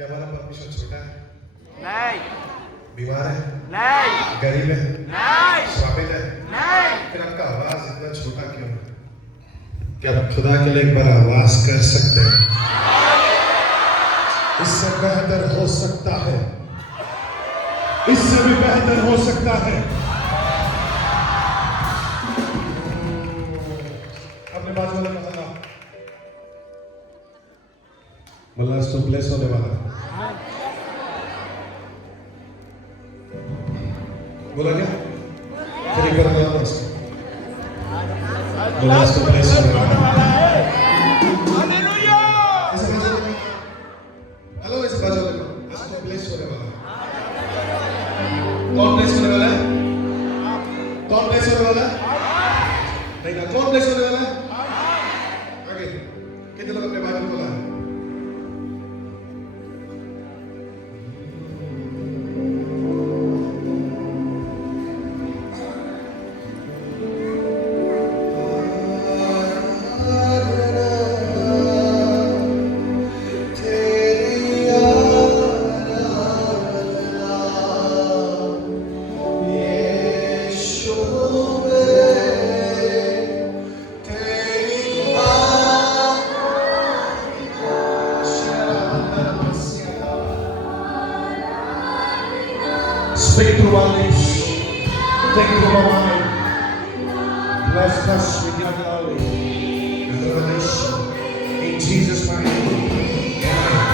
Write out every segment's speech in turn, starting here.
क्या हमारा परमेश्वर छोटा है? नहीं। बीमार है? नहीं। गरीब है? नहीं। श्रापित है? नहीं। फिर आपका आवाज इतना छोटा क्यों है? क्या आप खुदा के लिए एक बार आवाज कर सकते हैं? इससे बेहतर हो सकता है, इससे भी बेहतर हो सकता है। अपने बाजू वाले को हला, मल्ला तो ब्लेस होने वाला है। बोला क्या? फिर एक बार बोला उसको, मल्ला तो ब्लेस होने वाला है। हालेलुया। ऐसे बाजू वाले को, हेलो ऐसे बाजू वाले को, आज तो ब्लेस होने वाला है। कौन ब्लेस होने वाला है? कौन ब्लेस होने वाला है? नहीं ना, कौन ब्लेस होने वाला है? आगे कितने लोग अपने बाइबल खोला है? Speak through our lips, think through our mind, bless us with your glory and revelation in Jesus' mighty name. Amen.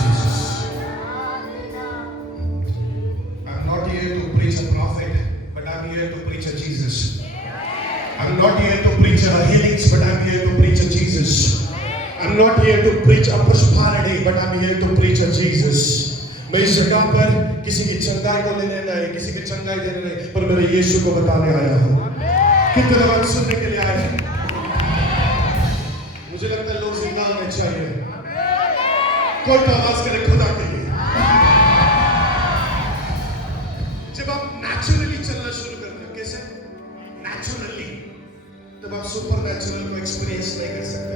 Jesus. I'm not here to preach a prophet, but I'm here to preach a Jesus. I'm not here to preach a healings, but I'm here to preach a Jesus. I'm not here to preach a prosperity, but I'm here to preach a Jesus. मैं इस जगह पर किसी की चंगाई को लेने नहीं, किसी की चंगाई देने नहीं, पर मेरे यीशु को बताने आया हूँ। कितने लोग सुनने के लिए आए हैं? मुझे लगता है लोग जिंदा होने चाहिए। कोई तो आवाज करे खुदा के लिए। जब आप नेचुरली चलना शुरू करते हो, कैसे? नेचुरली, तब आप सुपर नेचुरल को एक्सपीरियंस नहीं कर सकते।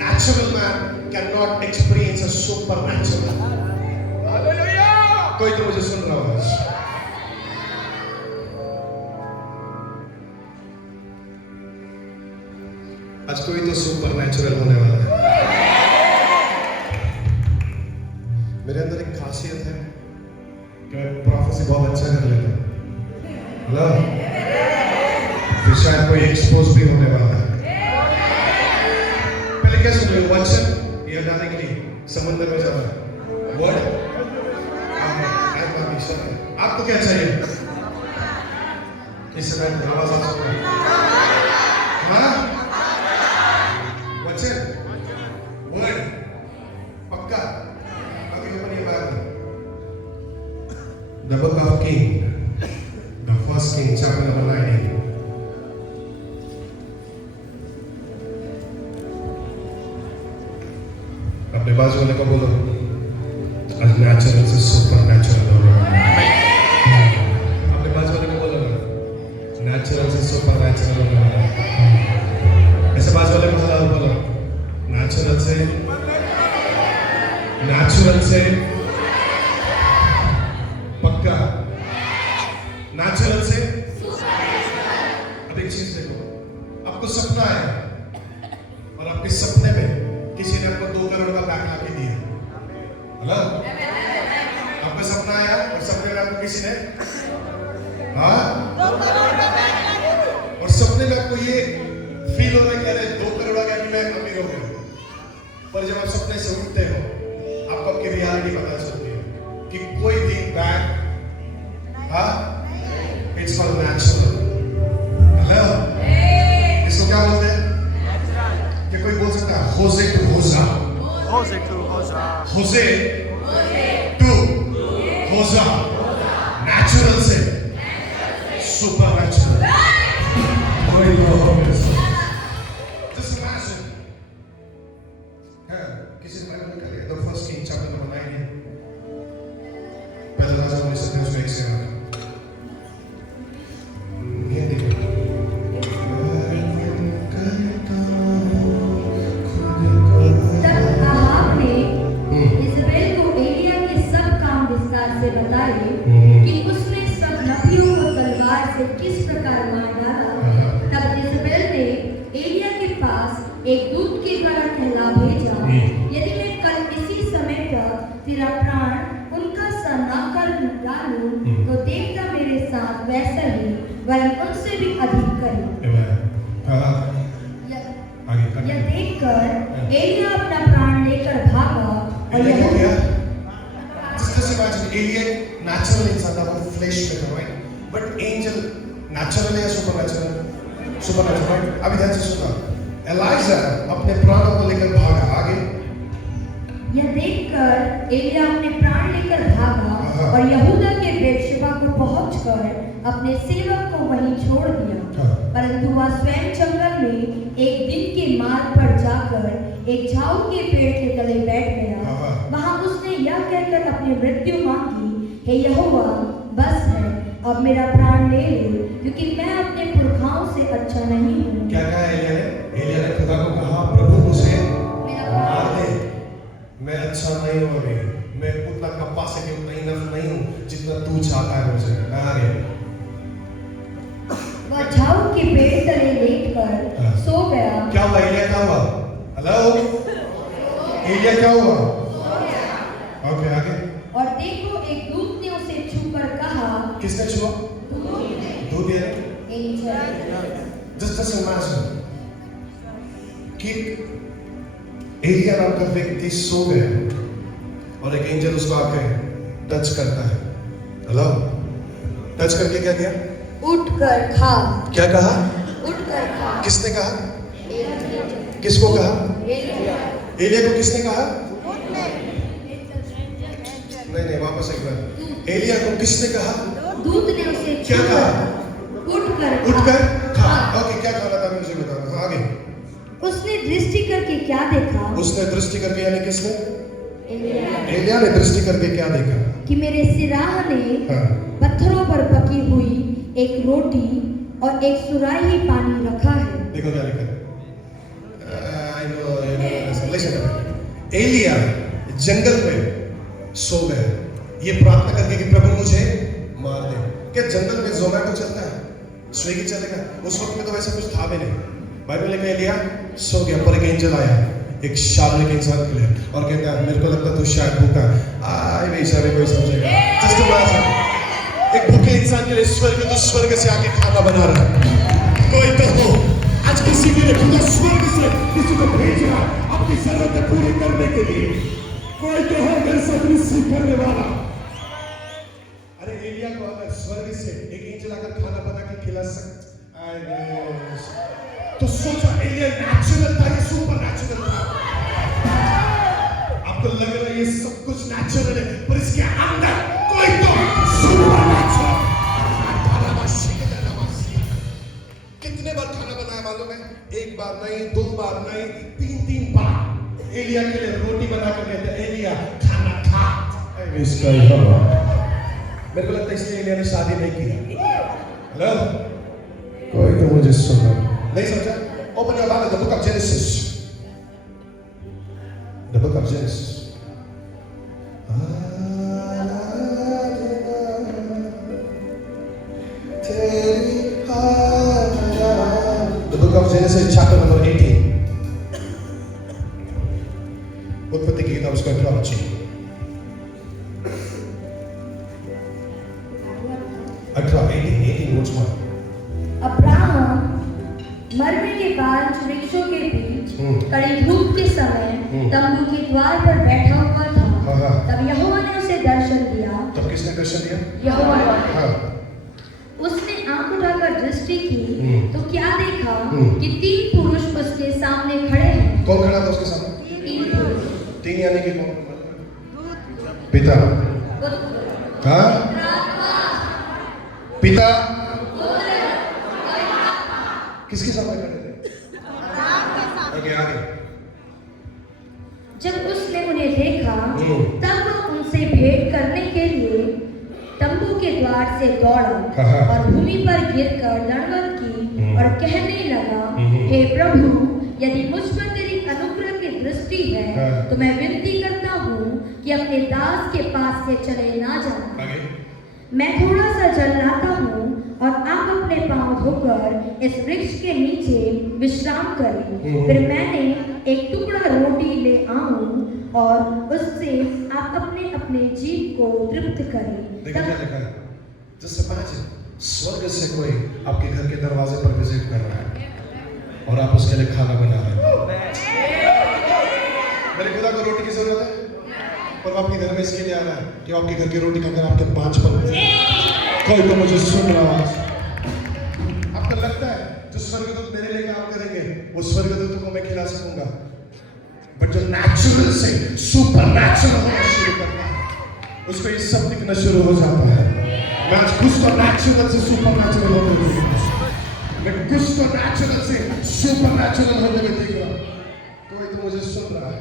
Natural man can not experience a super natural. Hallelujah. कोई तो मुझे सुन रहा होगा। आज कोई तो सुपर नेचुरल होने वाला है। मेरे अंदर एक खासियत है कि मैं प्रोफेसी बहुत अच्छा कर लेता हूँ। हेलो, फिर शायद कोई एक्सपोज भी होने वाला है। पहले क्या सुन रहे हो? वचन ये हटाने के लिए समंदर में जाना है। वर्ड आपको क्या चाहिए? इस समय आवाज आ सकती है? हाँ, वचन, वर्ड, पक्का। अभी ऊपर ये बात है। The book of King, the first King, chapter number 19. अपने बाजू वाले को बोलो, आज नेचुरल से सुपर नेचुरल हो रहा है। अपने बाजू वाले को बोलो, नेचुरल से सुपर नेचुरल हो रहा है। ऐसे बाजू वाले को हलाओ, बोलो, नेचुरल से पक्का, नेचुरल से। अब एक चीज देखो, आपको सपना है और आपके सपने में किसी ने आपको 2 करोड़ का बैग ला के दिया। हेलो, आपका सपना आया और सपने में आपको किसी ने 2 करोड़ का बैग ला के दिया, और सपने में आपको ये फील हो रहा है कि अरे 2 करोड़ का कि मैं अमीर हो गया। पर जब आप सपने से उठते हो, आपको आपकी रियलिटी पता चलती है कि कोई भी bag, it's for natural. Hello, इसको क्या बोलते हैं? कि कोई बोल सकता है होजे टू होजा, होजे टू होजा, होजे टू होजा, नेचुरल से सुपर नेचुरल। Just imagine हाँ, किसी ने बाइबल निकाली है तो फर्स्ट किंग चैप्टर नंबर 9 पहला राजा उन्नीस अध्याय उसमें 1 से 8 ये देखो तब अहाब ने इज़राइल को एलिया के सब काम विस्तार से बताए कि उसने सब नबियों को तलवार से किस प्रकार मार डाला। तब इज़राइल ने एलिया के पास एक दूत के द्वारा कहला भेजा, यदि मैं कल इसी समय तक तेरा प्राण उनका सा न कर डालूं तो देखता मेरे साथ वैसा ही वरन उनसे भी अधिक करे। यह देखकर एलिया अपना प्राण लेकर भागा और एलिया क्या यहोवा किया? Just imagine एलिया नेचुरल इंसान था, वो फ्लेश में था, राइट? बट एंजल नेचुरल है या सुपरनैचुरल? Supernatural, right? अभी ध्यान से सुना। एलाइजा अपने प्राणों को लेकर भागा आगे। यह देखकर एलिया अपने प्राण लेकर भागा और यहूदा के बेर्शेबा को पहुंचकर अपने सेवक को वहीं छोड़ दिया। परंतु वह स्वयं जंगल में एक दिन के मार्ग पर जाकर एक झाऊ के पेड़ के तले बैठ गया। वहां उसने यह कहकर अपनी मृत्यु मांगी, हे यहोवा, बस है, अब मेरा प्राण ले ले, क्योंकि मैं अपने पुरखाओं से अच्छा नहीं हूँ। क्या कहा एलिया ने? एलिया ने खुदा को कहा, प्रभु मुझे मार दे, मैं अच्छा नहीं हूँ अभी, मैं उतना कैपेसिटी उतना इनफ नहीं हूँ जितना तू चाहता है मुझे। आगे वह झाऊ के पेड़ तले लेटकर सो गया। क्या हुआ? एलिया क्या हुआ? हेलो, एलिया क्या हुआ? ओके आगे। और देखो, एक दूत ने उसे छूकर कहा, किसने छुआ? दूध दिया। एंजल। Just imagine कि एलिया नाम का व्यक्ति सो गया और एक एंजल उसको आके टच करता है। हेलो, टच करके क्या किया? उठकर खा। क्या कहा? उठकर खा। किसने कहा? किसको कहा? एलिया। एलिया को किसने कहा? नहीं, वापस एक बार। एलिया को किसने कहा? दूत ने उसे क्या कहा? उठकर खा। ओके, क्या खाना था मुझे बताना। आगे। उसने दृष्टि करके क्या देखा? उसने दृष्टि करके, यानी किसने? एलिया। एलिया ने दृष्टि करके क्या देखा? कि मेरे सिराह ने हाँ। पत्थरों पर पकी हुई एक रोटी और एक सुराही पानी रखा है। देखो क्या लिखा है। Listen. एलिया जंगल में सो गए, ये प्रार्थना करके कि प्रभु मुझे मार दे। क्या जंगल में ज़ोमैटो चलता है? स्विगी चलेगा? उस वक्त में तो वैसा कुछ था भी नहीं। बाइबल में एलिया सो गया, पर एक एंजल आया एक शारीरिक इंसान के लिए और कहता है, मेरे को लगता है तू शायद भूखा है। नहीं सारे कोई समझेगा। Just imagine, एक भूखे इंसान के लिए स्वर्ग से आके खाना बना रहा है। कोई तो हो आज किसी के लिए खुदा स्वर्ग से किसी को भेज रहा है अपनी जरूरतें पूरी करने के लिए। कोई तो हो मेरे साथ रिसीव करने वाला। अरे एलिया को अगर स्वर्ग से एक एंजल आकर खाना बना के खिला सकता तो सोचो, एलिया नेचुरल था या सुपर नेचुरल था? आपको लग रहा है ये सब कुछ नेचुरल है, पर इसके अंदर कोई तो सुपर नेचुरल। कितने बार खाना बनाया मालूम है? एक बार नहीं, 2 बार नहीं, 3 बार एलिया के लिए रोटी बना कर कहते, एलिया खाना खा। मेरे को लगता है इसलिए एलिया ने शादी नहीं की। हेलो, कोई तो मुझे सुनो, नहीं समझा? Open your Bible, the book of Genesis. The book of Genesis. The book of Genesis, chapter number 18. उत्पत्ति की किताब उसका 18 बच्ची 18 वर्ष में अब्राहम मरने के बाद वृक्षों के बीच कड़ी धूप के समय तंबू के द्वार पर बैठा हुआ था। तब यहोवा ने उसे दर्शन दिया। तब किसने दर्शन दिया? यहोवा। हाँ। उसने आंख उठाकर दृष्टि की तो क्या देखा कि 3 पुरुष उसके सामने खड़े हैं। कौन खड़ा था उसके सामने? 3 पुरुष। 3 यानी कि कौन? पिता। हाँ? पिता किसके सामने खड़े थे? ओके, आगे। जब उसने उन्हें देखा तब वो उनसे भेंट करने के लिए तंबू के द्वार से दौड़ा और भूमि पर गिरकर दंडवत की और कहने लगा, हे प्रभु, यदि मुझ पर तेरी अनुग्रह की दृष्टि है तो मैं विनती करता हूँ कि अपने दास के पास से चले ना जाना। मैं थोड़ा सा जल लाता हूँ और आप अपने पांव धोकर इस वृक्ष के नीचे विश्राम करें। फिर मैंने एक टुकड़ा रोटी ले आऊं और उससे आप अपने अपने जीव को तृप्त करें। देखो क्या लिखा है? Just imagine, स्वर्ग से कोई आपके घर के दरवाजे पर विजिट कर रहा है और आप उसके लिए खाना बना रहे हैं। मेरे खुदा को रोटी की जरूरत है और आपके घर में इसके लिए आ रहा है कि आपके घर की रोटी खाकर आपके 5 पल कोई तो मुझे सुन रहा है। आपको लगता है जो स्वर्गदूत मेरे लिए काम करेंगे वो स्वर्गदूतों को मैं खिला सकूंगा, बट जो नेचुरल से सुपर नेचुरल होना शुरू करता है उसको ये सब दिखना शुरू हो जाता है। मैं आज कुछ तो नेचुरल से सुपर नेचुरल होने दूंगा, मैं कुछ तो नेचुरल से सुपर नेचुरल होने में देख रहा। कोई तो मुझे सुन रहा है।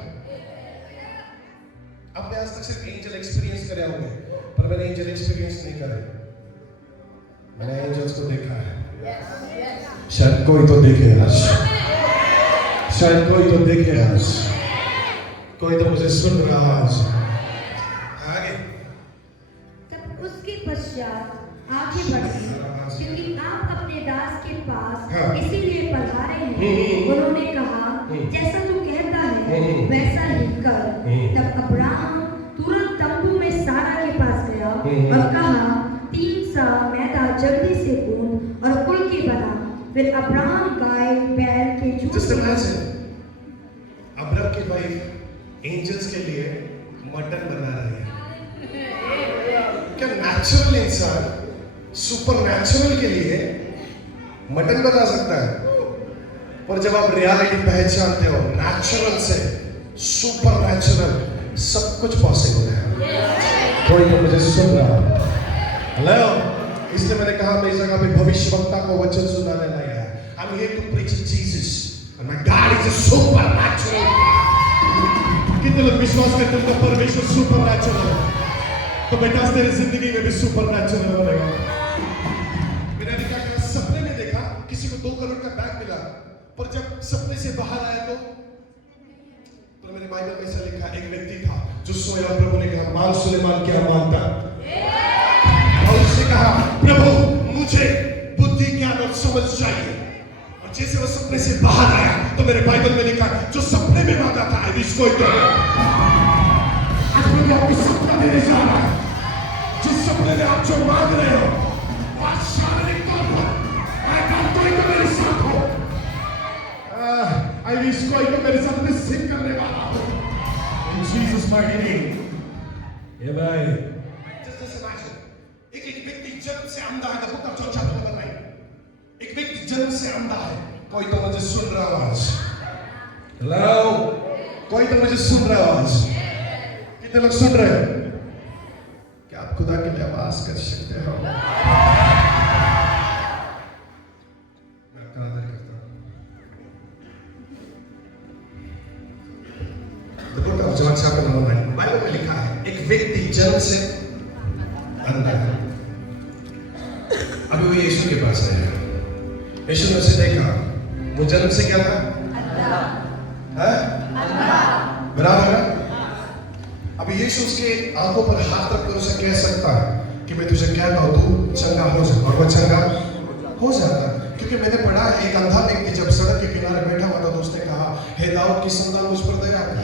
आपने आज तक सिर्फ एंजल एक्सपीरियंस करे होंगे, पर मैंने एंजल एक्सपीरियंस नहीं करे। मैंने एंजल्स को देखा है। शायद कोई तो देखे आज, शायद कोई तो देखे आज, कोई तो मुझे सुन रहा आज। आगे तब उसके पश्चात आगे बढ़े, क्योंकि आप अपने दास के पास इसीलिए पधारे हैं। उन्होंने कहा, जैसा तू कहता है वैसा ही कर। तब अब्राहम तुरंत तंबू में सारा के पास गया और कहा, 3 सा मैदा जल्दी से गूंथ और फुल्की बना। फिर अब्राहम गाय बैल के झुंड अब्राहम की वाइफ एंजल्स के लिए मटन बना रही है। क्या नेचुरल इंसान सुपर नेचुरल के लिए मटन बना सकता है? और जब आप रियलिटी पहचानते हो, नेचुरल से सुपर नेचुरल सब कुछ पॉसिबल है। कोई तो मुझे सुन रहा है। हेलो, इसलिए मैंने कहा मैं इस जगह पे भविष्यवक्ता को वचन सुनाने लाया है। I'm here to preach Jesus and my God is a supernatural God। कितने लोग विश्वास करते हैं कि परमेश्वर सुपरनैचुरल है? तो बेटा तेरी जिंदगी में भी सुपरनैचुरल होगा। मैंने क्या कहा, सपने में देखा किसी को 2 करोड़ का बैग मिला, पर जब सपने से बाहर आया तो मेरे बाइबल में ऐसा लिखा, एक व्यक्ति था जो सोया। प्रभु ने कहा, मान सुलेमान क्या मानता? और उसने कहा, प्रभु मुझे बुद्धि ज्ञान और समझ चाहिए। और जैसे वो सपने से बाहर आया तो मेरे बाइबल में लिखा, जो सपने में मांगा था आई विश कोई तो आज मैं आपको सपना देने जा रहा है। जिस सपने में आप जो मांग रहे हो आज शारीरिक तौर पर कोई तो मेरे साथ हो। आई विश कोई तो मेरे साथ में सिंह करने वाला हो। In Jesus mighty name। ये भाई just imagine, एक व्यक्ति जन्म से अंधा है। The book of John chapter number 9। एक व्यक्ति जन्म से अंधा है। कोई तो मुझे सुन रहा है आज। हेलो, कोई तो मुझे सुन रहा है आज। कितने लोग सुन रहे हो? क्या आप खुदा के लिए आवाज कर सकते हो? मैं आपका आदर करता हूं। The book of John chapter number 9। Bible में लिखा है, एक व्यक्ति जन्म से अंधा है। अभी वो यीशु के पास आया। यीशु ने उसे देखा, वो जन्म से क्या था? अंधा। बराबर है? अभी यीशु उसके आंखों पर हाथ रखकर उसे कह सकता है कि मैं तुझे कहता हूं तू चंगा हो जा, और वो चंगा हो जाता। क्योंकि मैंने पढ़ा है, एक अंधा व्यक्ति जब सड़क के किनारे बैठा हुआ था तो उसने कहा, हे दाऊद की संतान मुझ पर दया कर।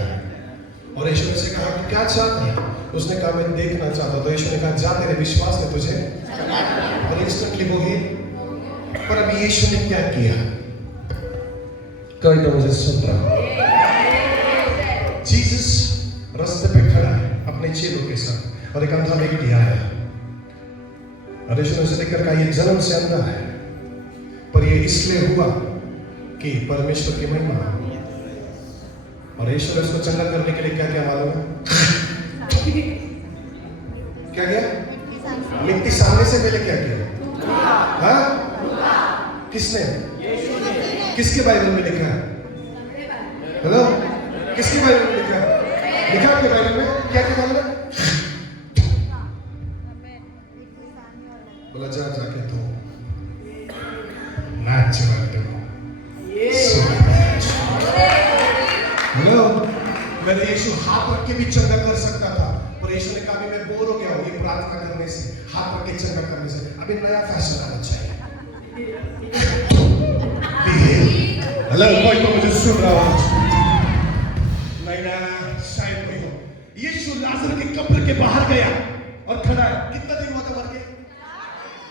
और यीशु ने उसे कहा कि क्या चाहता है? उसने कहा मैं देखना चाहता। तो यीशु ने कहा, जा तेरे विश्वास ने तुझे, और इंस्टेंटली वो ही। पर अभी यीशु ने क्या किया? कोई तो मुझे सुन रहा। जीसस रास्ते पे खड़ा है अपने चेलों के साथ और एक अंधा व्यक्ति आया और यीशु ने उसे देखकर कहा, ये जन्म से अंधा है, पर ये इसलिए हुआ कि परमेश्वर की महिमा। और यीशु ने उसको चंगा करने के लिए क्या क्या मालूम है? क्या किया? मिट्टी सामने से पहले क्या किया? हाँ? किसने? किसके बाइबल में लिखा है? हेलो, किसके बाइबल में लिखा है? लिखा आपके बाइबल में क्या क्या मालूम है? बोला जा जाके तो नेचुरल देखो। हेलो, मैंने यीशु हाथ रख के भी चंगा कर सकता था, पर यीशु ने कहा मैं बोर हो गया हूँ ये प्रार्थना करने से, हाथ रख के चंगा करने से। अभी नया फैशन आना चाहिए। हेलो, कोई तो मुझे सुन रहा हो? नहीं ना, शायद कोई हो। यीशु लाजर के कब्र के बाहर गया और खड़ा है। कितना दिन हुआ था मर के?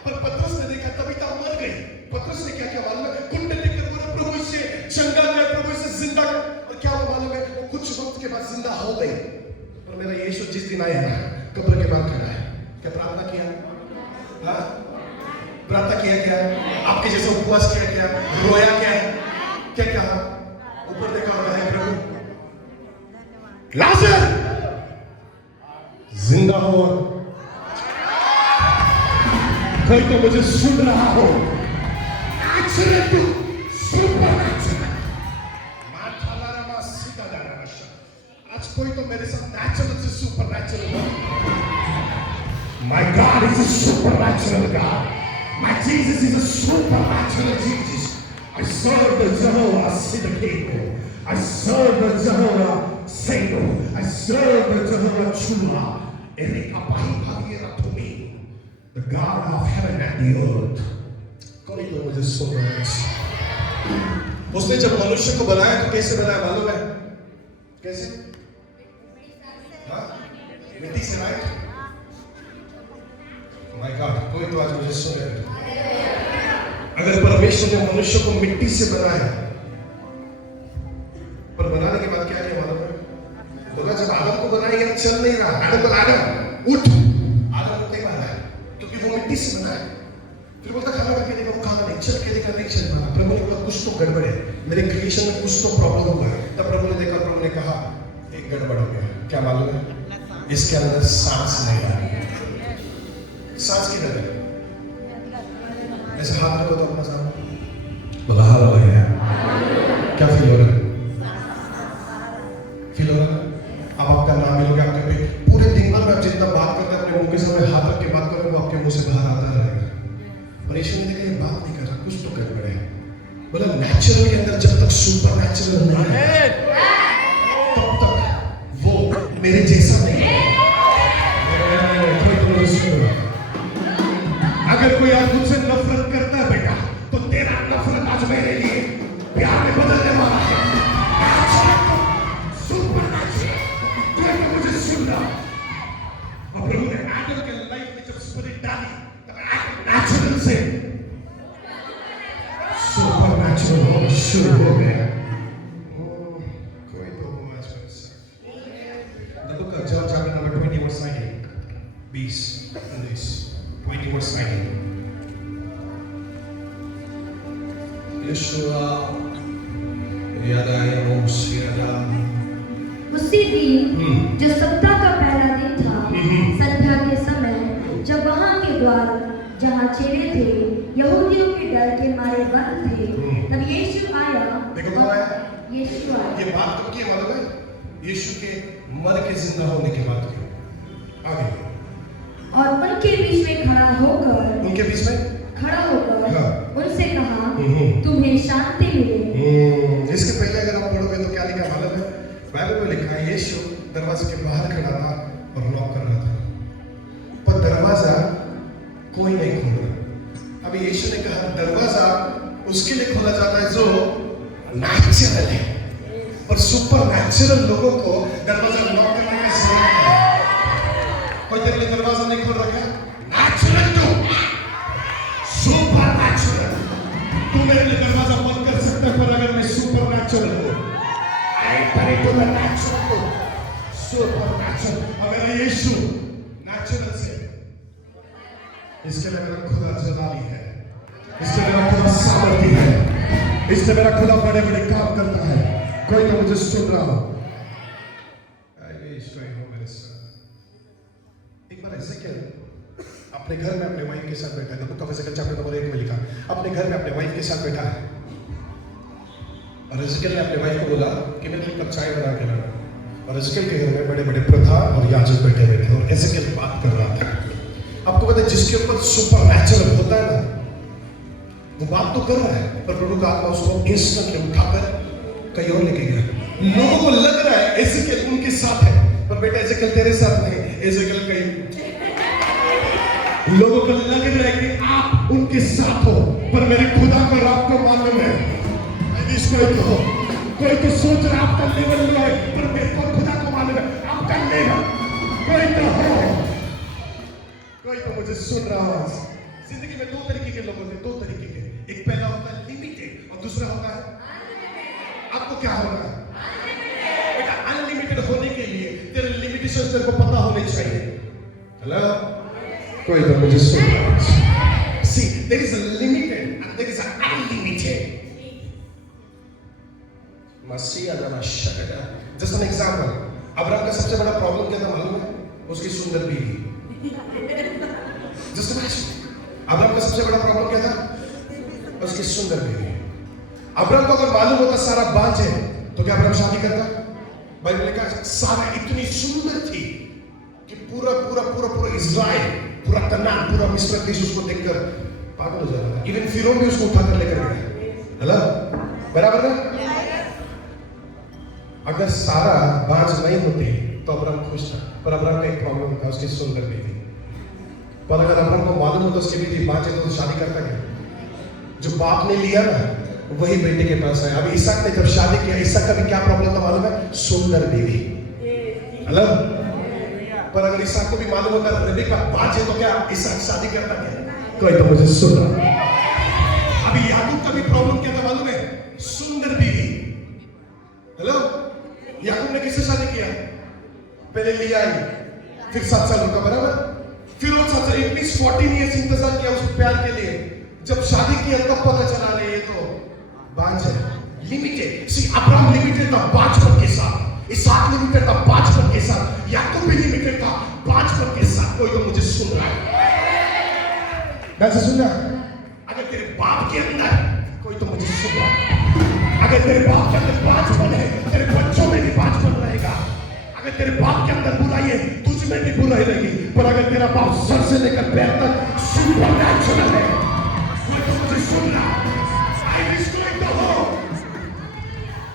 पर पतरस ने देखा तभी तो मर गई। पतरस ने क्या क्या मालूम है? कुंडे लेकर बोला प्रभु इसे चंगा कर, प्रभु इसे जिंदा कर। और क्या हुआ मालूम है? वो कुछ वक्त के बाद जिंदा हो गई। और मेरा यीशु जिस दिन आया ना, कब्र के बाहर खड़ा है। क्या प्रार्थना किया? हाँ, प्रार्थना किया क्या? आपके जैसे उपवास किया क्या? रोया क्या? क्या कहा? ऊपर देखा होगा है प्रभु लाजर जिंदा हो। कोई तो मुझे सुन रहा हो? आज कोई तो मेरे साथ नेचुरल से सुपर नेचुरल हो। My God is a supernatural God. My Jesus is a supernatural Jesus. I serve the Jehovah Siddiqui. I serve the Jehovah Senu. I serve the Jehovah Chula. The God of heaven and the earth. कोई तो मुझे सुन रहा है। उसने जब मनुष्य को बनाया तो कैसे बनाया मालूम है? कैसे? हाँ? मिट्टी से, राइट? My God, कोई तो आज मुझे सुने। अगर परमेश्वर ने मनुष्य को मिट्टी से बनाया, पर बनाने के बाद क्या किया मालूम है? बोला जब आदम को बनाया चल नहीं रहा, आदम बोला आदम उठ। आदम उठ नहीं पा रहा है क्योंकि वो मिट्टी से बना है। फिर बोलता खाना खा के देखो, खाना नहीं, चल के देखा नहीं चल पा रहा। प्रभु ने बोला कुछ तो गड़बड़ है, मेरे क्रिएशन में कुछ तो प्रॉब्लम हुआ है। तब प्रभु ने देखा, प्रभु ने कहा एक गड़बड़ हो गया। क्या मालूम है? इसके अंदर सांस नहीं आ रही। सांस किधर है? ऐसे हाथ रखो तो अपना सामने, बोला हालेलुया। क्या फील हो रहा है? फील हो रहा है? अब आपका नाम मिलोगे आपके पे पूरे दिन भर में आप जितना बात करते हैं अपने मुंह के सामने हाथ रख के बात करोगे वो आपके मुंह से बाहर आता रहेगा। पर यीशु ने देखा ये बात नहीं कर रहा, कुछ तो गड़बड़ है। बोला नेचुरल के अंदर जब तक सुपर नेचुरल नहीं है तब तक वो मेरे जैसा नहीं है। अगर कोई आज मुझसे नफरत करता है बेटा, तो तेरा नफरत आज मेरे लिए प्यार में बदलने वाला है। कोई तो मुझे सुन रहा। और प्रभु ने आदम के लाइफ में जब स्पिरिट डाली तब नेचुरल से सुपर नेचुरल होना शुरू हो गया। कोई तो हो आज मेरे साथ। The book of John chapter number 20 verse 19. 20 and this 20 verse 19. Yeshua Yadaya Moshiada. उसी दिन जो सप्ताह का पहला दिन था, संध्या के समय, जब वहां के द्वार जहां चेहरे थे यहूदियों के डर के मारे बंद थे, तब यीशु आया। देखो कौन आया? यीशु आया। ये बात कब की है मालूम है? यीशु के मर के जिंदा होने के बाद की। आगे। और उनके बीच में खड़ा होकर, उनके बीच में हाँ। उनसे कहा तुम्हें शांति मिले। इसके पहले अगर आप पढ़ोगे तो क्या लिखा मालूम है? बाइबल में लिखा है यीशु दरवाजे के बाहर खड़ा था और नॉक कर रहा था, पर दरवाजा कोई नहीं खोल रहा। अभी यीशु ने कहा दरवाजा उसके लिए खोला जाता है जो नेचुरल है, पर सुपर नेचुरल लोगों को दरवाजा नॉक करने का जरूरत है। कोई तेरे लिए दरवाजा नहीं खोल रखा? नेचुरल तू, सुपर नेचुरल। तू मेरे लिए दरवाजा बंद कर सकता है, पर अगर मैं सुपर नेचुरल हूँ, और मेरा यीशु नेचुरल से, इसके लिए मेरा खुदा जलाली है, इसके लिए मेरा खुदा सामर्थी है, इसलिए मेरा खुदा बड़े बड़े काम करता है। कोई तो मुझे सुन रहा हो? एक बार ऐसे क्या अपने घर में अपने वाइफ के साथ बैठा है, book of Ezekiel chapter number 1 में लिखा, अपने घर में अपने वाइफ के साथ बैठा है और एजेकियल ने अपने वाइफ को बोला कि मेरे लिए चाय बना के लाना। और एजेकिएल के घर में बड़े बड़े प्रधान और याजक बैठे हुए थे और एजेकिएल बात कर रहा था। आपको पता है जिसके ऊपर सुपरनैचुरल होता है ना, वो बात तो कर रहा है, पर प्रभु का आत्मा उसको इंस्टेंटली उठाकर कहीं और लेके गया। लोगों को लग रहा है एजेकिएल उनके साथ है, पर बेटा एजेकिएल तेरे साथ नहीं, एजेकिएल कहीं। लोगों को लग रहा है कि आप उनके साथ हो, पर मेरे खुदा को रात को मालूम है। कोई तो सोच रहा है आपका लेवल लो है, पर मेरे को खुदा को मालूम है आपका लेवल। कोई तो हो, कोई तो मुझे सुन रहा हो। जिंदगी में दो तरीके के लोग होते हैं, दो तरीके के। एक पहला होता है लिमिटेड और दूसरा होता है आपको क्या होना है बेटा। अनलिमिटेड होने के लिए तेरे लिमिटेशंस तेरे को पता होने चाहिए। हेलो, कोई तो मुझे सुन रहा है। See, there is a limited and there is an unlimited. मसीहा जमा शगड़ा। Just an example. अब्राहम का सबसे बड़ा प्रॉब्लम क्या था मालूम है? उसकी सुंदर बीवी। Just imagine. अब्राहम का सबसे बड़ा प्रॉब्लम क्या था? उसकी सुंदर बीवी। अब्राहम को अगर मालूम होता सारा बांझ है, तो क्या अब्राहम शादी करता? बाइबल ने कहा सारा इतनी सुंदर थी कि पूरा पूरा पूरा पूरा इज़राइल, पूरा कनान, पूरा मिस्र देश उसको देखकर पागल हो जाता था। इवन फिरौन भी उसको उठाकर लेकर गया। हेलो, बराबर ना? अगर सारा बांझ नहीं होती तो अब्राहम खुश था, पर अब्राहम का एक प्रॉब्लम था, उसकी सुंदर बीवी। पर अगर अब्राहम को मालूम होता उसकी बीवी बांझ है तो शादी करता क्या? जो बाप ने लिया ना वही बेटे के पास है। अभी इसहाक ने जब शादी किया, इसहाक का भी क्या प्रॉब्लम था मालूम है? सुंदर बीवी। हेलो, पर अगर इसहाक को भी मालूम होता है रेबेका बांझ है तो क्या इसहाक शादी करता क्या? कोई तो मुझे सुन रहा। अभी याकूब का भी प्रॉब्लम क्या था मालूम है? सुंदर बीवी। हेलो, याकूब ने किससे शादी किया? पहले लिया ही, फिर 7 साल रुका, बराबर? फिर वो 7 साल, एटलीस्ट 14 ईयर्स इंतजार किया उस प्यार के लिए। जब शादी किया तब पता चला नहीं ये तो बांझ है। लिमिटेड। सी, अब्राहम लिमिटेड था बांझपन के साथ, इसहाक लिमिटेड था बांझपन के साथ, याकूब भी लिमिटेड था बांझपन के साथ। कोई तो मुझे सुन रहा है? कैसे सुन रहा? अगर तेरे बाप के अंदर, कोई तो मुझे सुन रहा है, अगर तेरे बाप के अंदर बांझपन है, तेरे बच्चों में भी बांझपन रहेगा। अगर तेरे बाप के अंदर बुराई है, तुझ में भी बुराई रहेगी। पर अगर तेरा बाप सर से लेकर पैर तक सुपरनैचुरल है, कोई तो मुझे सुन रहा। आई विश गोइंग टू हो।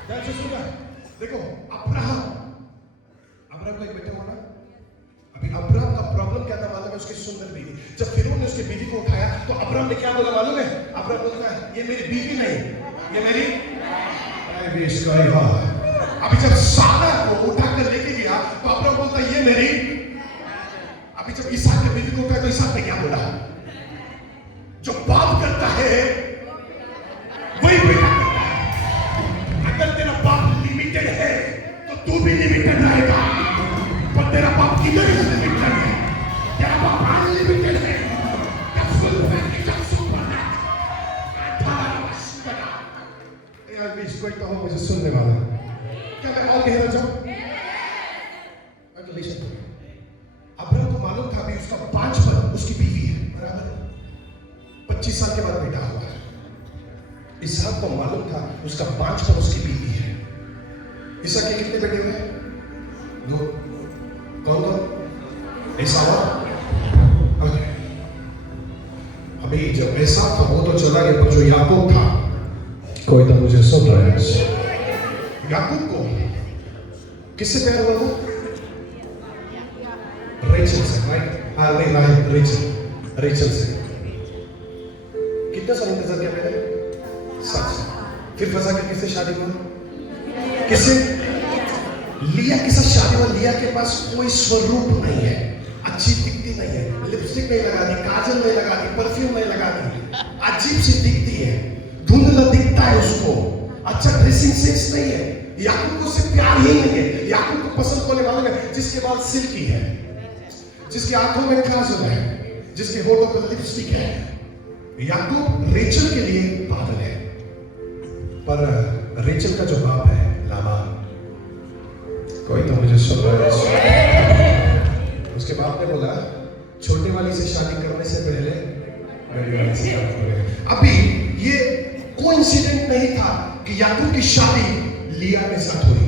कैसे सुन रहा? देखो, अब्राहम का एक बेटा होना। अभी अब्राहम का प्रॉब्लम क्या था मालूम है? उसकी सुंदर बीवी। जब फिरौन ने उसकी बीवी को उठाया तो अब्राहम ने क्या बोला मालूम है? अब्राहम बोलता है ये मेरी बीवी नहीं, ये मेरी। अभी जब सारा को उठाकर लेके गया तो अब्राहम बोलता है ये मेरी। अभी जब इसहाक की बीवी को उठाया तो इसहाक ने क्या बोला? जो बाप करता है वही बेटा करता है। अगर तेरा बाप लिमिटेड है तो तू भी लिमिटेड रहेगा, पर तेरा बाप किधर लिमिटेड है? तेरा बाप अनलिमिटेड है। कोई तो हो मुझे सुनने वाला। क्या मैं और कहना चाहूं? अब्राहम को मालूम था भी उसका बांझपन उसकी बीवी है, बराबर? 25 साल के बाद बेटा हुआ है। इसहाक को मालूम था उसका बांझपन उसकी बीवी है। इसहाक के कितने बेटे हुए? 2। कौन? एसाव। अभी जब एसाव था वो तो चला गया, पर जो याकूब था, कोई तो मुझे सुन रहा है। याकूब को किससे प्यार हुआ था? रेचल से, राइट? हाँ, नहीं, रेचल से। कितना साल इंतजार किया मैंने? 7 साल। फिर फंसा के किससे शादी हुआ? किससे? लिया के साथ शादी हुआ। लिया के पास कोई स्वरूप नहीं है, अच्छी दिखती नहीं है, लिपस्टिक नहीं लगा दी, काजल नहीं लगा दी, परफ्यूम नहीं लगा दी, अजीब सी दिखती है, धुंधला दिखता है उसको, अच्छा ड्रेसिंग सेंस नहीं है। याकूब को उससे प्यार ही नहीं है। याकूब को पसंद होने वाला है जिसके बाल सिल्की है, जिसकी आंखों में काजल है, जिसके होठों पर लिपस्टिक है। याकूब रेचल के लिए पागल है, पर रेचल का जो बाप है लाबान, कोई तो मुझे सुन रहा है। उसके बाप ने बोला छोटी वाली से शादी करने से पहले बड़ी वाली से शादी करें। अभी ये कोइंसिडेंट नहीं था कि याकूब की शादी लिया के साथ हुई।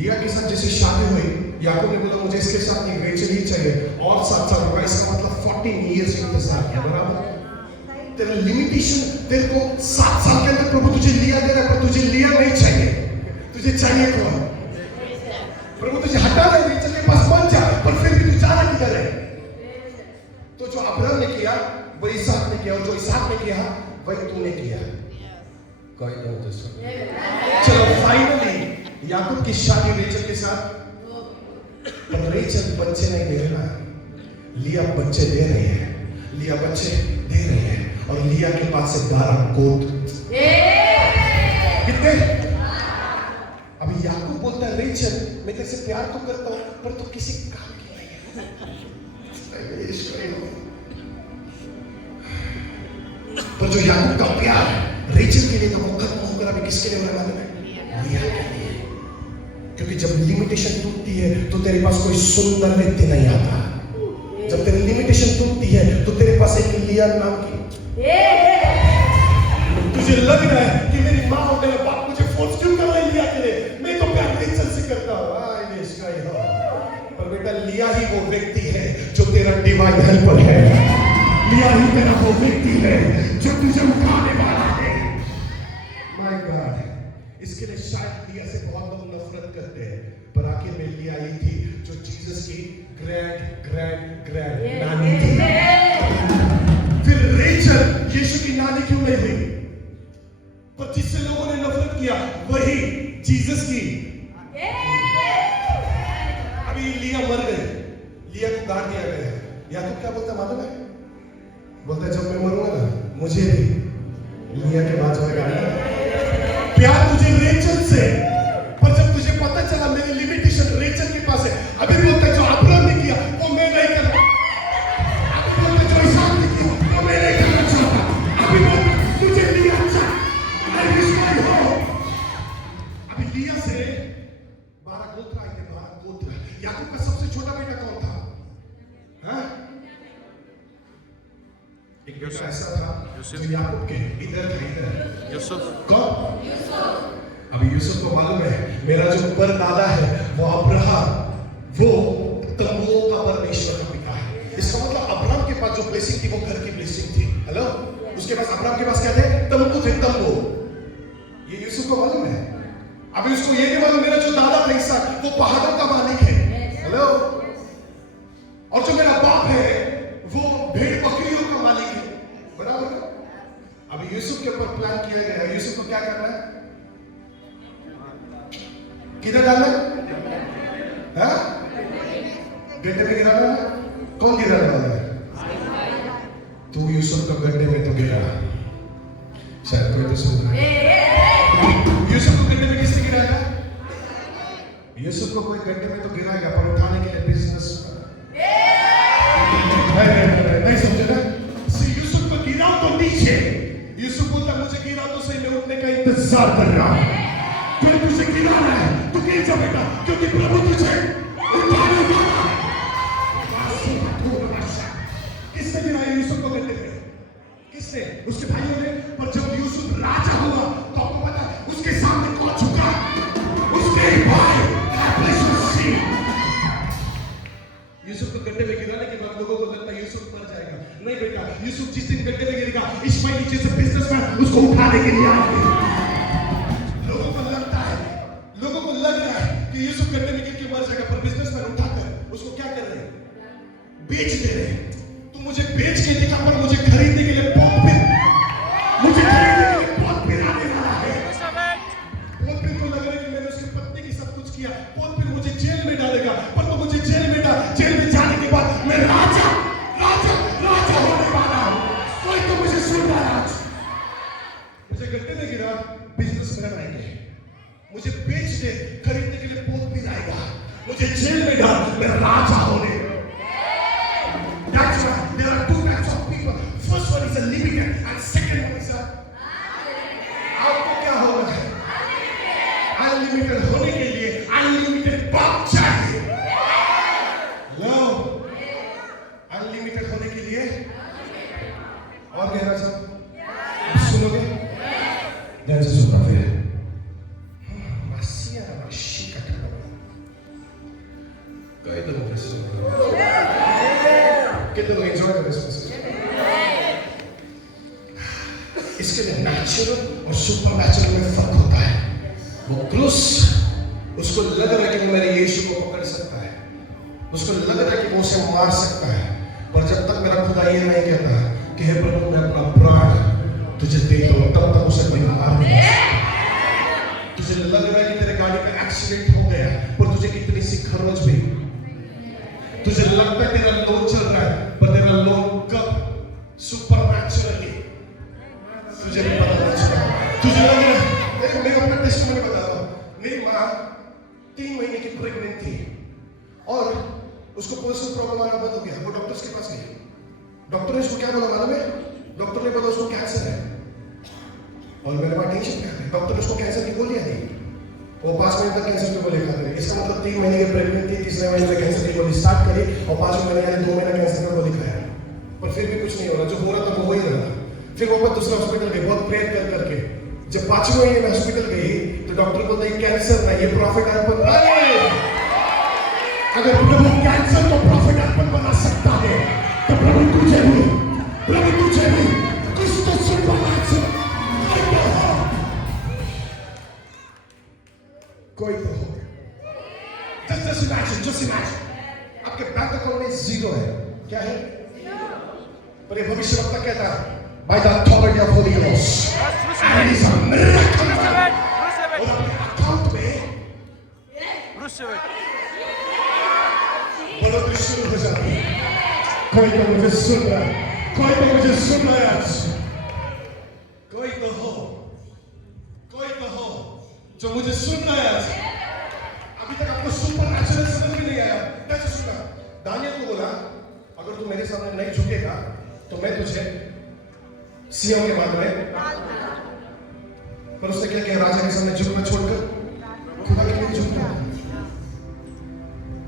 लिया के साथ जैसे शादी हुई, याकूब ने बोला मुझे इसके साथ नहीं, रेचल ही चाहिए, और 7 साल रुका, इसका मतलब 14 इयर्स इंतजार किया, बराबर। तेरा लिमिटेशन, तेरे को 7 साल के अंदर प्रभु तुझे लिया दे रहा है, पर तुझे लिया नहीं चाहिए, तुझे चाहिए कौन? प्रभु तुझे हटा दे, रेचल के पास पहुंच जा, पर फिर भी तू जाना किधर है? तो जो अब्राहम ने किया वही इसहाक ने किया, और जो इसहाक ने किया वही तूने किया। कोई नहीं तो सुन। चलो फाइनली याकूब की शादी रेचल के साथ, पर रेचल बच्चे नहीं दे रहा, लिया बच्चे दे रही है, लिया बच्चे दे रही है, और लिया के पास से 12 गोद। कितने? अभी याकूब बोलता है रेचल मैं तेरे से प्यार तो करता हूं, पर तू किसी काम की नहीं है। पर जो याकूब का प्यार रेचल के लिए तो वो खत्म होकर अभी किसके लिए होने वाला है? लिया के लिए। क्योंकि जब लिमिटेशन टूटती है तो तेरे पास कोई सुंदर व्यक्ति नहीं आता। जब तेरी लिमिटेशन टूटती है तो तेरे पास एक लिया नाम की, तुझे लग रहा है कि मेरी माँ और मेरा बाप मुझे फोर्स क्यों कर रहे हैं लिया के लिए, मैं तो प्यार रेचल से करता हूँ। पर बेटा लिया ही वो व्यक्ति है जो तेरा डिवाइन हेल्पर है, लिया ही तेरा वो व्यक्ति है जो तुझे उठाने वाला है। माय गॉड, इसके लिए शायद लिया से बहुत लोग नफरत करते हैं, पर आखिर में लिया ही थी जो जीसस की ग्रैंड नानी थी। फिर रेचल यीशु की नानी क्यों नहीं हुई? पर जिससे लोगों ने नफरत किया वही जीसस की। अभी लिया मर गए, लिया को गाड़ दिया गया। याकूब क्या बोलता मालूम है? बोलता जब मैं मरूंगा ना मुझे भी लिया के बाद में गाड़ना। प्यार तुझे रेचल से, पर जब तुझे पता चला मेरी लिमिटेशन रेचल के पास है, अभी बोलता जो अब्राहम ने किया वो मैं नहीं करना, अभी बोलता जो इसहाक ने किया वो मैं नहीं करना चाहता, अभी बोलता तुझे लिया अच्छा I wish I हो। अभी लिया से 12 गोत्र आए थे, 12 गोत्र। याकूब का सबसे छोटा बेटा कौन था? हाँ? एक बेटा ऐसा था जो याकूब के इधर यूसुफ। कौन? अभी यूसुफ को मालूम है मेरा जो परदादा है वो अब्राहम, वो तंबुओं का परमेश्वर का पिता है। इसका मतलब अब्राहम के पास जो ब्लेसिंग थी वो घर की ब्लेसिंग थी। हेलो, उसके पास अब्राहम के पास क्या थे? तंबू थे, तंबू। ये यूसुफ को मालूम है। अभी उसको ये नहीं मालूम मेरा जो दादा था इसहाक वो पहाड़ों का मालिक है। हेलो, और जो मेरा बाप है वो भेड़ बकरियों का मालिक है, बराबर। अभी यूसुफ के ऊपर प्लान किया गया, यूसुफ को क्या करना है? किधर डालना है? हाँ? गड्ढे में गिराना है? कौन गिराने वाला है? तू यूसुफ को गड्ढे में तो गिरा, शायद कोई तो सुन रहा है। यूसुफ को गड्ढे में किसने गिराया? यूसुफ को कोई गड्ढे में तो गिराएगा, पर उठाने के लिए बिजनेस नहीं समझे ना? यूसुफ को गिराओ तो नीचे, यूसुफ बोलता मुझे गिरा तो सही, मैं उठने का इंतजार कर रहा हूं। फिर तुझे गिराना है तो गिर जा बेटा, क्योंकि प्रभु तुझे उठाने वाला है। किसने गिराया यूसुफ को गड्ढे में? किसने? उसके भाइयों ने। पर जब यूसुफ राजा हुआ तो आपको पता उसके सामने कौन झुका? उसके भाई। यूसुफ को गड्ढे में गिराने के बाद लोगों को लगता है यूसुफ मर जाएगा। नहीं बेटा, यूसुफ जिस दिन गड्ढे में गिरेगा इश्माएल नीचे से बिजनेसमैन उसको उठाने के लिए आएंगे। लोगों को लग रहा है कि यूसुफ गड्ढे में गिर के मर जाएगा, पर बिजनेसमैन उठाकर उसको क्या कर रहे हैं? बेच दे रहे हैं। तू मुझे बेच के दिखा, पर मुझे खरीदने के लिए बहुत आने वाला है। बहुत फिर को लग रहा है कि मैंने उसके पत्नी की सब कुछ किया, बहुत फिर मुझे जेल में डालेगा, पर तो मुझे जेल में जाने के बाद मैं राजा होने वाला हूं। कोई तो मुझे सुन रहा है आज। मुझे गड्ढे में गिरा, बिजनेसमैन आएंगे, मुझे बेच दे, खरीदने के लिए बहुत भी आएगा, मुझे जेल में डाल, मैं राजा होने। That's why there are 2 types of people. First one is a limited and second one is a आपको क्या होना है? अनलिमिटेड होने के लिए अनलिमिटेड बाप चाहिए। लो, अनलिमिटेड होने के लिए और गहरा सब सुनोगे? ध्यान से सुनना फिर। मसीहा मसीह का कई तो कितने लोग एंजॉय कर रहे हैं इसके लिए नेचुरल और सुपर नेचुरल में फर्क होता है। वो क्रूस उसको लग रहा है कि वो मेरे यीशु को पकड़ सकता है, उसको लग रहा है कि वो उसे मार सकता है, पर जब तक मेरा खुदा ये नहीं कहता कि हे प्रभु मैं अपना प्राण तुझे देता हूं, तब तक उसे कोई मार नहीं सकता। तुझे लग रहा है कि तेरे गाड़ी का एक्सीडेंट हो गया, पर तुझे कितनी सी खरोच भी, तुझे लगता है तेरा लोन चल रहा है, पर तेरा लोन कब सुपर नेचुरली तुझे नहीं पता चला। तुझे लग रहा है, मैं अपना टेस्टिमनी बताता हूं। मेरी माँ 3 महीने की प्रेग्नेंट थी और उसको पर्सनल प्रॉब्लम आना बंद हो गया। वो डॉक्टर्स के पास गई, डॉक्टर ने उसको क्या बोला मालूम है? डॉक्टर ने बोला उसको कैंसर है। और मेरे पास टेंशन क्या है, डॉक्टर ने उसको कैंसर की गोलियां दी, वो 5 महीने तक कैंसर की गोली खाते रहे। इसका मतलब 3 महीने की प्रेग्नेंट थी, तीसरे महीने में कैंसर की गोली स्टार्ट करी और 5वें महीने यानी 2 महीना कैंसर की गोली खाया, पर फिर भी कुछ नहीं हो रहा। जो हो रहा था वो वही रहा। फिर वो दूसरा हॉस्पिटल गई, बहुत प्रेयर कर करके। जब 5वें महीने में हॉस्पिटल गई तो डॉक्टर बोलता है कैंसर नहीं, ये प्रॉफिट अर्पण नहीं। अगर प्रभु कैंसर को प्रॉफिट अर्पण बना सकता है तो प्रभु तुझे भी कुछ तो सुपरनैचुरल कोई तो हो। जस्ट इमेजिन आपके बैंक अकाउंट में 0 है, क्या है? पर ये भविष्यवक्ता कहता है by the authority of Holy Ghost and it is a miracle और अपने अकाउंट में बढ़ोतरी शुरू हो जाती है। कोई तो मुझे सुन रहा है, कोई तो मुझे सुन रहा है आज, कोई तो हो जो मुझे सुन रहा है आज। अभी तक आपको सुपर नेचुरल समझ में नहीं आया, कैसे सुना? दानियल को बोला अगर तू मेरे सामने नहीं झुकेगा तो मैं तुझे सीएम के बाद में, पर उसने क्या किया? राजा के सामने झुकना छोड़कर खुदा के लिए झुक गया।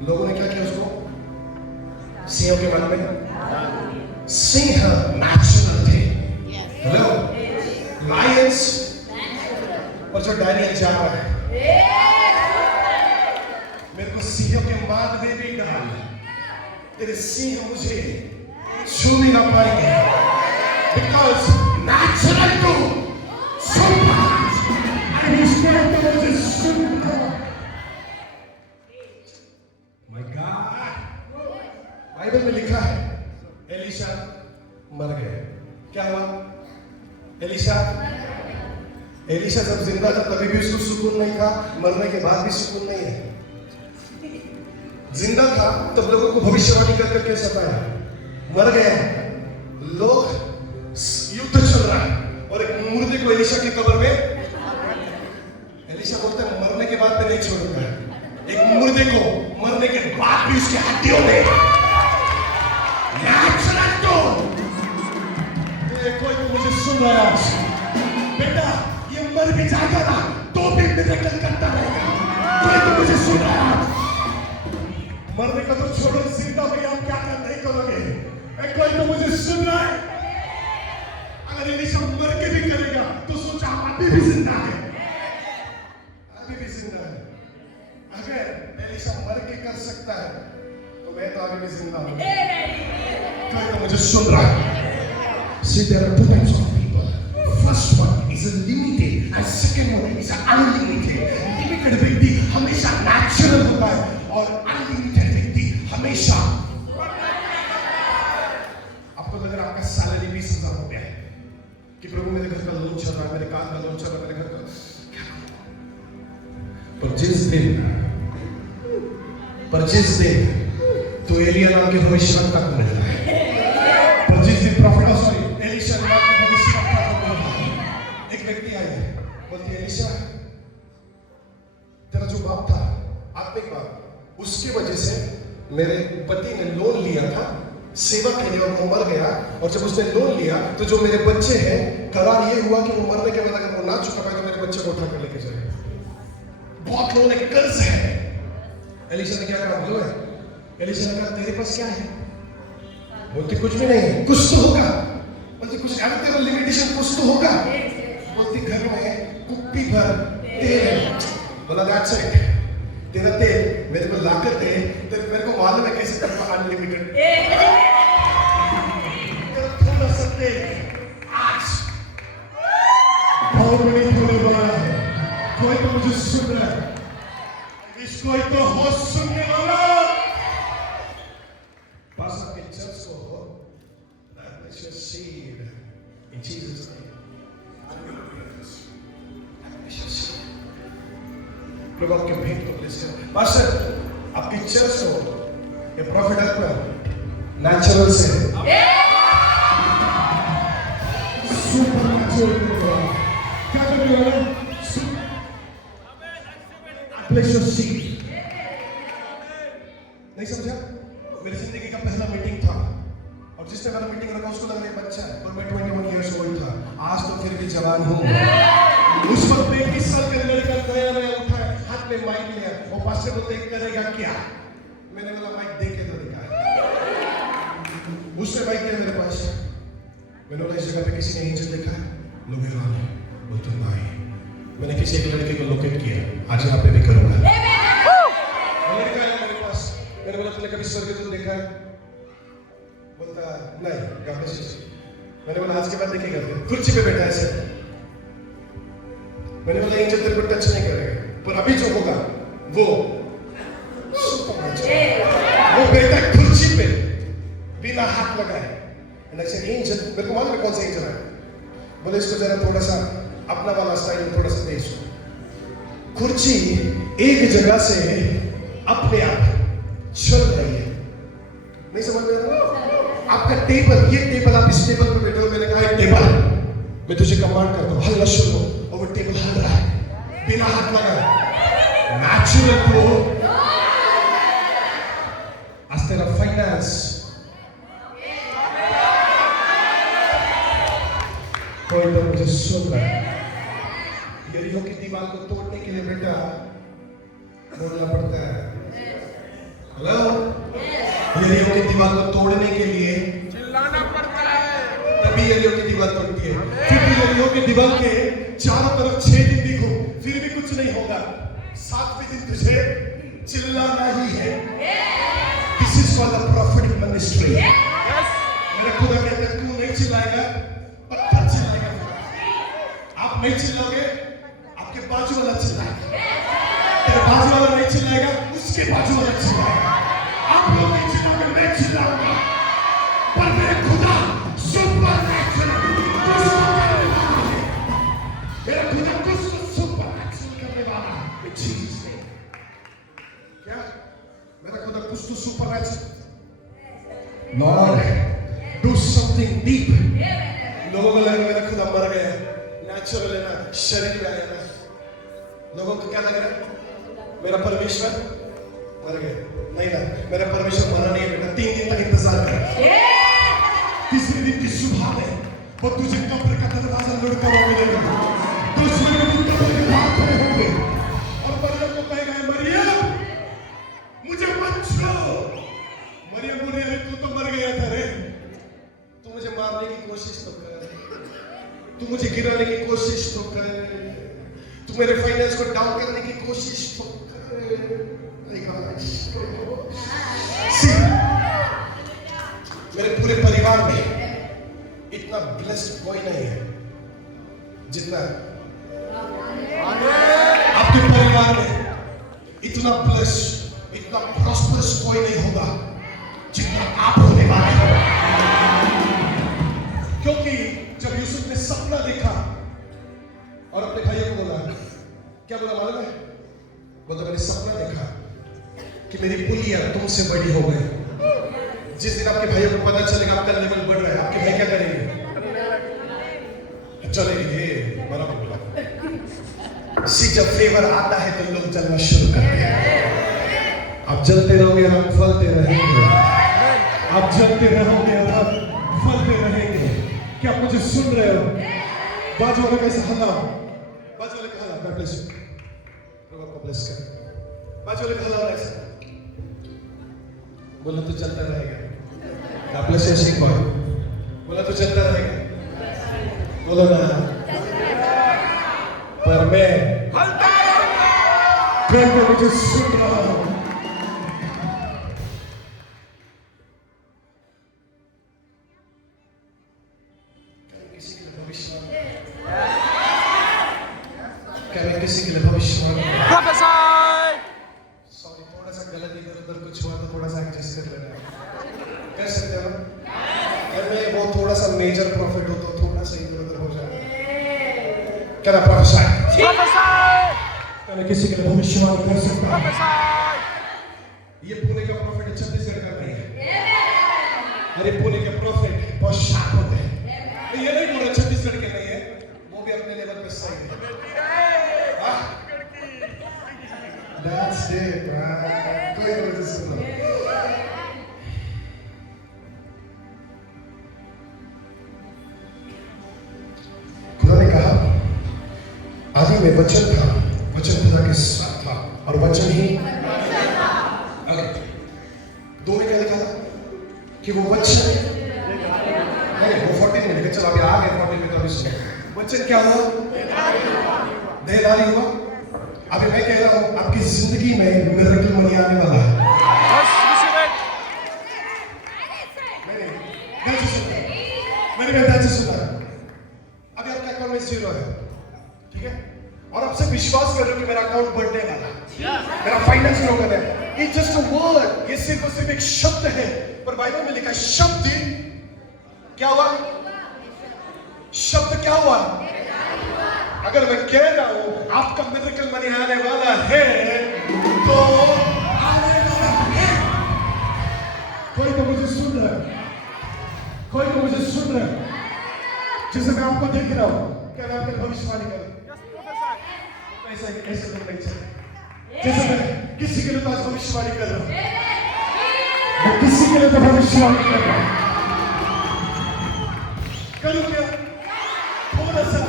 लोगों ने क्या किया उसको? सीएम के बाद में सिंह नेचुरल थे, हेलो लायंस, और जो डैनियल जा रहा है मेरे को सिंह के बाद में भी डाल, तेरे सिंह मुझे छू नहीं ना पाएंगे, because natural to super and his character is super. My God, Bible में लिखा है एलिशा मर गए। क्या हुआ? एलिशा जब जिंदा था तभी भी उसको सुकून नहीं था, मरने के बाद भी सुकून नहीं है। जिंदा था तब लोगों को भविष्यवाणी कर करके सताया, मर गया लोग युद्ध चल रहा है और एक मुर्दे को एलिशा की कब्र में, एलिशा बोलता है मरने के बाद भी नहीं छोड़ूंगा। एक मुर्दे को मरने के बाद भी उसके हड्डियों में नेचुरल तो कोई तो मुझे सुन रहा है आज, बेटा ये मर भी जाएगा ना तो भी मिरेकल करता रहेगा। कोई तो मुझे सुन रहा है आज, मरने का तो छोड़ो, जिंदा भी आप क्या कर नहीं करोगे। कोई तो मुझे सुन रहा है, अगर एलिशा मर के भी करेगा तो सोचा अभी भी जिंदा है, अभी भी जिंदा है। अगर एलिशा मर के कर सकता है तो मैं तो अभी भी जिंदा हूं। कोई तो मुझे सुन रहा है। See, there are 2 types of people. First one is a limited and second one is an unlimited. Limited व्यक्ति हमेशा नेचुरल होता है और अनलिमिटेड व्यक्ति हमेशा, आपको लग रहा है आपका सैलरी 20,000 हो गया है कि प्रभु मेरे घर का लोन चल रहा है, मेरे कार का लोन चल रहा है, मेरे घर का पर जिस दिन तो एलिया नाम के भविष्यवक्ता को मिल रहा है, पर जिस दिन प्रॉफिट एलिशा नाम के भविष्यवक्ता को मिल रहा है, एक व्यक्ति आया बोलती है एलिशा तेरा जो बाप था आत्मिक बाप, उसकी वजह से मेरे पति ने लोन लिया था सेवा के लिए और वो मर गया, और जब उसने लोन लिया तो जो मेरे बच्चे हैं करार ये हुआ कि वो मरने के बाद अगर वो ना चुका पाए तो मेरे बच्चे को उठा कर लेके जाए। बहुत लोगों ने कर्ज है। एलिशा ने क्या कहा बोलो है? एलिशा ने कहा तेरे पास क्या है? बोलती कुछ भी नहीं है। कुछ तो होगा। बोलती कुछ, अगर तेरा लिमिटेशन कुछ तो होगा। बोलती घर में कुप्पी भर तेल है। बोला दैट्स इट, तेरा तेल मेरे को लाकर दे, तेरे मेरे को अनलिमिटेड। थोड़ा सा देख आज बहुत बड़ी होने वाला है। कोई तो मुझे सुन रहा है, कोई तो हो सुनने वाला। पास आपके चर्च को हो, bless your seed in Jesus' name. प्रभु आपके भेंट को ब्लेस करें। पास्टर आपकी चर्च को ये प्रॉफिट पर नेचुरल से सुपर नेचुरल क्या करने वाला है? Bless your seed. नहीं समझा? मेरी जिंदगी का पहला मीटिंग था और जिसने मेरा मीटिंग रखा उसको लगा बच्चा है और मैं 21 इयर्स ओल्ड था। आज तो फिर भी जवान हूँ। उस वक्त 21 साल का लड़का नया नया उठा है, हाथ में माइक लिया, वो पास्टर बोलते करेगा क्या? मैंने बोला माइक दे के तो दिखा। उसने माइक लिया मेरे पास, मैंने बोला इस जगह पे किसी ने एंजल देखा है? लोग हैरान हैं, बोलते नहीं। मैंने किसी एक लड़के को लोकेट किया, आज यहाँ पे भी करूँगा। लड़का है मेरे पास, मैंने बोला तूने कभी स्वर्ग को देखा है? बोलता नहीं। God bless you। मैंने बोला आज के बाद देखेगा, कुर्सी पे बैठा है सर। मैंने बोला एंजल तेरे को टच नहीं करेगा, पर अभी जो होगा वो वो बैठा है कुर्सी पे बिना हाथ लगाए। ऐसे एंजल मेरे को मालूम है कौन सा एंजल है। बोले इसको जरा थोड़ा सा अपना वाला स्टाइल में थोड़ा सा तेज। कुर्सी एक जगह से अपने आप चल रही है, नहीं समझ में आ रहा? आपका टेबल, ये टेबल, आप इस टेबल पर बैठे हो, मैंने कहा टेबल मैं तुझे कमांड करता हूँ हल्ला शुरू हो, और वो टेबल हल रहा है बिना हाथ लगाए। नेचुरल को आज तेरा फाइनेंस कोई तो मुझे सुन रहा है। यरीहो की दीवार को तोड़ने के लिए बेटा बोलना पड़ता है। हेलो, यरीहो की दीवार को तोड़ने के लिए चिल्लाना पड़ता है, तभी यरीहो की दीवार तोड़ती है। क्योंकि यरीहो की दीवार के चारों तरफ 6 दिन दिखो फिर भी कुछ नहीं होगा, 7वें दिन तुझे चिल्लाना ही है। This is called the prophetic ministry। मेरा खुदा कहता है तू नहीं चिल्लाएगा, पत्थर चिल्लाएगा। आप नहीं चिल्लाओगे, आपके बाजू वाला चिल्लाएगा। तेरे बाजू वाला नहीं चिल्लाएगा, उसके बाजू वाला चिल्लाएगा। आप लोग नहीं चिल्लाओगे, मैं चिल्लाऊंगा। पर मेरे खुदा सुपरनैचुरल कुछ करने वाला है। मेरा खुदा कुछ सुपरनैचुरल करने वाला है। चीज क्या? मेरा खुदा कुछ तो supernatural. Lord, do something deep। लोगों को लगा मेरा खुदा मर गया, नेचुरल है ना, शरीर में आया ना। लोगों को क्या लग रहा है? मेरा परमेश्वर मर गया। नहीं ना, मेरा परमेश्वर मरा नहीं है बेटा। 3 दिन तक इंतजार कर। तीसरे दिन की सुबह में वो तुझे कब्र का दरवाजा लुढ़का हुआ मिलेगा। दूसरे दिन कब्र के बाहर खड़े होंगे और मरियम को कहेगा मरियम मुझे मत छोड़ो। मरियम बोल रही है तू तो मर गया था रे, तू मुझे मारने की कोशिश तो कर, तू मुझे गिराने की कोशिश तो कर, तू मेरे फाइनेंस को डाउन करने की कोशिश तो कर। मेरे पूरे परिवार में इतना ब्लेस्ड कोई नहीं है जितना आपके परिवार में, इतना ब्लेस्ड, इतना प्रॉस्परस कोई नहीं होगा जितना आप होने वाले हो। क्योंकि जब यूसुफ ने सपना देखा और अपने भाइयों को बोला, क्या बोला मालूम है? बोला मैंने सपना देखा कि मेरी पुलिया तुमसे बड़ी हो गई। जिस दिन आपके भाइयों को पता चलेगा आपका लेवल बढ़ रहा है, आपके भाई क्या करेंगे? चलेंगे। बराबर बोला। सी जब फेवर आता है तो लोग जलना शुरू करते हैं। आप जलते रहोगे और आप फलते रहेंगे। आप जलते रहोगे और आप फलते रहेंगे। क्या आप मुझे सुन रहे हो? बाजू वाले कैसे हल्ला? बाजू वाले का हल्ला। Bless you. प्रभु आपको ब्लेस करे। बाजू वाले का हल्ला ऐसे बोला तो चलता रहेगा। God bless you, सिंह भाई। बोला तो चलता रहेगा। बोलो ना, पर मैं कल को मुझे सुन रहा हूँ। किसी के लिए भविष्यवाणी Prophesy. सॉरी थोड़ा सा गलत इधर उधर कुछ हुआ तो थोड़ा सा एडजस्ट कर लेना कर सकते हो ना अगर मैं वो थोड़ा सा मेजर प्रॉफिट हो तो थोड़ा सा इधर उधर हो जाए क्या ना प्रोफेसर Prophesy. मैंने किसी के लिए भविष्यवाणी कर सकता हूं Prophesy. ये पुणे का प्रॉफिट छत्तीसगढ़ का नहीं है अरे पुणे के प्रॉफिट बहुत शार्प होते हैं तो ये नहीं बोल रहा छत्तीसगढ़ के नहीं है वो भी अपने लेवल पे सही है That's it, man. कोई वजह से सुनो खुदा ने कहा आदि में वचन था वचन खुदा के साथ था और वचन ही अरे दो में क्या लिखा था कि वो वचन नहीं वो 14 में लिखा चलो अभी आ गए 14 में तो अभी सुनो वचन क्या हुआ देहधारी हुआ अभी मैं कह रहा हूं आपकी जिंदगी में मिरेकल मनी आने वाला है Yes, receive it. मैंने ध्यान से सुना अभी आपका अकाउंट में 0 है ठीक है और आपसे विश्वास कर रहे हो कि मेरा अकाउंट बढ़ने वाला है मेरा फाइनेंस ग्रो कर रहा है इट्स जस्ट अ वर्ड ये सिर्फ और सिर्फ एक शब्द है पर बाइबल में लिखा है शब्द क्या हुआ शब्द क्या हुआ अगर मैं कह रहा हूं आपका मिरेकल मनी आने वाला है तो आने वाला है कोई तो मुझे सुन रहा है कोई तो मुझे सुन रहा है जैसे मैं आपको देख रहा हूं क्या मैं आपके भविष्यवाणी करूं Yes, prophesy. ऐसे तो नहीं चले जैसे मैं किसी के लिए तो आज भविष्यवाणी कर रहा हूं मैं किसी के लिए तो भविष्यवाणी कर रहा हूं करूं क्या थोड़ा सा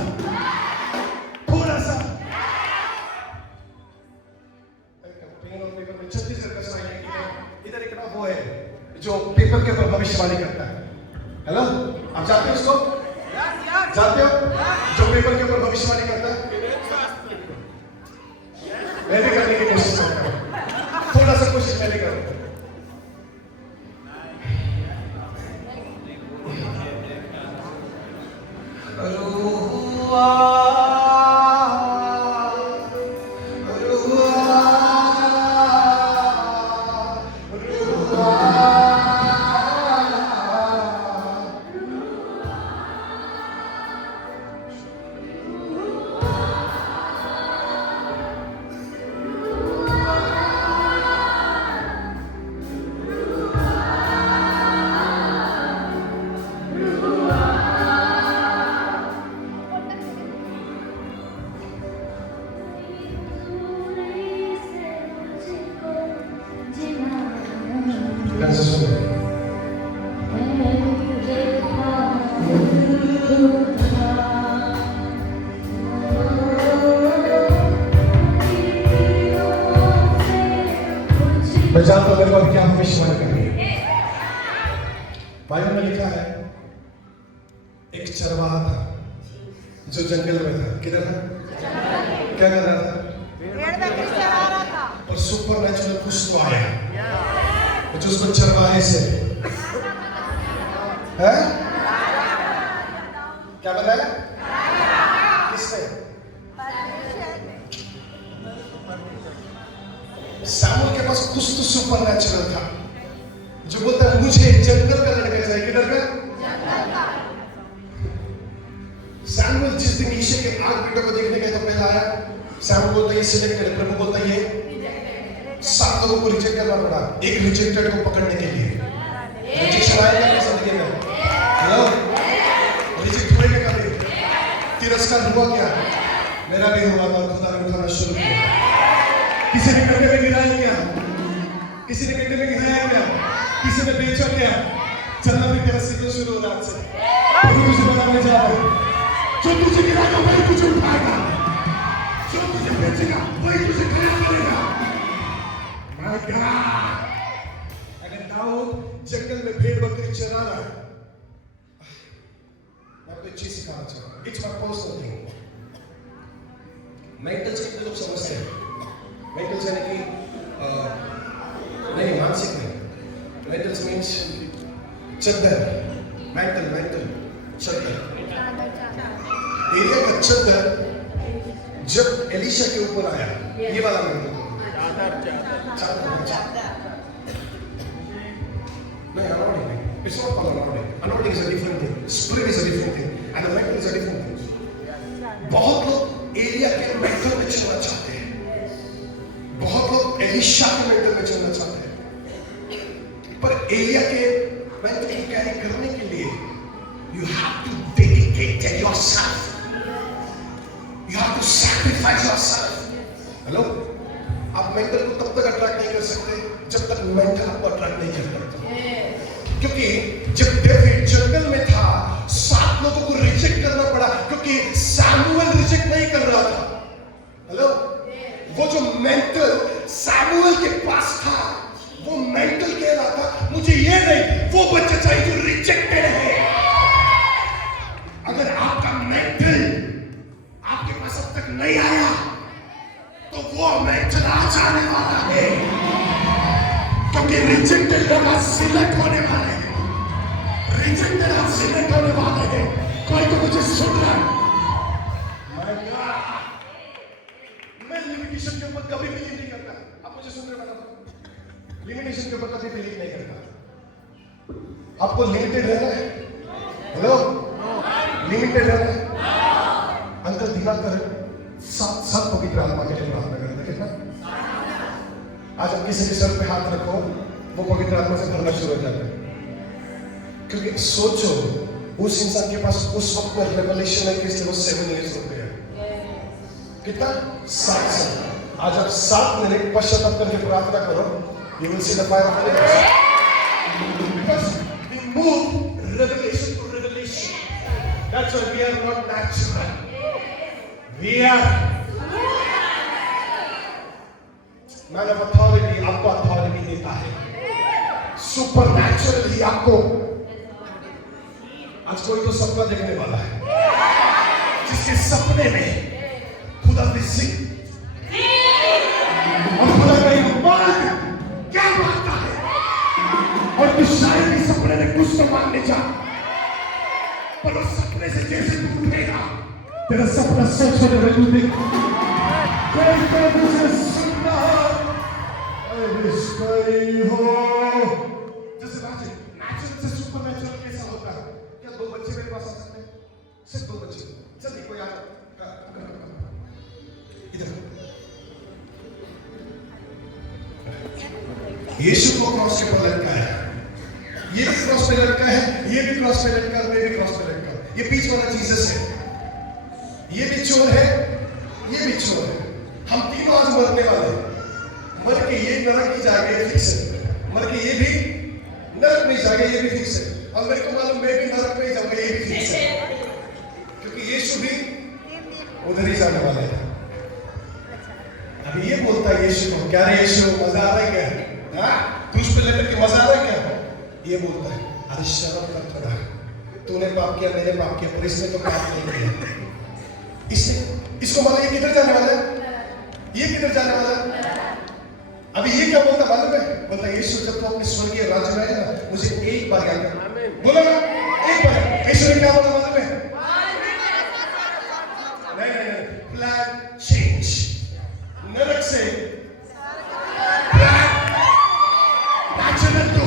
छत्तीसगढ़ का साइन है इधर एक ना वो है जो पेपर के ऊपर भविष्यवाणी करता है हेलो आप जानते हो उसको जानते हो जो पेपर के ऊपर भविष्यवाणी करता है मैं भी करने की कोशिश करता हूँ थोड़ा सा कोशिश मैं भी करूँ मैं जानता हूं मेरे को क्या भविष्यवाणी करनी है बाइबल में लिखा है एक चरवाहा था जो जंगल में था किधर था क्या कर रहा था और सुपर नेचुरल कुछ तो आया जो उसको चरवाहे से है क्या बताया किसने सामुएल के पास कुछ तो सुपर नेचुरल था जो बोलता है मुझे जंगल का लड़का चाहिए किधर का सामुएल जिस दिन यीशु के 8 बेटों को देखने गया तो पहला आया सामुएल बोलता है ये सिलेक्ट करे प्रभु बोलता है ये 7 लोगों को रिजेक्ट करना पड़ा एक रिजेक्टेड को पकड़ने के लिए रिजेक्शन आएगा अपनी जिंदगी में हेलो रिजेक्ट हुए क्या कभी तिरस्कार हुआ क्या मेरा भी हुआ और खुदा ने उठाना शुरू किया किसी ने गड्ढे में गिराया क्या किसी ने गड्ढे में गिराया क्या किसी ने बेचा क्या चलना भी तेरा सीजन शुरू हो रहा है प्रभु तुझे बताने जा रहा है जो तुझे गिराएगा वही तुझे उठाएगा जो तुझे बेचेगा वही तुझे खड़ा करेगा माय गॉड अगर दाऊद जंगल में भेड़ बकरी चरा रहा है मैं आपको एक चीज सिखाना चाहूंगा it's my personal thing mental से लोग समझते हैं मेंटल से यानी कि नहीं मानसिक नहीं मेंटल मीन्स चद्दर मेंटल चद्दर एरिया का चद्दर जब एलिशा के ऊपर आया, ये वाला मेंटल, नहीं, anointing नहीं, it's not called anointing. Anointing is a different thing. Spirit is a different thing, and the mental is a different thing. बहुत लोग एलिया के मेंटल में चलना चाहते हैं, बहुत लोग एलिशा के मेंटल में चलना चाहते हैं, पर एलिया के मेंटल को कैरी करने के लिए you have to dedicate yourself. You have to sacrifice yourself. Hello? आप मेंटल को तब तक अट्रैक्ट नहीं कर सकते जब तक मेंटल आपको अट्रैक्ट नहीं करता। क्योंकि जब डेविड जंगल में था, 7 लोगों को रिजेक्ट करना पड़ा क्योंकि सैमुअल रिजेक्ट नहीं कर रहा था। हेलो? वो जो मेंटल सैमुअल के पास था, वो मेंटल कह रहा था मुझे ये नहीं, वो बच्चा चाहिए जो रिजेक्टेड है। अगर आपका मेंटल आपके पास अब तक नहीं आया तो वो मेंटल आ जाने वाला है, क्योंकि रिजेक्टेड लोग सिलेक्ट होने वाले हैं, रिजेक्टेड लोग सिलेक्ट होने वाले हैं। कोई तो मुझे सुन रहा है? मैं लिमिटेशन के ऊपर कभी बिलीव नहीं करता। आप मुझे सुन रहे हो? लिमिटेशन के ऊपर कभी बिलीव नहीं करता। आपको लिमिटेड रहना है। हेलो, लिमिटेड रहना है। अंकल दिमाग कर सब पवित्र आत्मा के लिए प्रार्थना करें, कितना आज आप किसी के सर पे हाथ रखो, वो पवित्र आत्मा से भरना शुरू हो जाता है। क्योंकि सोचो उस इंसान के पास उस वक्त में रेवलेशन है कि इसलिए वो 7 इयर्स हो गया, कितना 7 साल। आज आप 7 मिनट पश्चाताप करके प्रार्थना करो, you will see the fire of the Holy Ghost. Because we move revelation to revelation. That's why we are not natural. We are man of authority. आपको authority देता है, supernatural ही आपको। आज कोई तो सपना देखने वाला है जिसके सपने में खुदा विजिट और खुदा का एक बात क्या मांगता है, और तू शायद इस सपने में कुछ तो मांगने जा, पर उस सपने से जैसे तू उठेगा तेरा सपना सच होने में तू देख। कोई तो मुझे सुनना हो। जैसे नेचुरल से सुपरनेचुरल कैसा होता है? क्या 2 बच्चे मेरे पास आ सकते हैं? सिर्फ 2 बच्चे। चल कोई आ इधर। यीशु को क्रॉस के ऊपर लटकाया, ये भी क्रॉस पे लटका है, ये भी क्रॉस पे लटका, मैं भी क्रॉस पे लटका। ये बीच वाला जीसस है, ये भी चोर है, ये भी चोर है। हम तीनों आज मरने वाले हैं। मर के ये नरक में जाएगा, ये फिक्स है। मर के ये भी नरक में जाएगा, ये भी फिक्स है। और मेरे को मालूम मैं भी नरक में जाऊंगा, ये भी फिक्स है, क्योंकि यीशु भी उधर ही जाने वाला है। अभी ये बोलता है यीशु को, क्या रे यीशु मजा आ रहा है क्या? हाँ, क्रूस पे लेकर के मजा आ रहा है क्या? ये बोलता है अरे शर्म कर थोड़ा, तूने पाप किया, मैंने पाप किया, पर इसने तो पाप नहीं किया। इसको मालूम ये किधर जाने वाला है, ये किधर जाने वाला है। अभी ये क्या बोलता मालूम है? बोलता यीशु जब तू अपने स्वर्गीय राज्य में आएगा ना, मुझे एक बार याद कर, बोलो ना एक बार। यीशु ने क्या बोला मालूम है? नहीं, प्लान चेंज। नरक से प्लान नेचुरल टू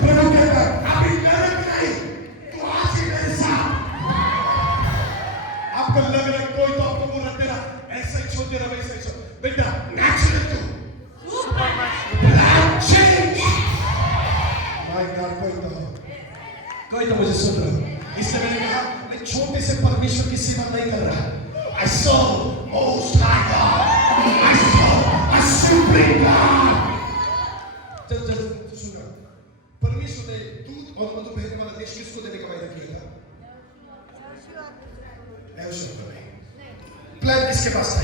प्रभु कहता अभी नरक नहीं, तू आज ही मेरे साथ। आपको लग रहा है कोई तो आपको बोल रहा तेरा ऐसा ही छोड़ दे रहा, वैसा ही छोड़, बेटा natural to plan change. My god, कोई तो मुझे सुन रहा है। इसलिए मैंने कहा मैं छोटे से परमेश्वर की सेवा नहीं कर रहा। I saw most high God. I saw a supreme God. जब सुना परमेश्वर ने दूध और मधु बहने वाला देश किसको देने का वायदा किया था? यहोशू को नहीं। प्लान किसके पास था?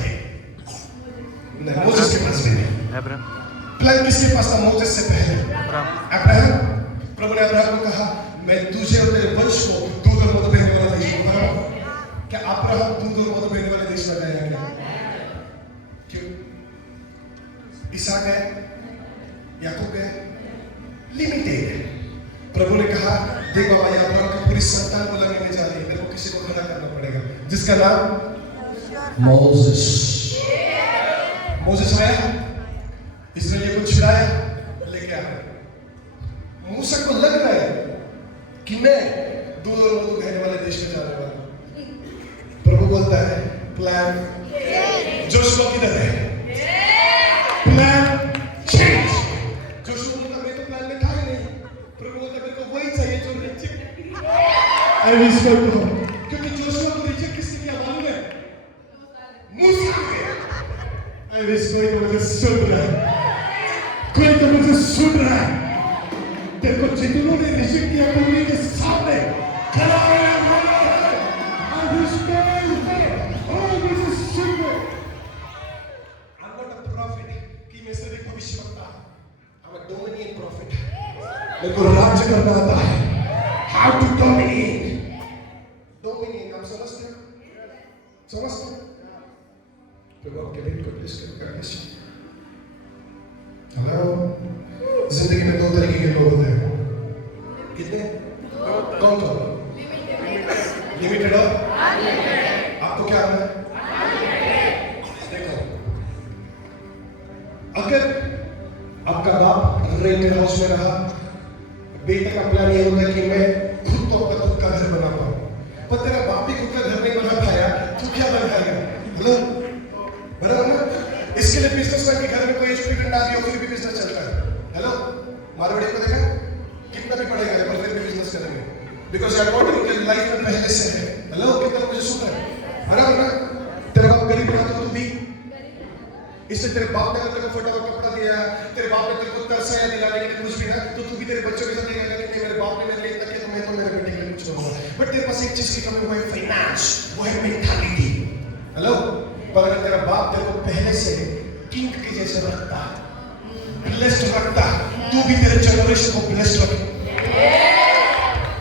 मोसेस के पास नहीं। प्लान किसके पास था? मोसेस से पहले अब्राहम। प्रभु ने अब्राहम को कहा मैं तुझे और तेरे वंश को दूध और मधु बहने वाला देश दूंगा। क्या अब्राहम दूध और मधु बहने वाले देश में जाएगा क्या? क्यों? इसहाक है, याकूब है, लिमिटेड। प्रभु ने कहा देखो भाई अब्राहम की पूरी संतान को लगने जा रही है, मेरे को किसी को खड़ा करना पड़ेगा जिसका नाम मोसेस आया, इस्राएलियों को छुड़ाया, लेके आया। मूसा को लग रहा है कि मैं दूर और मधु बहने वाले देश में जाने वाला हूं। प्रभु बोलता है प्लान जोशुआ किधर है? Plan change. जोशुआ बोलता मैं तो प्लान में था ही नहीं। प्रभु बोलता मेरे को वही चाहिए जो रिजेक्ट। क्योंकि जोशुआ को रिजेक्ट किसने किया मालूम है? मूसा ने। कोई तो मुझे सुन रहा है, कोई तो मुझे सुन रहा है। तेरे को जितनों ने रिजेक्ट किया प्रभु के सामने खड़ा है। मेरे को राज्य करना आता है। How to dominate? Dominate, आप समझते हो? समझते हो? प्रभु आपके दिन को ब्लेस करेगा। हेलो, जिंदगी में दो तरीके के लोग होते हैं। कितने? कौन कौन? लिमिटेड और आपको क्या करना है? देखो, अगर आपका बाप रेंटेड हाउस में रहा, बेटे का प्लान ये होता है कि मैं खुद तो अपना खुद का घर बना पाऊं, पर तेरा बाप भी खुद का घर नहीं बना पाया, तू क्या बनाएगा? हेलो, बराबर ना? इसके लिए बिजनेसमैन के घर में कोई एजुकेटेड ना भी हो फिर भी बिजनेस चलता है। हेलो, मारवाड़ी को देखा कितना भी पढ़ेगा पर फिर भी बिजनेस करेंगे, बिकॉज अकॉर्डिंग टू लाइफ में पहले से है। हेलो, कितना मुझे सुन रहा है? बराबर ना? तेरा बाप गरीब रहा तो तू भी, इससे तेरे बाप ने तेरे को फोटो का कपड़ा दिया, तेरे बाप ने तेरे को तरसाया दिलाने के लिए कुछ भी ना, तो तू भी तेरे बच्चों के साथ नहीं कहना कि मेरे बाप ने मेरे लिए इतना किया तो मैं तो मेरे बेटे के लिए कुछ करूंगा। बट तेरे पास एक चीज की कमी, वो है फाइनेंस, वो है मेंटालिटी। हेलो, पर अगर तेरा बाप तेरे को पहले से किंग के जैसे रखता, ब्लेस्ड रखता, तू भी तेरे जनरेशन को ब्लेस्ड रखे।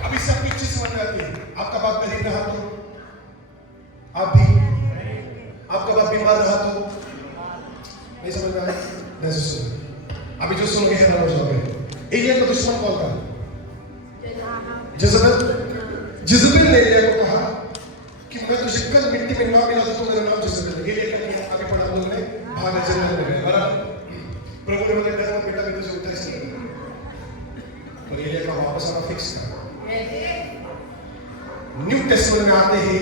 अभी सब कुछ चीज समझ में आती है। आपका बाप गरीब रहा तो आप भी, आपका बाप बीमार रहा तो नहीं समझ में आया? नहीं सुन, अभी जो सुनोगे हैरान हो जाओगे। एलिया का दुश्मन कौन था? जिज़ेबेल ने एलिया को कहा कि मैं तुझे कल मिट्टी में ना मिला तो मेरा नाम जिज़ेबेल। एलिया क्या किया? आगे पढ़ा बोलने भागा जंगल में गया। बराबर, प्रभु ने बोला डर मत बेटा, मैं तुझे उठा इसलिए। पर एलिया का वापस आना फिक्स था। न्यू टेस्टमेंट में आते ही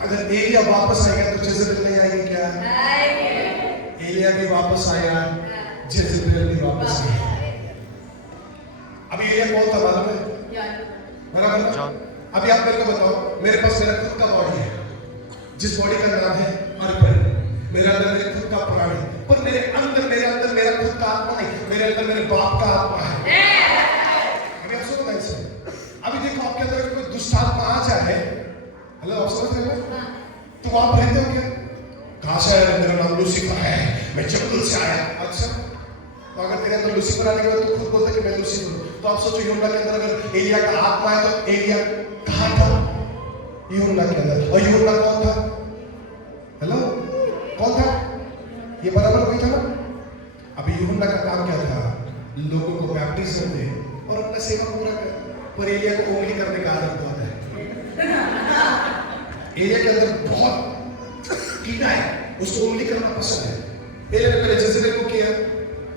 अगर एलिया वापस आएगा तो जिज़ेबेल नहीं आएगी क्या? एलिया भी वापस आया, जिज़ेबेल भी वापस आया। अभी एलिया कौन था मालूम है? बराबर? अभी आप मेरे को बताओ, मेरे पास मेरा खुद का बॉडी है, जिस बॉडी का नाम है अर्पण। मेरे अंदर मेरे खुद का प्राण है, पर मेरे अंदर मेरा खुद का आत्मा नहीं, मेरे अंदर मेरे बाप का आत्मा है। अभी आप सुनो कैसे? अभी देखो आपके अंदर कोई दुष्ट आत्मा आ जाए, हेलो आप समझ रहे हो? तो आप रहते हो क्या? कहाँ से आया? मेरा नाम लूसीफर है, मैं जंगल से आया। अच्छा, तो अगर तेरे अंदर लूसीफर आने के बाद तू खुद बोलता कि मैं लूसीफर हूँ, तो आप सोचो यूहन्ना के अंदर अगर एलिया का आत्मा है तो एलिया कहाँ था? यूहन्ना के अंदर। और यूहन्ना कौन था? हेलो, कौन था? ये बराबर वही था ना? अभी यूहन्ना का काम क्या था? लोगों को बैप्टिज्म दे और अपना सेवा पूरा कर। पर एलिया को उंगली करने का आदत बहुत है। एलिया के अंदर बहुत कीड़ा है, उसको उंगली करना पसंद है। एलिया ने पहले जिज़ेबेल को किया,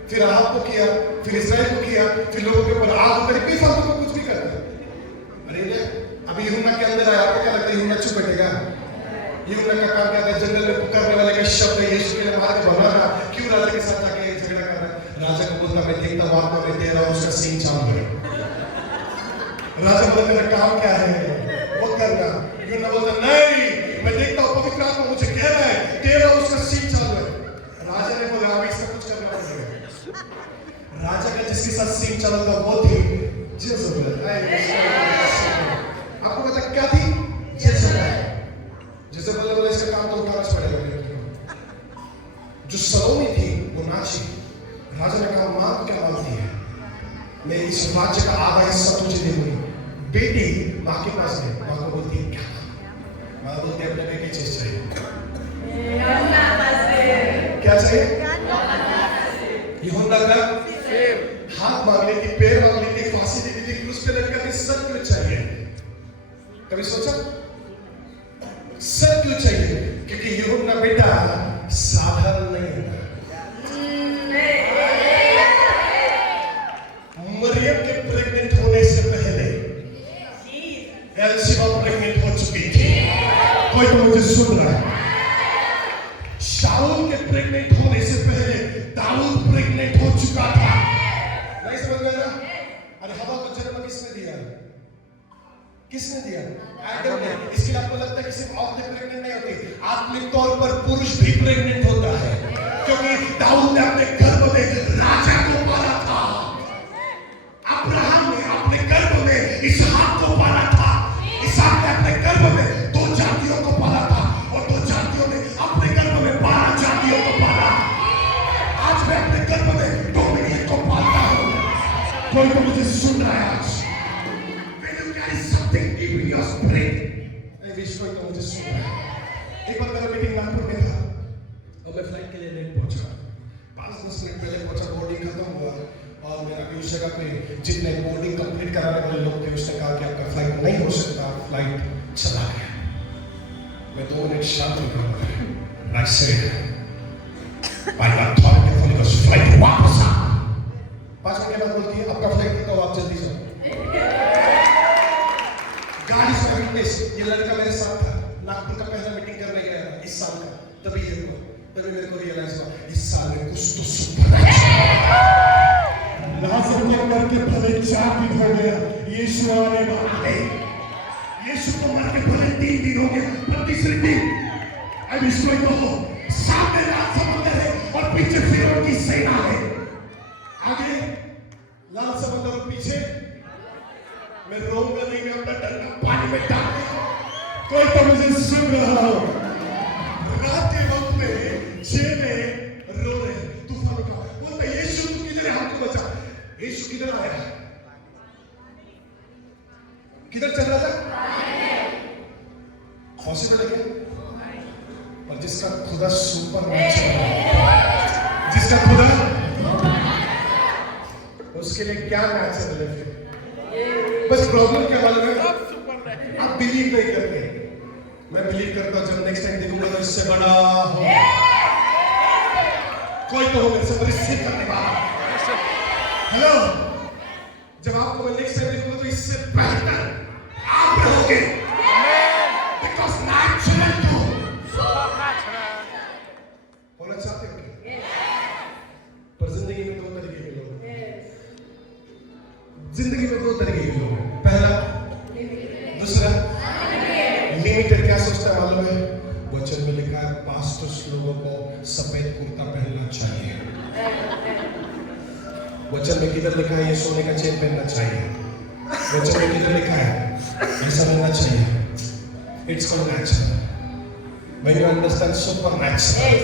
फिर आहाब को किया, फिर इस्राएल को किया, फिर लोगों के ऊपर आग उतरी, फिर फालतू को कुछ भी करता है। अरे अभी यूहन्ना के अंदर आया, आपको क्या लगता है यूहन्ना चुप बैठेगा? यूहन्ना का काम क्या था? जंगल में पुकारने वाले का शब्द है यीशु के लिए मार के भगाना। क्यों राजा के साथ आके झगड़ा कर रहा है? राजा को बोलता मैं देखता हूं आत्मा में तेरा उसका सीन चालू है। राजा बोलता मेरा काम क्या है वो करना। यूहन्ना बोलता नहीं, मैं देखता हूं पवित्र आत्मा मुझे कह रहा है तेरा उसका सीन चालू है। राजा ने बोला अभी इसका कुछ करना पड़ेगा। राजा का जिसके साथ सीन चला था वो थी जिज़ेबेल। आपको पता क्या थी? जिज़ेबेल ने बोला इसका काम तो उठाना पड़ेगा। जो सलोमी थी वो नाची। राजा ने कहा मां क्या मांगती है? मैं इस राज्य का आधा हिस्सा तुझे दे दूंगी। बेटी मां के पास गई, मां को बोलती है क्या? मां बोलती है अपने बेटे की चीज चाहिए। क्या चाहिए? यूहन्ना का हाथ मांग लेती, पैर मांग लेती, फांसी दे देती, क्रूस पे लटका के सर क्यों चाहिए? कभी सोचा? सर क्यों चाहिए? क्योंकि यूहन्ना बेटा साधारण नहीं है। मरियम के प्रेग्नेंट होने से पहले एलिशिबा प्रेग्नेंट हो चुकी थी। कोई तो मुझे सुन रहा है। शाऊल के प्रेग्नेंट होने से पहले दाऊद प्रेग्नेंट हो चुका था। नहीं समझ में ना? अरे हवा को जन्म किसने दिया? किसने दिया? आदम ने। इसके लिए आपको लगता है कि सिर्फ औरतें प्रेग्नेंट नहीं होती, आत्मिक तौर पर पुरुष भी प्रेग्नेंट होता है, क्योंकि दाऊद ने अपने गर्भ में राजा को पाला था। अब्राहम ने अपने गर्भ में इसहाक को पाला था। इसहाक ने अपने गर्भ में 2 जातियों को पाला था और 2 जातियों ने अपने गर्भ में 12 जातियों को पाला। आज मैं अपने गर्भ में डोमिनियन को पालता हूँ। कोई तो मुझे सुन रहा है आज। Something deep in your spirit. मैं विश्व को मुझे सुन रहा है। एक बार मेरा मीटिंग नागपुर में था और मैं फ्लाइट के लिए लेट पहुंचा। 5-10 मिनट पहले पहुंचा, बोर्डिंग खत्म हुआ और मेरा उस जगह पे जितने बोर्डिंग कंप्लीट कराने वाले लोग थे उसने कहा कि आपका फ्लाइट नहीं हो सकता, फ्लाइट चला गया। मैं 2 मिनट शांत रुका। I said, by the authority of Holy Ghost, flight वापस आ। 5 मिनट के बाद बोलती है आपका फ्लाइट तो आप जल्दी जाओ। गाड़ी से विटनेस, ये लड़का मेरे साथ था, नागपुर का पहला मीटिंग करने गया था इस साल का। तभी मेरे को रियलाइज हुआ इस साल में कुछ तो सुपर लाजर को मर के भले 4 दिन हो गया, यीशु आने वाला है। यीशु को मर के भले 3 दिन हो गए, पर तीसरे दिन अब इसको तो सामने लाल समुद्र है और पीछे फिरौन की सेना है। आगे लाल समुद्र और पीछे मैं रोऊंगा नहीं, मैं अपना डंडा पानी में डाल दूंगा। कोई तो मुझे सुन रहा हो। रात के वक्त में चेले रो रहे हैं, तूफान उठा, बोलते यीशु तू किधर है, हमको बचा। यीशु किधर आया? किधर चल रहा था? हौसले में लगे। और जिसका खुदा सुपर नेचुरल है, जिसका खुदा, उसके लिए क्या नेचुरल है? बस प्रॉब्लम क्या मालूम है? आप बिलीव नहीं करते। मैं बिलीव करता हूं, जब नेक्स्ट टाइम देखूंगा तो इससे बड़ा हो। कोई तो हो मेरे से रिसीव करने वाला। हेलो, जब आपको मैं नेक्स्ट टाइम देखूंगा तो इससे बेहतर आप रहोगे। बिकॉज़ नेचुरल टू होना चाहते हो। पर जिंदगी में 2 तरीके के लोग हैं। जिंदगी में 2 तरीके के लोग हैं। पहला, दूसरा लिमिटेड। क्या सोचता है मालूम है? वचन में लिखा है पास्टर्स लोगों को सफेद कुर्ता पहनना चाहिए। वचन में किधर लिखा है ये सोने का चेन पहनना चाहिए? वचन में किधर लिखा है ऐसा रहना चाहिए? It's called natural. When you understand supernatural,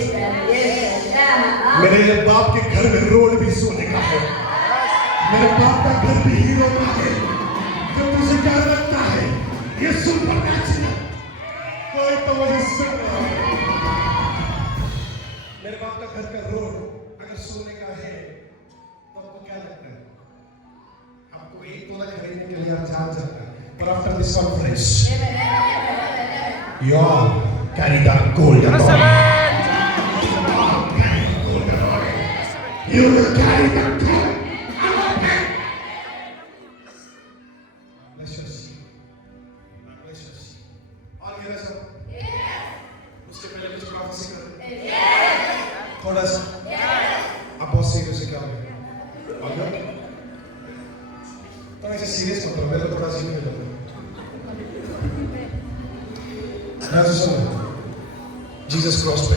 मेरे बाप के घर में रोड भी सोने का है। मेरे बाप का घर भी हीरो का है। जो तुझे क्या लगता है ये सुपरनैचुरल? कोई तो मुझे सुन रहा है। मेरे बाप का घर का रोड अगर सोने का है तो आपको क्या लगता है? आपको 1 तोला खरीदने के लिए आप जान जाता है। पर after this conference you all carry that gold and oil. You will carry that gold. थोड़ा सा आप बहुत सीरियस क्या हो गए? तो ऐसे सीरियस मत रहो, मेरे थोड़ा सीरियस हो जाओ। जीसस क्रॉस पे,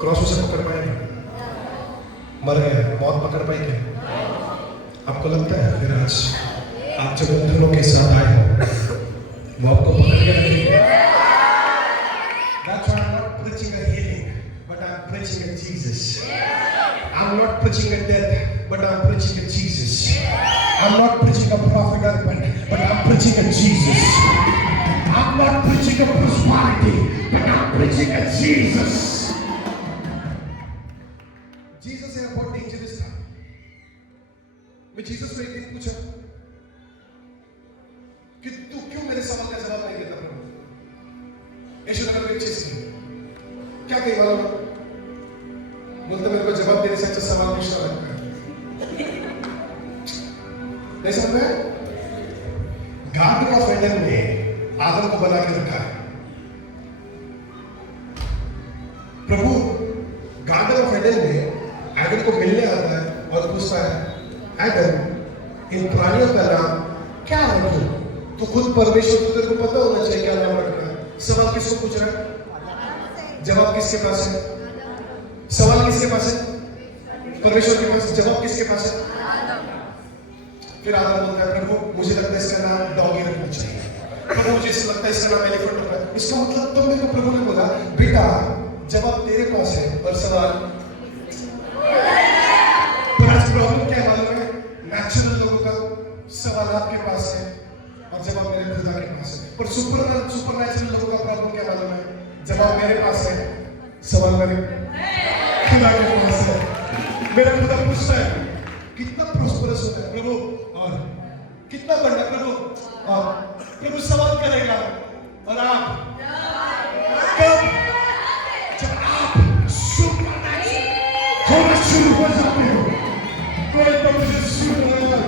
क्रॉस उसे पकड़ पाए? मर गया, मौत पकड़ पाई क्या? आपको लगता है फिर आज आप जब अंधरों के साथ आए हो वो आपको पकड़ के रखेंगे? That's why I'm not preaching a healing, but I'm preaching a Jesus. I'm not preaching a death, but I'm preaching a Jesus. I'm not preaching a prophet, but I'm preaching a Jesus. I'm not preaching a prosperity, but I'm preaching a Jesus. Jesus है बहुत dangerous था। मैं Jesus से एक दिन पूछा कि तू क्यों मेरे सवाल का जवाब नहीं देता प्रभु? यीशु ने एक चीज की, नहीं समझ में? गार्डन ऑफ एडन में आदम को बना के रखा है। प्रभु गार्डन ऑफ एडन में एडम को मिलने आता है और पूछता है, एडम इन प्राणियों का नाम क्या रखूं? तो खुद परमेश्वर को तेरे को पता होना चाहिए क्या नाम रखना है। सवाल किसको पूछ रहा है? जवाब किसके पास है? सवाल किसके पास है? परमेश्वर के पास। जवाब किसके पास है? फिर आदम बोलता है, प्रभु मुझे लगता है इसका नाम डॉगी रखना चाहिए। प्रभु मुझे लगता है इसका नाम एलिफेंट रखना है। इसका मतलब तो मेरे को प्रभु ने बोला, बेटा जवाब तेरे पास है और सवाल प्रॉब्लम क्या है मालूम है? नेचुरल लोगों का सवाल आपके पास है और जवाब मेरे खुदा के पास है। पर सुपरनैचुरल लोगों का प्रॉब्लम क्या मालूम है? जवाब मेरे पास है, सवाल मेरे खुदा के पास है। मेरा खुदा पूछता है कितना प्रॉस्परस होता है प्रभु और कितना बढ़ना प्रभु, और प्रभु सवाल करेगा और आप कब? जब आप सुपरनैचुरल होना शुरू हो जाते हो। कोई तो मुझे सुन रहा है,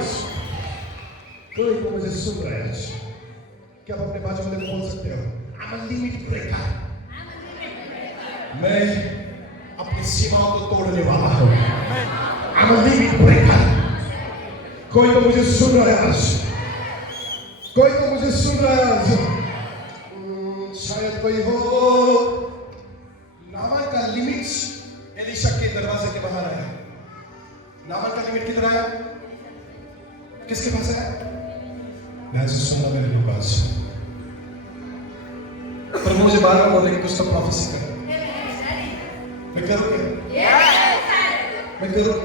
कोई तो मुझे सुन रहा है। क्या आप अपने बाजू वाले को बोल सकते हो, I'm a limit breaker, मैं अपनी सीमाओं को तोड़ने वाला हूँ। I'm a limit breaker। कोई तो मुझे सुन रहा है आज, कोई तो मुझे सुन रहा है आज। शायद कोई हो। नामान का लिमिट एलिशा के दरवाजे के बाहर है। नामान का लिमिट कितना है? किसके पास है? मैं सुनना मेरे पास। पर मुझे बार बार बोले कुछ तो प्रोफेसी कर। मैं करूँगा। मैं करूँगा।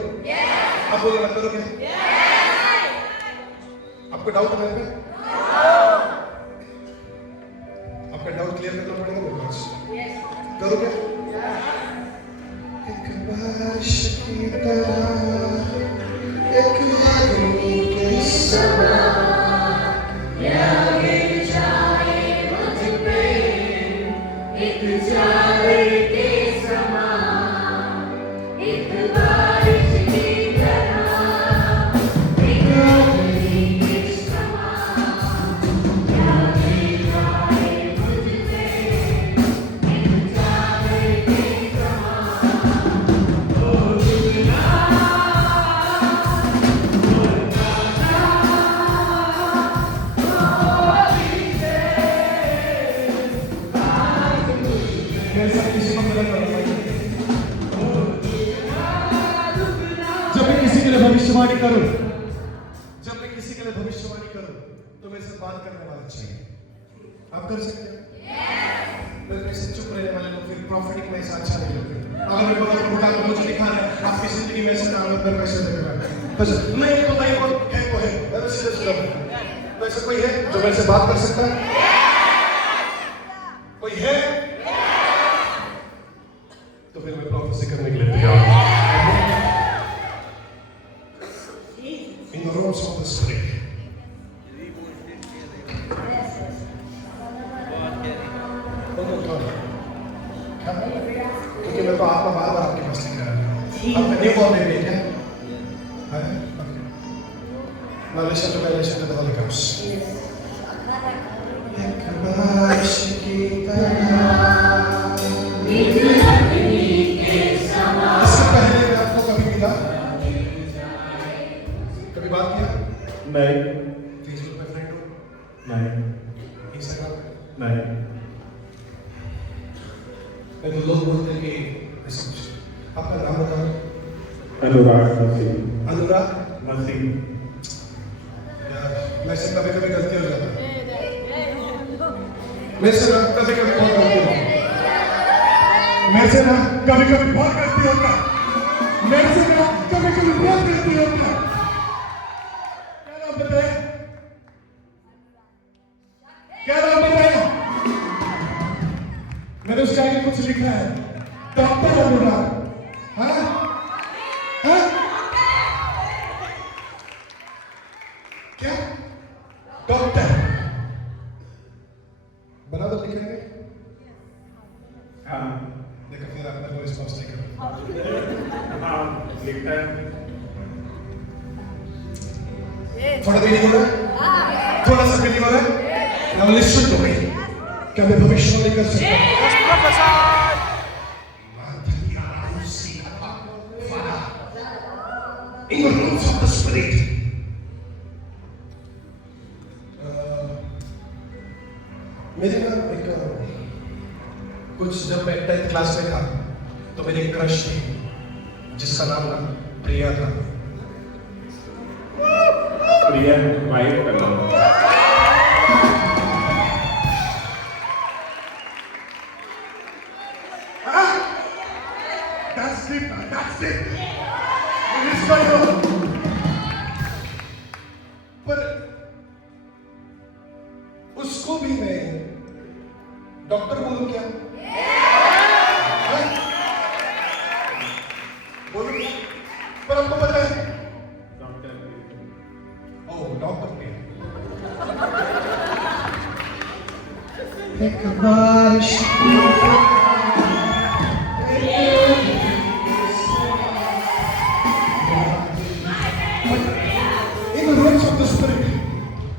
अब बोलो मैं करूँगा। आपको डाउट है मेरे पे? आपका डाउट क्लियर करना पड़ेगा मेरे पास। करोगे? एक बारिश की तरह, एक अग्नि के समान, लगे जाए मुझ पे, एक जाले के समान, एक बारिश की तरह, एक अग्नि के समान, लगे जाए मुझ पे, एक जाले के समान। ओ दुनिया जब मैं किसी के लिए भविष्यवाणी करूं, तो मेरे से बात करने वाला चाहिए। आप कर सकते हैं? मेरे से चुप रहने वाले लोग फिर प्रॉफिटिक में ऐसा अच्छा नहीं लगता। अगर मैं बोला खुदा को मुझे दिखा रहा है आपकी जिंदगी में ऐसा काम अंदर कैसे लगेगा? बस नहीं तो नहीं बोल है को है। मैं सीधे सीधा तो ऐसा कोई है जो मेरे से बात कर सकता है? कोई है? तो फिर मैं प्रोफेसी करने के लिए तैयार हूं। In the realms of the spirit, क्योंकि मैं तो आत्मा बार बार आपके पास लेकर आ रहा हूँ। अब न्यू बॉर्न बेबी है क्या? Now listen to me, listen to the Holy Ghost. एक बारिश की तरह, इससे पहले मैं आपको कभी मिला? कभी बात किया? नहीं। फेसबुक पे फ्रेंड हो? नहीं। इंस्टाग्राम पे? नहीं। मैं तो लोग बोलते हैं कि ऐसा कुछ। आपका नाम बताओ। अनुराग मसीह। अनुराग मसीह। यार मैं से कभी कभी गलती हो जाता है। मेरे से कभी कभी बहुत गलती होती है। मेरे से ना कभी कभी बहुत गलती होता है। मेरे से ना कभी कभी बहुत गलती होता है। क्या नाम बताया? क्या नाम बताया? मैंने उसके आगे कुछ लिखा है, डॉक्टर अनुराग। हाँ हाँ क्या डॉक्टर बराबर लिखेंगे? हाँ। देखो फिर आपने कोई रिस्पॉन्स नहीं करा। हाँ लिखता है। थोड़ा बिलीव हो रहा है? थोड़ा सा बिलीव हो रहा है? Now listen to me. क्या मैं भविष्यवाणी कर सकता हूँ? In the rooms of the spirit. मेरे ना एक कुछ जब मैं 10th क्लास में था तो मेरी एक क्रश थी जिसका नाम ना प्रिया था। प्रिया वाइफ का नाम। That's it, man. That's it. It's my own. पर उसको भी मैं डॉक्टर बोलूं क्या? हाँ? बोलूं क्या? पर आपको पता है? ओह, डॉक्टर भी। एक बारिश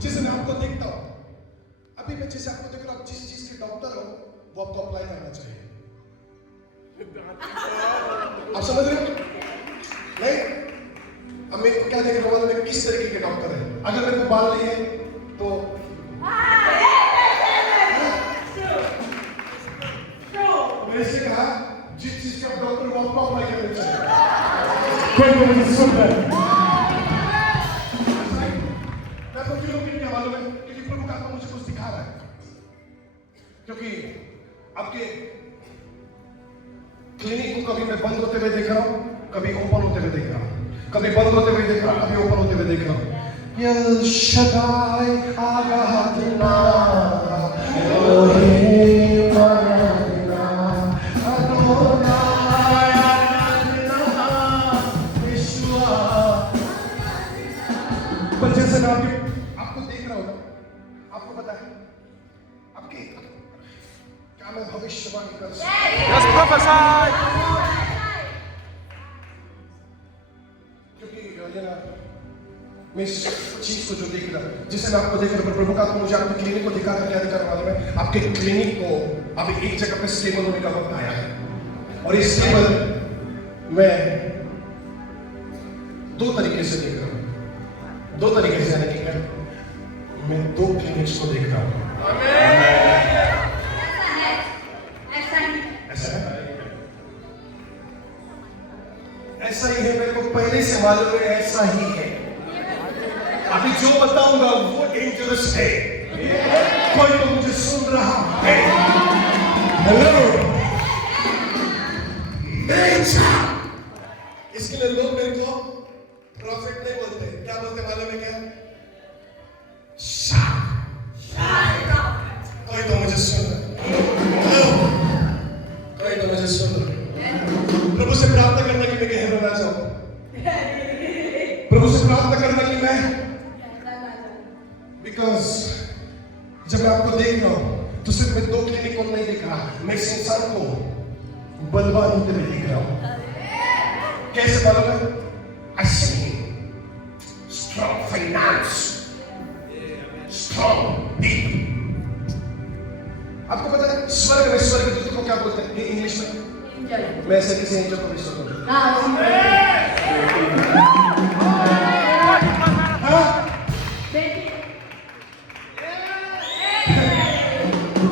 जिसे मैं आपको देखता हूं, अभी मैं जिसे आपको देख रहा हूं, जिस चीज के डॉक्टर हो वो आपको अप्लाई करना चाहिए। आप समझ रहे हो? नहीं? अब मैं क्या देख रहा हूं, मैं किस तरीके के डॉक्टर है। अगर मेरे को बाल नहीं है तो मैंने इससे कहा जिस चीज के आप डॉक्टर हो आपको अप्लाई करना चाहिए। कोई तो मुझे सुन रहा है। क्योंकि प्रभु का मुझे कुछ दिखा रहा है, क्योंकि आपके क्लिनिक को कभी मैं बंद होते हुए देख रहा हूं, कभी ओपन होते हुए देख रहा हूं, कभी बंद होते हुए देख रहा हूं, कभी ओपन होते हुए देख रहा हूं। यल शदाई आगादना एलोहिम आराधना अदोनाय आराधना यीशुआ। पर जैसे मैं आपको देख रहा हूं, आपको पता है आपके क्या मैं भविष्यवाणी कर सकता हूं? Yes, prophesy. क्योंकि ये ना मैं इस चीज को जो देख रहा हूं, जिसे मैं आपको देख रहा हूं, प्रभु का मुझे आपके क्लिनिक को दिखाकर क्या दिखा रहा है, आपके क्लिनिक को अभी एक जगह पे स्टेबल होने का वक्त आया है। और इस स्टेबल मैं दो तरीके से देख रहा हूं, दो तरीके से, यानी कि मैं दो क्लिनिक्स को देख रहा हूं। ऐसा ही है, मेरे को पहले से मालूम है, ऐसा ही है। अभी जो बताऊंगा वो डेंजरस है। कोई तो मुझे सुन रहा है। हेलो, इसके लिए लोग मेरे को प्रॉफिट नहीं बोलते, क्या बोलते मालूम है क्या? कोई तो मुझे सुन रहा, कोई तो मुझे सुन रहा। प्रभु से प्रार्थना करना कि मैं कहीं रहना चाहूं, प्रभु से प्रार्थना करना कि मैं, बिकॉज जब मैं आपको देख रहा हूं तो सिर्फ मैं दो क्लिनिक को नहीं देख रहा, मैं इस इंसान को बलवान होते हुए देख रहा हूं। कैसे मालूम है? I see strong finance, strong deep. आपको पता है स्वर्ग में स्वर्गदूत को क्या बोलते हैं इंग्लिश में? मैं ऐसे किसी एंजल को नहीं सुनता।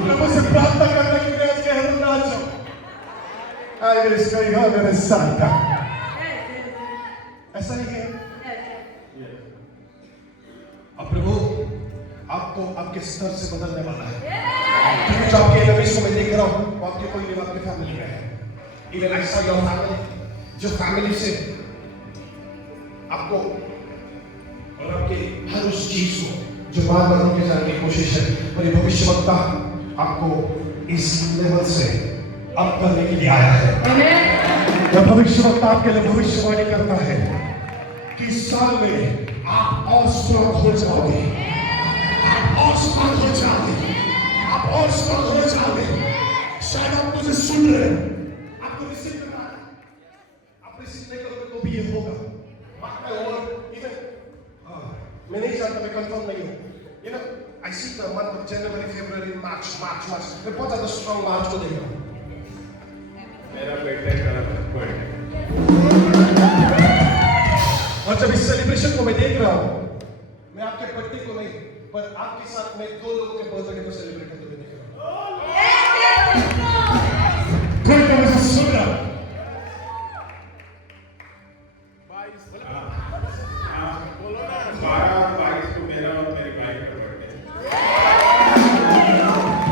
प्रभु से प्रार्थना करना कि मैं आज कहीं ना जाऊं। आए इसका यहाँ मेरे साथ था। ऐसा नहीं है? अब प्रभु आपको आपके स्तर से बदलने वाला है, क्योंकि जो आपके एनिमीज को मैं देख रहा हूं वो आपके कोई नहीं, आपके फैमिली में है। Even I saw your family, जो फैमिली से आपको और आपके हर उस चीज को जो बार बार रोके जाने की कोशिश है, और ये भविष्यवक्ता आपको इस लेवल से अप करने के लिए आया है। यह भविष्यवक्ता आपके लिए भविष्यवाणी करता है कि इस साल में आप और स्ट्रांग हो जाओगे, आप और स्ट्रांग हो जाओगे, आप और स्ट्रांग हो जाओगे। शायद आप मुझे सुन रहे हैं, आपको रिसीव करना है, आप रिसीव नहीं करोगे तो भी ये होगा। मैं नहीं जानता, मैं कंफर्म नहीं हूँ। You know, I see the month of January, February, March. मैं बहुत ज़्यादा strong मार्च को देख रहा हूँ। मेरा बेटे का बर्थडे। और जब इस सेलिब्रेशन को मैं देख रहा हूँ, मैं आपके बर्थडे को नहीं, पर आपके साथ मैं 2 लोगों के बर्थडे को सेलिब्रेट करते हुए देख रहा हूँ। कोई तो मुझे सुन रहा है। 12-22 को मेरा और मेरी वाइफ का बर्थडे।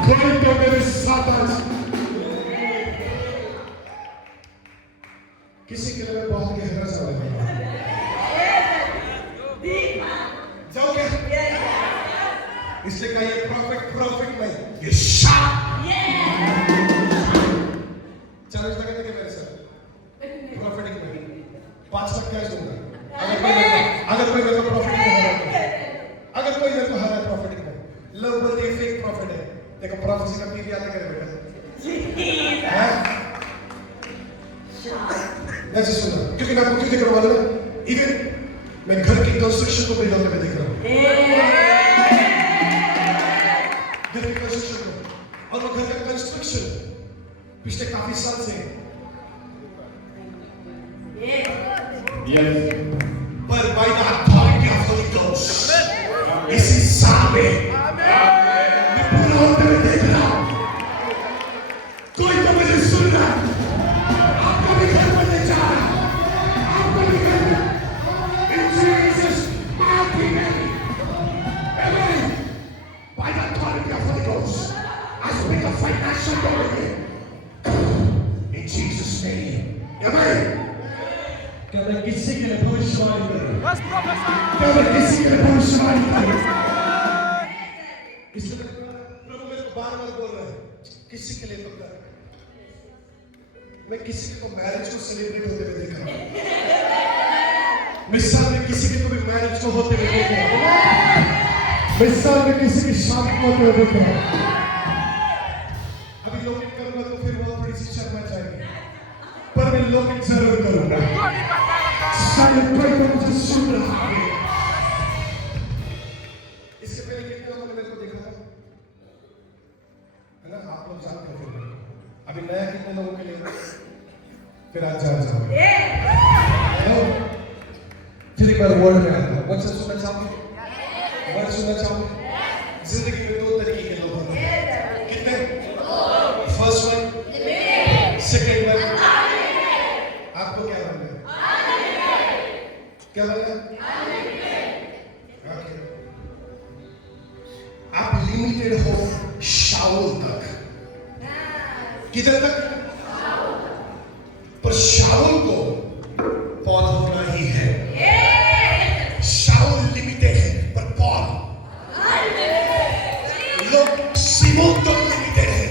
कोई तो मेरे साथ आज। किसी के लिए मैं बहुत गहरा सवाल है। जाओ क्या? इसलिए कहा ये प्रॉफिट नहीं, ये शार्प। चैलेंज लगा क्या मेरे साथ? प्रॉफिटिक नहीं। 5 लाख कैश दूंगा। अगर कोई मेरे को प्रॉफिटिक नहीं हरा, अगर कोई मेरे को हरा प्रॉफिटिक नहीं, लोग बोलते हैं फेक प्रॉफिट है। देखो प्रोफेसी का पीवी याद करे बेटा। ऐसे सुना, क्योंकि मैं आपको क्यों देख रहा हूँ? इवन मैं घर की कंस्ट्रक्शन को बिल्ड होते हुए देख रहा हूँ। घर की कंस्ट्रक्शन को, और वो घर का कंस्ट्रक्शन पिछले काफी साल से पर by the authority of Holy Ghost इसी साल में मैं पूरा होते हुए देख रहा हूँ। कोई तो मुझे सुन रहा है। आपका भी घर बनने जा रहा है। आपका भी घर in Jesus mighty name. Amen. By the authority of Holy Ghost, I speak of financial dominion. In Jesus' name. Amen. क्या मैं किसी के लिए भविष्यवाणी करूं? क्या मैं किसी के लिए भविष्यवाणी करूं? इसलिए प्रभु मेरे को बार-बार बोल रहा है, किसी के लिए तो कर। मैं किसी को मैरिज को सेलिब्रेट होते हुए देख रहा हूं। मिसाल में किसी के को भी मैरिज को होते हुए देख रहा हूं। मिसाल में किसी की शादी को होते हुए देख रहा हूं। अभी लोग करूंगा तो फिर वो थोड़ी सी शर्मा जाएगी, पर मैं लोग जरूर करूंगा। शायद कोई तो मुझे सुन रहा है। इसके पहले कितने लोगों ने मेरे को देखा था? है ना? आप लोग जानते हो। अभी नया कितने लोगों के लिए? फिर आज जान जाओगे। फिर एक बार वर्ड में आता हूँ। वचन सुनना चाहोगे? वर्ड सुनना चाहोगे? जिंदगी में 2 तरीके के लोग होते हैं। कितने? First one, second one. आपको क्या बनना है? क्या बनना है? ओके। आप लिमिटेड हो शाऊल तक। किधर तक? पर शाऊल को पॉल होना ही है। शाऊल लिमिटेड है, पर पॉल। लोग सिमोन तो लिमिटेड है,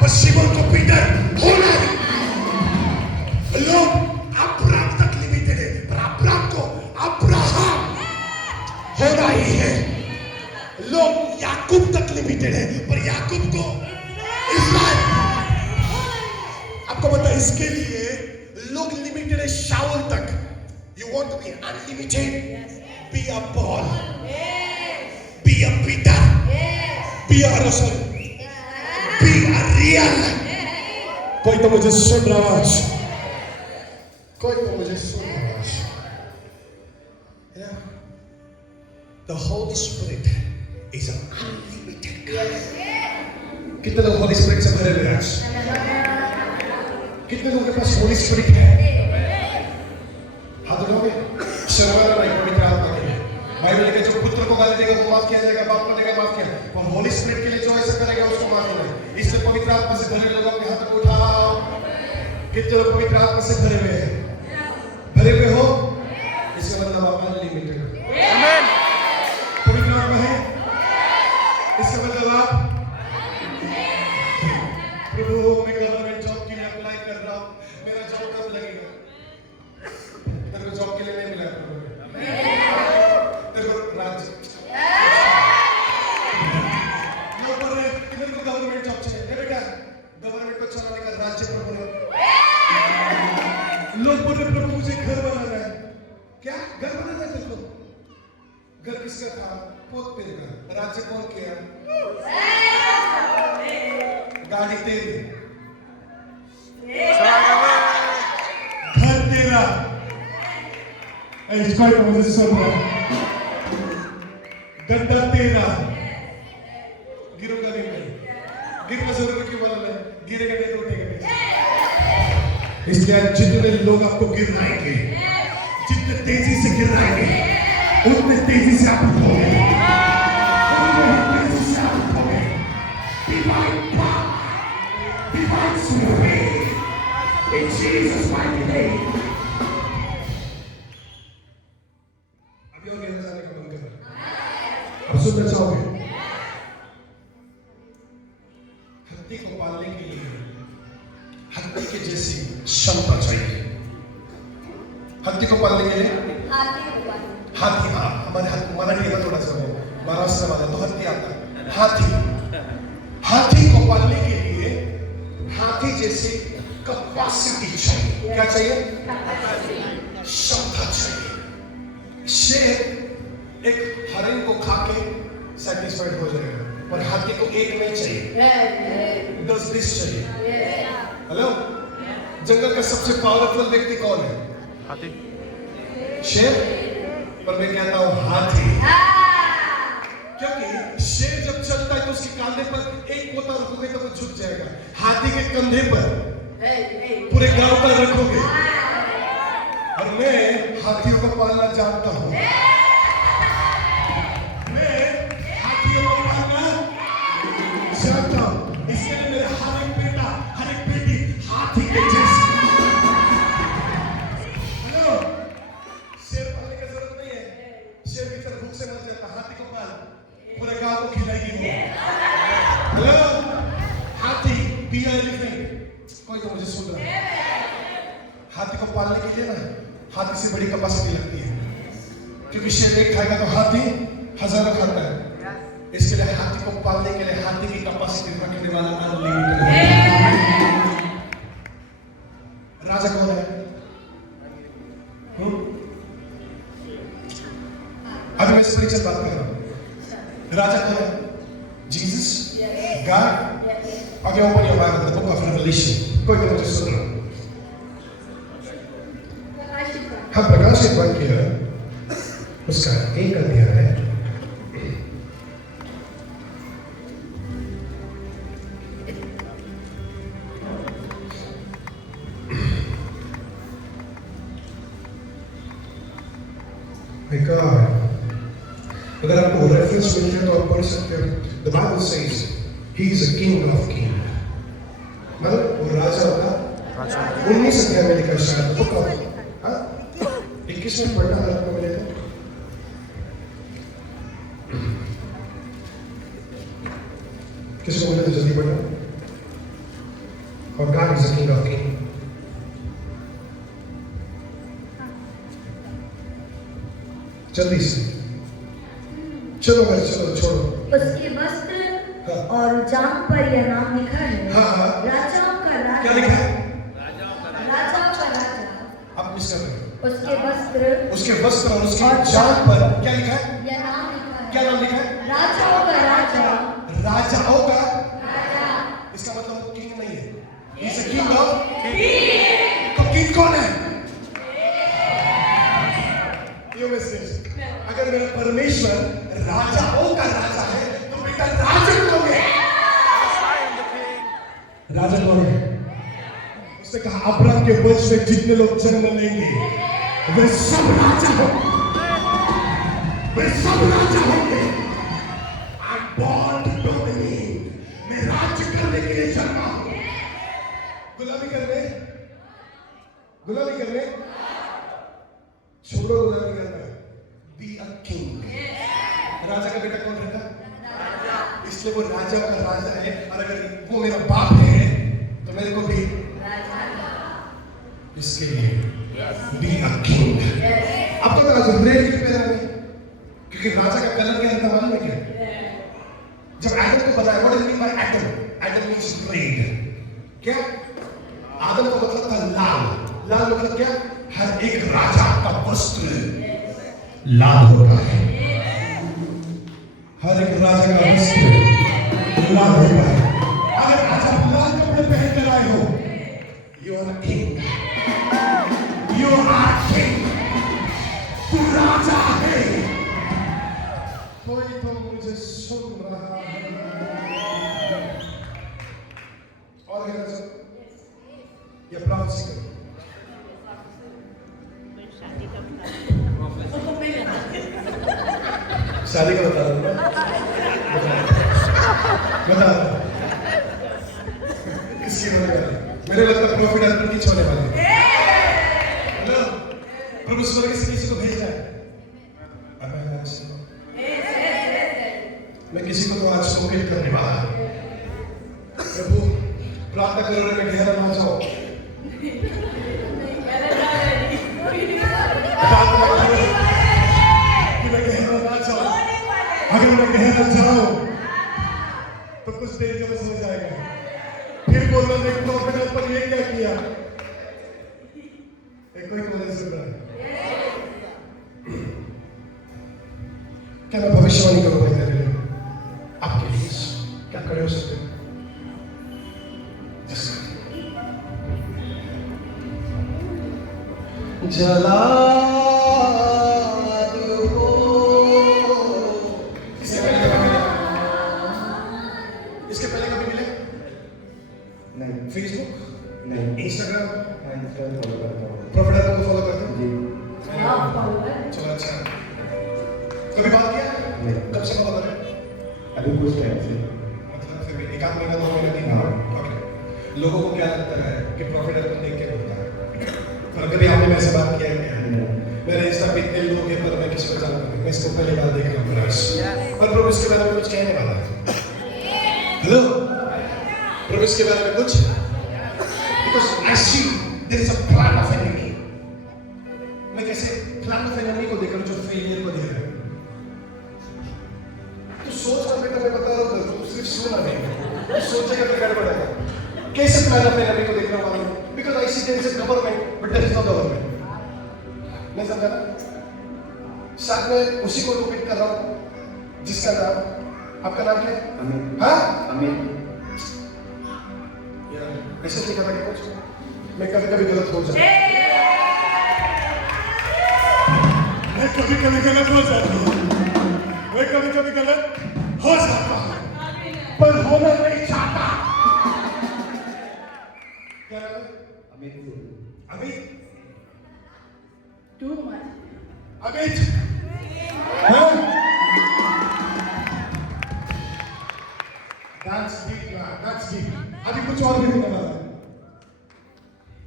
पर सिमोन को पीटर होना है। लोग अब्राहम तक लिमिटेड है, पर अब्राहम को अब्राहम होना ही है। लोग याकूब तक लिमिटेड है, पर याकूब को इस्राएल। आपको पता है, इसके लिए लोग लिमिटेड है शाऊल तक। You want to be unlimited? Be a Paul. Be a Peter. Be a Russell. Be a real. कोई तो मुझे सुन रहा है आज। कोई तो मुझे सुन रहा है आज। Yeah. The Holy Spirit is an unlimited God. कितने लोग Holy Spirit से भरे हुए हैं आज? कितने लोगों के पास होली स्पिरिट है? हाथ उठाओगे? शर्माना नहीं, पवित्र आत्मा के लिए। बाइबल लिखा है, जो पुत्र को गाली देगा वो माफ किया जाएगा, बाप को देगा माफ किया। और होली स्पिरिट के लिए जो ऐसा करेगा उसको माफ नहीं। इसलिए पवित्र आत्मा से भरे लोगों के हाथ को उठाओ। कितने लोग पवित्र आत्मा से भरे हुए हैं? भरे हुए हो? इसका मतलब आप अनलिमिटेड हो। आमीन। पवित्र आत्मा है? इसका मतलब आप प्रभु मैं गवर्नमेंट जॉब के लिए अप्लाई कर रहा हूँ, मेरा जॉब कब लगेगा? तेरे को जॉब के लिए नहीं मिला प्रभु। तेरे को राज्य लोग बोल रहे हैं कि मेरे को गवर्नमेंट जॉब चाहिए। बेटा गवर्नमेंट को चलाने का राज्य प्रभु ने। लोग बोल रहे प्रभु मुझे घर बनाना है। घर किसका था? पोते का। राज्य कौन किया? गाड़ी तेरी, घर तेरा। इसको तो मुझे सुन रहा, गड्ढा तेरा। गिरोगा नहीं भाई, गिरना जरूर क्यों बोला मैं? गिरेगा नहीं तो उठेगा नहीं। इसलिए जितने लोग आपको गिराएंगे, जितने तेजी से गिराएंगे, उतने तेजी से आप उठोगे, उतने तेजी से आप उठोगे। Divine power, divine strength, in Jesus' mighty name. अभी और कहना जाने का मन कर रहा है। अब सुनना चाहोगे? हत्ती को पालने के लिए हत्ती के जैसी क्षमता चाहिए। हत्ती को पालने के लिए हाथी, हाँ हमारे मराठी है थोड़ा सा, महाराष्ट्र वाला तो हत्ती आता है। हाथी को पालने के लिए हाथी जैसी कैपेसिटी चाहिए। क्या चाहिए? क्षमता चाहिए। शेर एक हरिन को खा के सेटिस्फाइड हो जाएगा, और हाथी को एक नहीं चाहिए, 10-20 चाहिए। हेलो, जंगल का सबसे पावरफुल व्यक्ति कौन है? हाथी, शेर, पर मैं कहता हूं हाथी। क्योंकि शेर जब चलता है तो उसके कांधे पर एक पोता रखोगे तो वो झुक जाएगा। हाथी के कंधे पर पूरे गांव का रखोगे। और मैं हाथियों को पालना जानता हूं। मैं हाथियों को पालना जानता हूं। इसके लिए मेरे हर एक बेटा, हर एक बेटी हाथी के जैसे। हेलो, शेर पालने की जरूरत नहीं है। शेर बेचारा भूख से मर जाता, हाथी को पाल, पूरे गांव को खिलाएगी वो। हेलो, हाथी बी एलिफेंट। कोई तो मुझे सुन रहा है? हाथी को पालने के लिए ना हाथी से बड़ी कैपेसिटी लगती है, क्योंकि शेर एक खाएगा तो हाथी हजारों खाता है। इसके लिए हाथी को पालने के लिए हाथी की कैपेसिटी रखने वाला अनलिमिटेड है। राजा कौन है? अभी मैं स्पिरिचुअल बात कर रहा हूं। राजा कौन है? Jesus, God. Okay, open your Bible, the book of Revelation. कोई तो मुझे सुन रहा हूं। हाँ, प्रकाशित वाक्य उसका 1 अध्याय है। अगर आपको रेफरेंस मिलते हैं तो आप पढ़ सकते हो। The Bible says he is a king of kings, मतलब वो राजा होगा। 19 अध्याय में लिखा शायद बुक ऑफ 21 में पढ़ना है आपको मिलेगा। किसको मिले तो जल्दी पढ़ना। और God is a king of kings। जल्दी से चलो घर चलो छोड़ो। उसके वस्त्र और जांघ पर यह नाम लिखा है। राजाओं का राजा। क्या लिखा है? राजाओं का राजा। आप मिस कर रहे हो। उसके वस्त्र और उसकी जांघ पर क्या लिखा है? यह नाम लिखा है। क्या नाम लिखा है? राजाओं का राजा। राजाओं का राजा। इसका मतलब वो किंग नहीं है। He's a king of तो किंग कौन है? ये मैसेज। अगर मेरा परमेश्वर राजाओं का राजा है तो बेटा राजा कौन है? राजा कौन है? उसने कहा अब्राहम के वंश में जितने लोग जन्म लेंगे वे सब राजा होंगे। वे सब राजा होंगे। I'm born to dominate। मैं राज्य करने के लिए जन्मा हूं। गुलामी करने छोड़ो, गुलामी करना। Be a king। राजा का बेटा कौन रहता? इसलिए वो राजा का राजा है। और अगर वो मेरा बाप है तो मेरे को भी इसके लिए be a king। अब तो राजा रेड क्यों पहना है? क्योंकि राजा का कलर क्या रहता मालूम है क्या? जब एडम को बनाया, what does it mean by Adam? Adam means red। क्या? आदम का मतलब था लाल। लाल मतलब क्या? हर एक राजा का वस्त्र लाल होता है। हर एक राजा का वस्त्र लाल होता है। अगर आज आप लाल कपड़े पहन कर आए हो, you are king, you are king, तू राजा है। कोई तो मुझे सुन रहा है। और ये प्रोफेसी करो। शादी का बता दो बता दो किसकी होने वाली? मेरे लगता है प्रॉफिट हस्बैंड की होने वाली। हेलो, प्रभु स्वर्ग से किसी को भेजना है। मैं किसी को तो आज सौंपित करने वाला हूं। प्रभु प्रार्थना करो रे, मैं गहरा ना जाऊं। अगर मैं गहरा जाऊं तो कुछ डेंजरस हो जाएगा। फिर बोलना देख प्रॉफिट पर ये क्या किया। एक कोई मुझे सुन रहा है क्या? मैं भविष्यवाणी करूंगा तेरे लिए, आपके लिए। क्या खड़े हो सकते हैं? जला फेसबुक नहीं, इंस्टाग्राम फॉलो करता हूँ। प्रॉफिट को फॉलो करते हो? जी। चलो अच्छा। कभी बात किया? नहीं। कब से फॉलो कर रहे हैं? अभी कुछ टाइम से। मतलब फिर भी एक आध महीना 2 महीना 3 महीना। ओके। लोगों को क्या लगता है कि प्रॉफिट को देख के बोलता है? पर कभी आपने मेरे से बात किया है क्या? मेरे इंस्टा पे इतने लोग हैं पर मैं किसी को जानता नहीं। मैं इसको पहली बार देख रहा हूँ। पर प्रभु इसके बारे में कुछ कहने वाला है। हेलो, प्रभु इसके बारे में कुछ? Because I see there is a plan of enemy. मैं कैसे plan of enemy को देख रहा हूँ जो failure को देख रहा है। तू सोच कर बेटा, मैं बता रहा हूँ, तू सिर्फ सुना नहीं, तू सोचेगा तो गड़बड़ है। कैसे plan of enemy को देख रहा हूँ? Because I see there is a government, but there is no government. नहीं समझा ना? साथ में उसी को रिपीट कर रहा हूँ जिसका नाम, आपका नाम क्या है? अमित। हाँ? अमित। ऐसे लिखा था कि कुछ मैं कभी कभी गलत हो जाता हूं। मैं कभी कभी गलत हो जाता हूं। मैं कभी कभी गलत हो जाता हूं, पर होना नहीं चाहता। क्या नाम है? Amit. Amit too much. Amit that's deep. अभी कुछ और भी होने वाला है।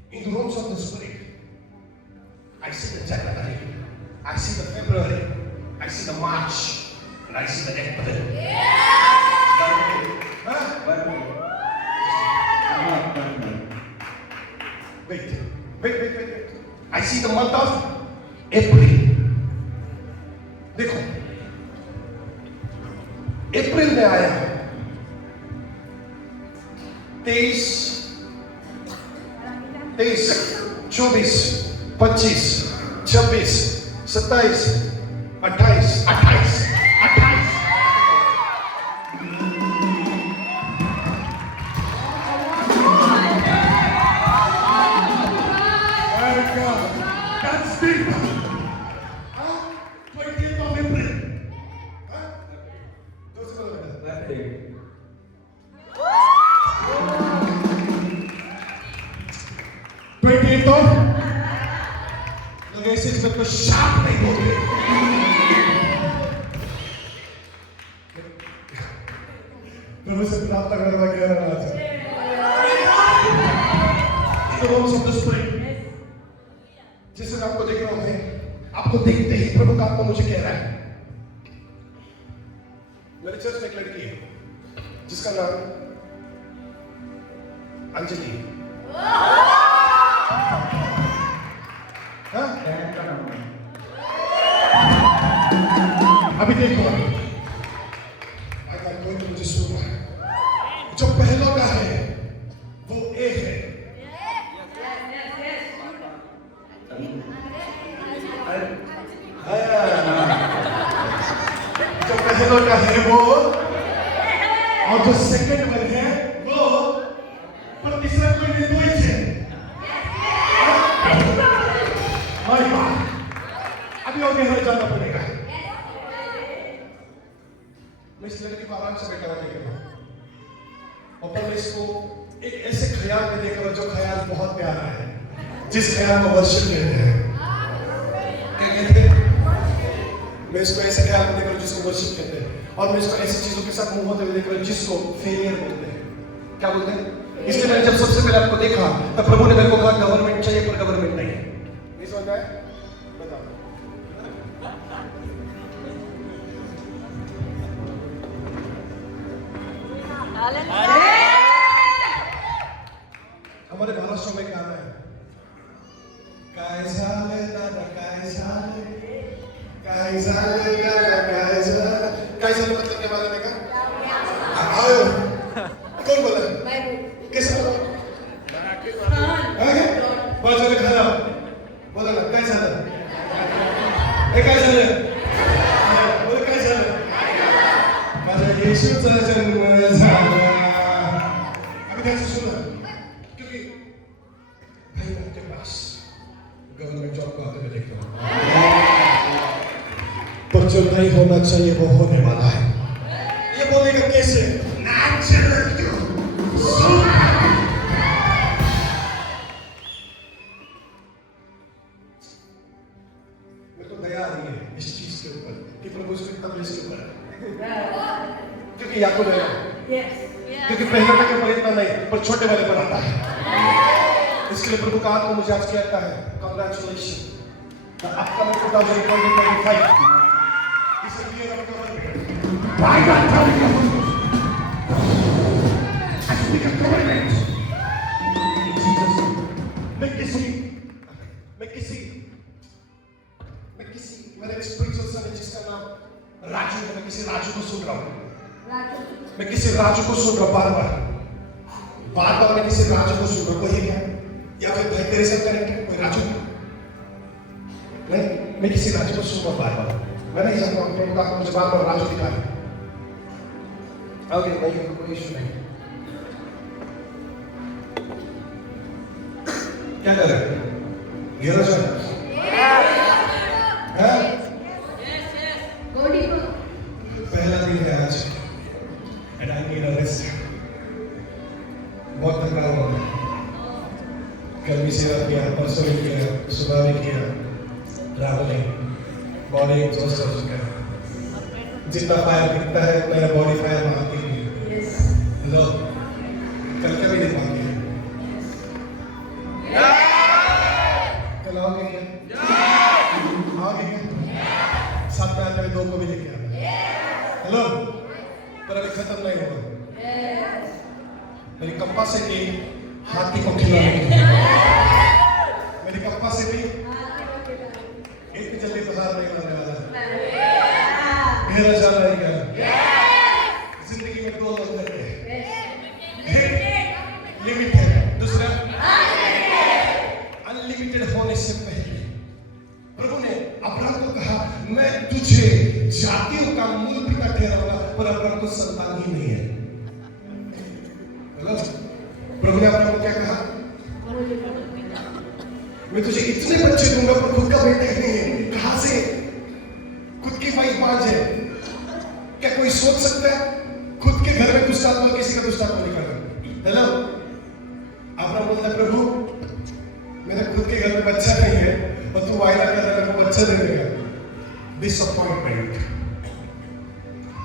In the realms of the spirit, I see the January, I see the February, I see the March, and I see the April. Wait. I see the month of April. देखो, अप्रैल में आया 23, 24, 25, 26, 27, 28। That's deep. 20th of April. That day. 20th of लगे से इसमें कोई शाप नहीं होगी। प्रभु से प्राप्त करने वाला क्या रहा है? तो वो सब स्प्रिंग जिसे आपको देख रहा हूँ, आपको देखते ही प्रभु का आत्मा मुझे कह रहा है। मेरे चर्च में एक लड़की है जिसका नाम अंजलि है। अभी देखो, अगर कोई मुझे सुन रहा है, जो पहला का है वो एक है। जो पहला का है वो, और जो सेकंड वन है वो, पर तीसरा कोई नहीं, दो ही है। अरे वाह, अभी और गहरा जाना पड़ेगा। मैं इस लड़की को आराम से बैठा हुआ देख रहा हूं, और पर मैं इसको एक ऐसे ख्याल में देख रहा हूं जो ख्याल बहुत प्यारा है, जिस ख्याल में वर्शिप कहते हैं। क्या कहते हैं? मैं इसको ऐसे ख्याल में देख रहा हूं जिसको वर्शिप कहते हैं, और मैं इसको ऐसी चीजों के साथ मूव होते हुए देख रहा हूं जिसको फेलियर बोलते हैं। क्या बोलते हैं? इसलिए मैंने जब सबसे पहले आपको देखा तब प्रभु ने मेरे को कहा गवर्नमेंट चाहिए, पर गवर्नमेंट नहीं है। नहीं समझ आया? बताओ। हमारे महाराष्ट्र में गाना है, काय झाले दादा काय झाले, काय झाले दादा काय झाले। काय झाले मतलब क्या मालूम है क्या? आओ, कौन बोला? कैसे बोला? बाजूला खड़ा बोला ना, काय झालं? हे काय झालं? बोला काय झालं? माझ्या येशूचा जन्म झाला। अभी ध्यान से सुनो, क्योंकि भाई आपके पास गवर्नमेंट जॉब को आते हुए देख रहा हूं, पर जो नहीं होना चाहिए वो होने वाला है। ये बोलेगा कैसे? नेचुरल मेरे को दया आ रही है इस चीज के ऊपर कि प्रभु इसको इतना प्रेस क्यों कर रहा है? क्योंकि याकूब है, क्योंकि पहले तक पर इतना नहीं, पर छोटे वाले पर आता है। इसके लिए प्रभु का आत्मा मुझे आज कहता है, कांग्रेचुलेशन, द अपकमिंग 2025 इस year of government. Why not tell me? I speak of government. मैं किसी मेरा एक स्पिरिचुअल सन है जिसका नाम राजू है। मैं किसी राजू को सुन रहा हूँ, मैं किसी राजू को सुन रहा हूँ, बार बार मैं किसी राजू को सुन रहा हूँ। कोई क्या? या फिर भाई तेरे साथ कनेक्ट है कोई राजू? नहीं, मैं किसी राजू को सुन रहा हूँ बार। मैं नहीं जानता हूँ, मुझे बार राजू दिखा रहे। ओके, नहीं कोई इशू नहीं। क्या कर रहे हैं? घेरा जाए पहला दिन है आज, and I need a rest. बहुत थका हुआ मैं, कल भी सेवा किया, परसों भी किया, सुबह भी किया, ट्रैवलिंग, बॉडी एग्जॉस्ट हो चुका है। जितना फायर दिखता है मेरा बॉडी फायर मारती है। लो, कल का भी दिन बाकी है। कल आओगे क्या? आओगे क्या? साथ में आते हुए दो को भी लेके आना। हेलो, पर अभी खत्म नहीं होगा। मेरी कप्पा से भी हाथी को खिलाने की, मेरी कप्पा से भी इतनी जल्दी बाजार नहीं करने वाला। मेरा चल रहा है क्या? जिंदगी में दो लोग रहते हैं, एक लिमिट है, दूसरा अनलिमिटेड होने से पहले प्रभु ने अब्राहम को कहा, मैं तुझे जातियों का मूल पिता ठहराऊंगा, पर अब्राहम को संतान ही नहीं है। प्रभु ने अब्राहम को क्या कहा? मैं तुझे इतने बच्चे दूंगा, पर खुद का बेटा नहीं है। कहां से? खुद की वाइफ बाज है। क्या कोई सोच सकता है खुद के घर में दुष्ट आत्मा किसी का दुष्ट आत्मा निकालना? हेलो, अब्राहम बोलता, प्रभु मेरे खुद के घर में बच्चा नहीं है और तू वायदा कर रहा है मेरे को बच्चा दे देगा। डिसअपॉइंटमेंट,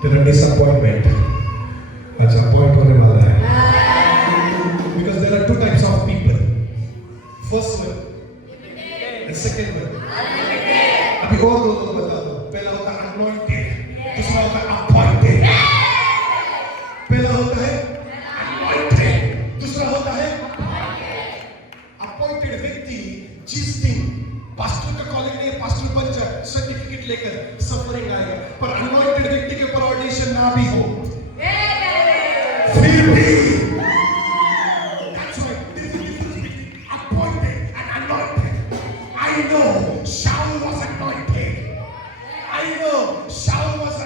तेरा डिसअपॉइंटमेंट अच्छा पॉइंट होने वाला है। Because there are two types of people, first one and second one. अभी और दो बता दो। पहला होता है अनॉइंटेड, दूसरा होता है अपॉइंटेड। पहला होता है अनॉइंटेड, दूसरा होता है अपॉइंटेड। व्यक्ति जिस दिन पास्टर का कॉलिंग नहीं, पास्टर बन जाए, सर्टिफिकेट लेकर सफरिंग आएगा, पर अनॉइंटेड व्यक्ति के ऊपर ऑर्डिनेशन ना भी हो, फिर भी that's why there is a difference between appointed and anointed. I know Shaul was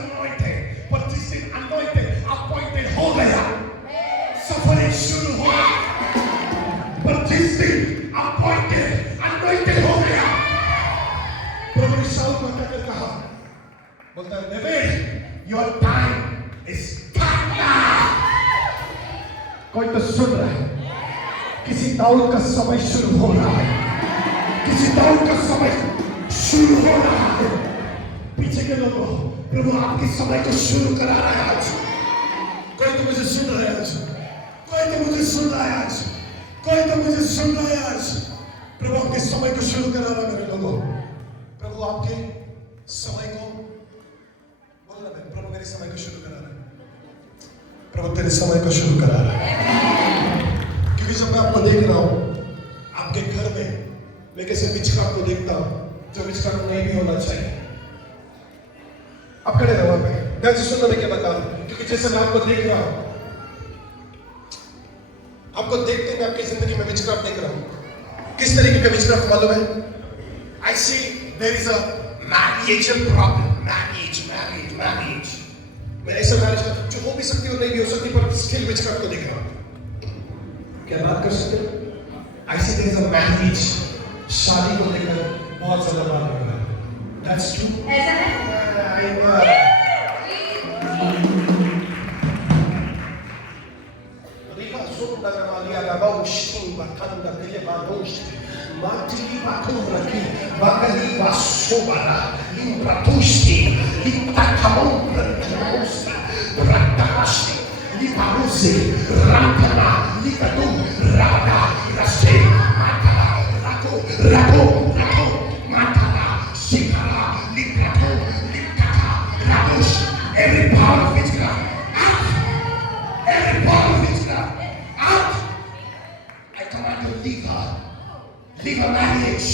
anointed. David, your time is come now. कोई तो सुन रहा है, किसी दाऊद का समय शुरू हो रहा है, किसी दाऊद का समय शुरू हो रहा है। पीछे के लोगों, प्रभु आपके समय को शुरू करा रहा है आज। कोई तो मुझे सुन रहा है आज, कोई तो मुझे सुन रहा है आज, कोई तो मुझे सुन रहा है आज। प्रभु आपके समय को शुरू करा रहा है मेरे लोगों। प्रभु आपके समय को बोलना है, प्रभु मेरे समय को शुरू करा रहा है, प्रभु तेरे समय को शुरू करा रहा है। क्योंकि जब मैं आपको देख रहा हूं आपके घर में, मैं कैसे विचकार को देखता हूं जो विचकार नहीं भी होना चाहिए। आप खड़े रहो वहां पे, ध्यान से सुनना मैं क्या बता रहा हूं, क्योंकि जैसे मैं आपको देख रहा हूं, आपको देखते मैं आपकी जिंदगी में विचकार देख रहा हूं। किस तरीके का विचकार मालूम है? I see there is a marriage problem, marriage. मैं ऐसा मैरिज जो हो भी सकती हो नहीं भी हो सकती, पर स्किल विचकार को देख रहा हूं। क्या बात कर सकते हो? I see there is a marriage, शादी को लेकर बहुत ज्यादा बात हो रहा है। That's true. ऐसा है? Matili batumraki, bakali basobara, impratusti, litakamombrantimosti, rattamasti, liparusi, rantana, likatu, rada, raste, matala, rako, matala, sikara, likrato, likata, rabush, every part of witchcraft, out! Every part of witchcraft, out! I command you to leave her. Leave a marriage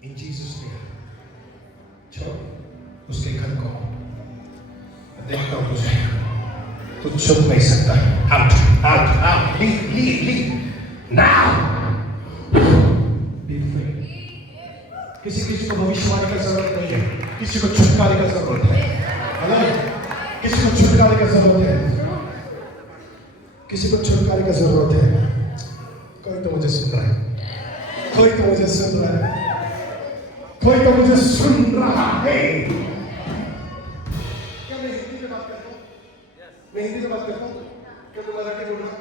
in Jesus' name. चलो उसके घर को देखता हूँ तुझे, तू छुप नहीं सकता। Out, leave now. Be free. किसी को भविष्यवाणी का जरूरत नहीं है, किसी को छुटकारे का जरूरत है। किसी को छुटकारे का जरूरत है, किसी को छुटकारे का जरूरत है। कोई तो मुझे सुन रहा है, कोई तो मुझे सुन रहा है, कोई तो मुझे सुन रहा है। क्या मैं हिंदी में बात करता हूँ? मैं हिंदी में बात करता हूँ? क्या तुम मराठी बोल रहा हो?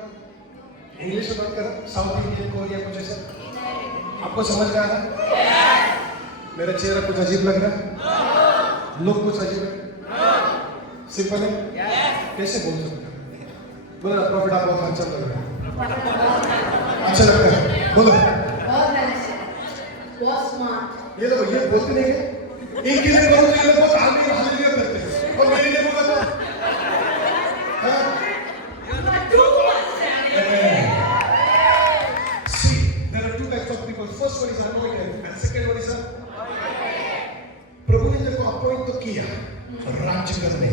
इंग्लिश में बात कर रहा हूँ? साउथ इंडियन, कोरिया कुछ ऐसा? आपको समझ में आ रहा है? मेरा चेहरा कुछ अजीब लग रहा है? लोग कुछ अजीब है? सिंपल है? कैसे बोल सकते हैं? बोलो ना, प्रॉफिट आप बहुत अच्छा लग रहा है, अच्छा लग रहा है, बोलो। बहुत स्मार्ट। ये लोग ये बोलते नहीं है, एक के लिए बहुत ये लोग बहुत हालिया करते हैं, और मेरे लिए बोला तो See, there are two types of people. First one is anointed, and second one is प्रभु ने तेरे को अपॉइंट तो किया राज्य करने,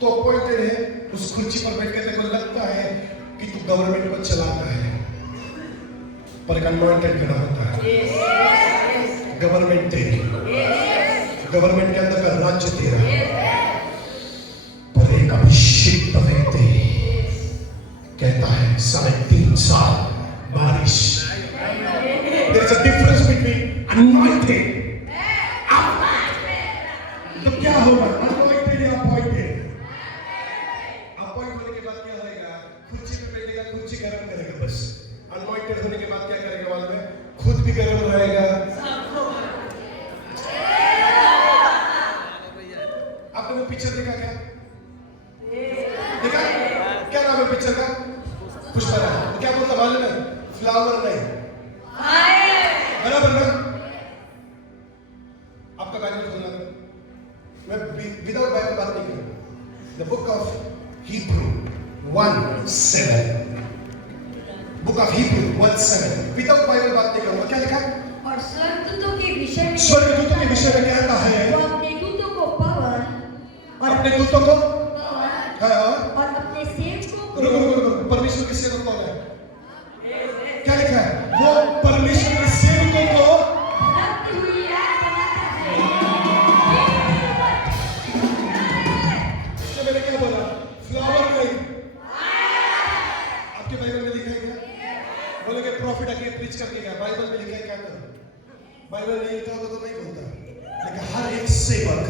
तो अपॉइंटेड है। उस कुर्सी पर बैठ के तेरे को लगता है कि तू गवर्नमेंट को चलाता है, पर एक anointed खड़ा होता है। गवर्नमेंट तेरी, गवर्नमेंट के अंदर का राज्य तेरा, पर एक अभिषिक्त व्यक्ति कहता है 3.5 साल बारिश। There is a difference between anointed, तो क्या होगा anointed या appointed? Appoint होने के बाद क्या होगा? कुर्सी पे बैठेगा, कुर्सी गरम करेगा बस। Anointed होने के बाद क्या करेगा मालूम है? खुद भी गरम रहेगा। आपने वो पिक्चर देखा क्या? देखा? क्या नाम है पिक्चर का? पुष्पा। क्या बोलता मालूम है? फ्लावर नहीं, बराबर ना? आपका बाइबल खोलना, मैं विदाउट बाइबल बात नहीं करूँ। The book of Hebrew 1:7, book of Hebrew 1:7, without Bible बात नहीं करूँगा। क्या लिखा? और स्वर्गदूतों के विषय में, स्वर्गदूतों के विषय में कहता है, वो अपने दूतों को पवन और अपने दूतों को पवन और अपने सेवकों को, परमेश्वर के सेवक कौन है? क्या लिखा है? वो परमेश्वर के सेवकों को धरती हुई आग बनाता तो मैंने क्या बोला? फ्लावर नहीं। आपके बाइबल में लिखा है क्या? बोलोगे प्रॉफिट आके प्रीच करके गया, बाइबल में लिखा है क्या? बाइबल में लिखा होगा तो नहीं बोलता, लेकिन हर एक सेवक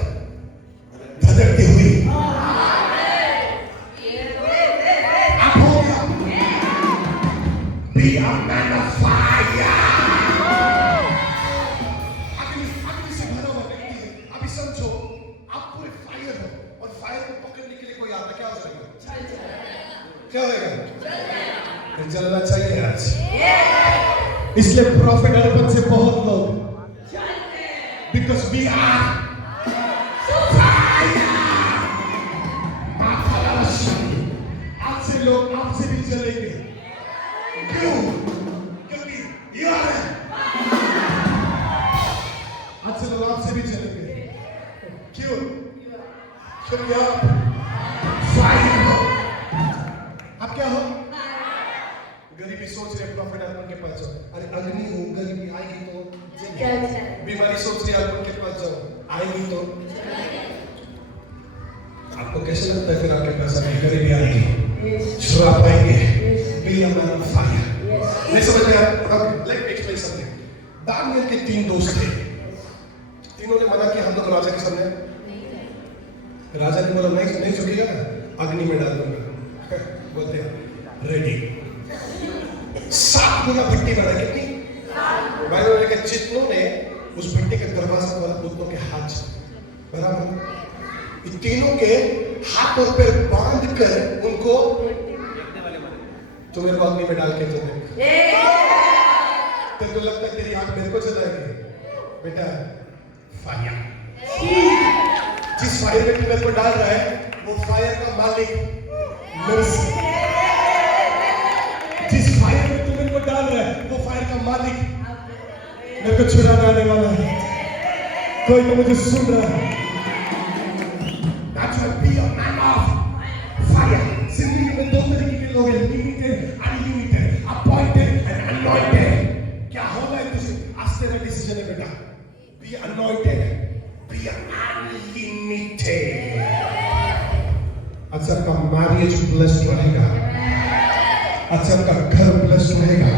क्या होगा? जलना चाहिए आज। इसलिए प्रॉफिट अर्पण से बहुत लोग बिकॉज वी आर आपसे लोग आपसे भी चलेंगे। क्यों? क्योंकि यू आर आपसे लोग आपसे भी चलेंगे। क्यों? क्योंकि आप फायर हो। आप क्या हो? गरीबी सोच रहे प्रॉफिट अर्पण के पास जाओ, अरे अग्नि हो, गरीबी आएगी तो बीमारी सोच रही अर्पण के पास जाओ, आएगी तो आपको कैसे लगता है फिर आपके पास अभी गरीबी आएगी, श्राप आएंगे, be a man of fire. नहीं समझ में आया? Let me explain something. Daniel के 3 दोस्त थे, तीनों ने मना किया हम लोग राजा के सामने। राजा ने बोला नहीं झुकेगा ना, अग्नि में डाल दूंगा। बोलते रेडी। 7 गुना भट्टी बना, कितनी? बाइबल में जितनों ने उस भट्टी के दरवाजे पर उतनों के हाथ बराबर, इन तीनों के हाथ और पैर बांध कर उनको तुम्हें अग्नि में डाल के तो देख। तेरे को लगता है तेरी आंख मेरे को जलाएगी? बेटा फायर, जिस फायर में तू मेरे को डाल रहा है वो फायर का मालिक मेरे से, जिस फायर में तू मेरे को डाल रहा है वो फायर का मालिक मेरे को छुड़ाने आने वाला है। कोई तो मुझे सुन रहा है। That's why be a man of fire. जिंदगी में 2 तरीके के लोग हैं, limited, unlimited, appointed and anointed. क्या होगा है तुझे? आज तेरा डिसीजन है बेटा। Be anointed, be unlimited. आज आपका मैरिज ब्लेस्ड रहेगा, आज आपका घर ब्लेस्ड रहेगा,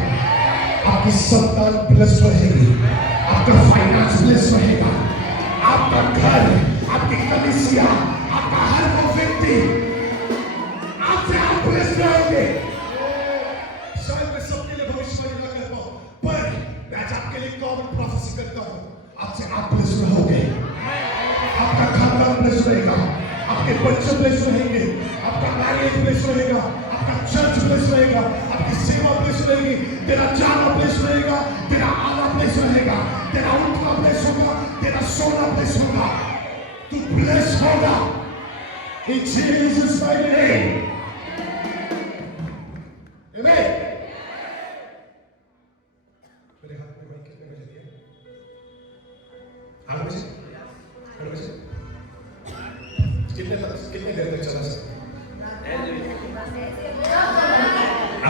आपकी संतान ब्लेस्ड रहेगी, आपका फाइनेंस ब्लेस्ड रहेगा, आपका घर, आपकी कलीसिया, आपका हर वो व्यक्ति आपसे आप ब्लेस्ड रहेंगे। शायद मैं सबके लिए भविष्यवाणी ना कर पाऊं, पर मैं आज आपके लिए कॉमन प्रोफेसी करता हूं, आपसे आप ब्लेस्ड रहोगे, आपका खानदान ब्लेस्ड रहेगा, आपके बच्चे ब्लेस्ड रहेंगे, आपका मैरिज ब्लेस्ड रहेगा, आपका चर्च ब्लेस्ड रहेगा, आपकी सेवा ब्लेस्ड रहेगी, तेरा जाना ब्लेस्ड रहेगा, तेरा आना ब्लेस्ड रहेगा, तेरा उठना ब्लेस्ड होगा, तेरा सोना ब्लेस्ड होगा, तू ब्लेस्ड होगा in Jesus mighty name. Amen. मेरे हाथ में माइक कितने बजे दिया? 8 बजे? 8 बजे? कितने देर तक चला सकता?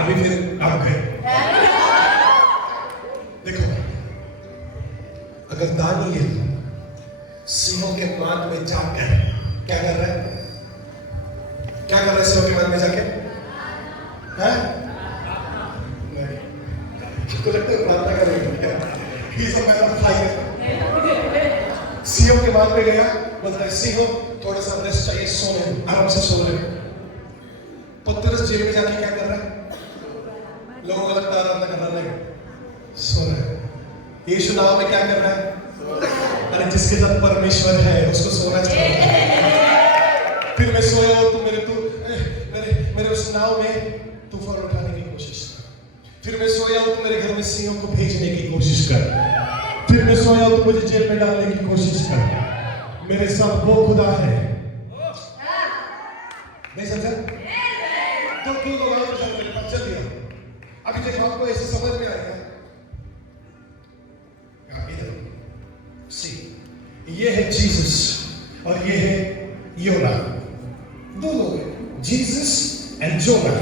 अभी फिर आप गए। देखो, अगर दानियल सिंहों के मार्ग में जाकर क्या कर रहा है? क्या कर रहा है सिंहों के मार्ग में जाके? हैं? नहीं, किसको लगता है प्रार्थना कर रहे हो क्या? ये सब मैं फाइट सिंहों के मार्ग में गया, बोलता है सिंहों थोड़ा सा रेस्ट चाहिए, सोने आराम से सो रहे। पतरस जेल में जाके क्या कर रहा है? लोगों को लगता है आराधना कर रहा है, सो रहा है। यीशु नाम में क्या कर रहा है? अरे जिसके साथ परमेश्वर है उसको सोना चाहिए। फिर मैं सोया और तू मेरे उस नाव में तूफान उठाने की कोशिश कर। फिर मैं सोया और तू मेरे घर में सिंहों को भेजने की कोशिश कर। फिर मैं सोया और तू मुझे जेल में डालने की कोशिश कर। मेरे साथ वो खुदा है। नहीं समझा? तो क्यों लोग आओ मेरे पास चल दिया। अभी देखो आपको ऐसे समझ में आएगा। ये है जीसस और ये है योना, 2 लोग हैं, जीसस एंड जोना।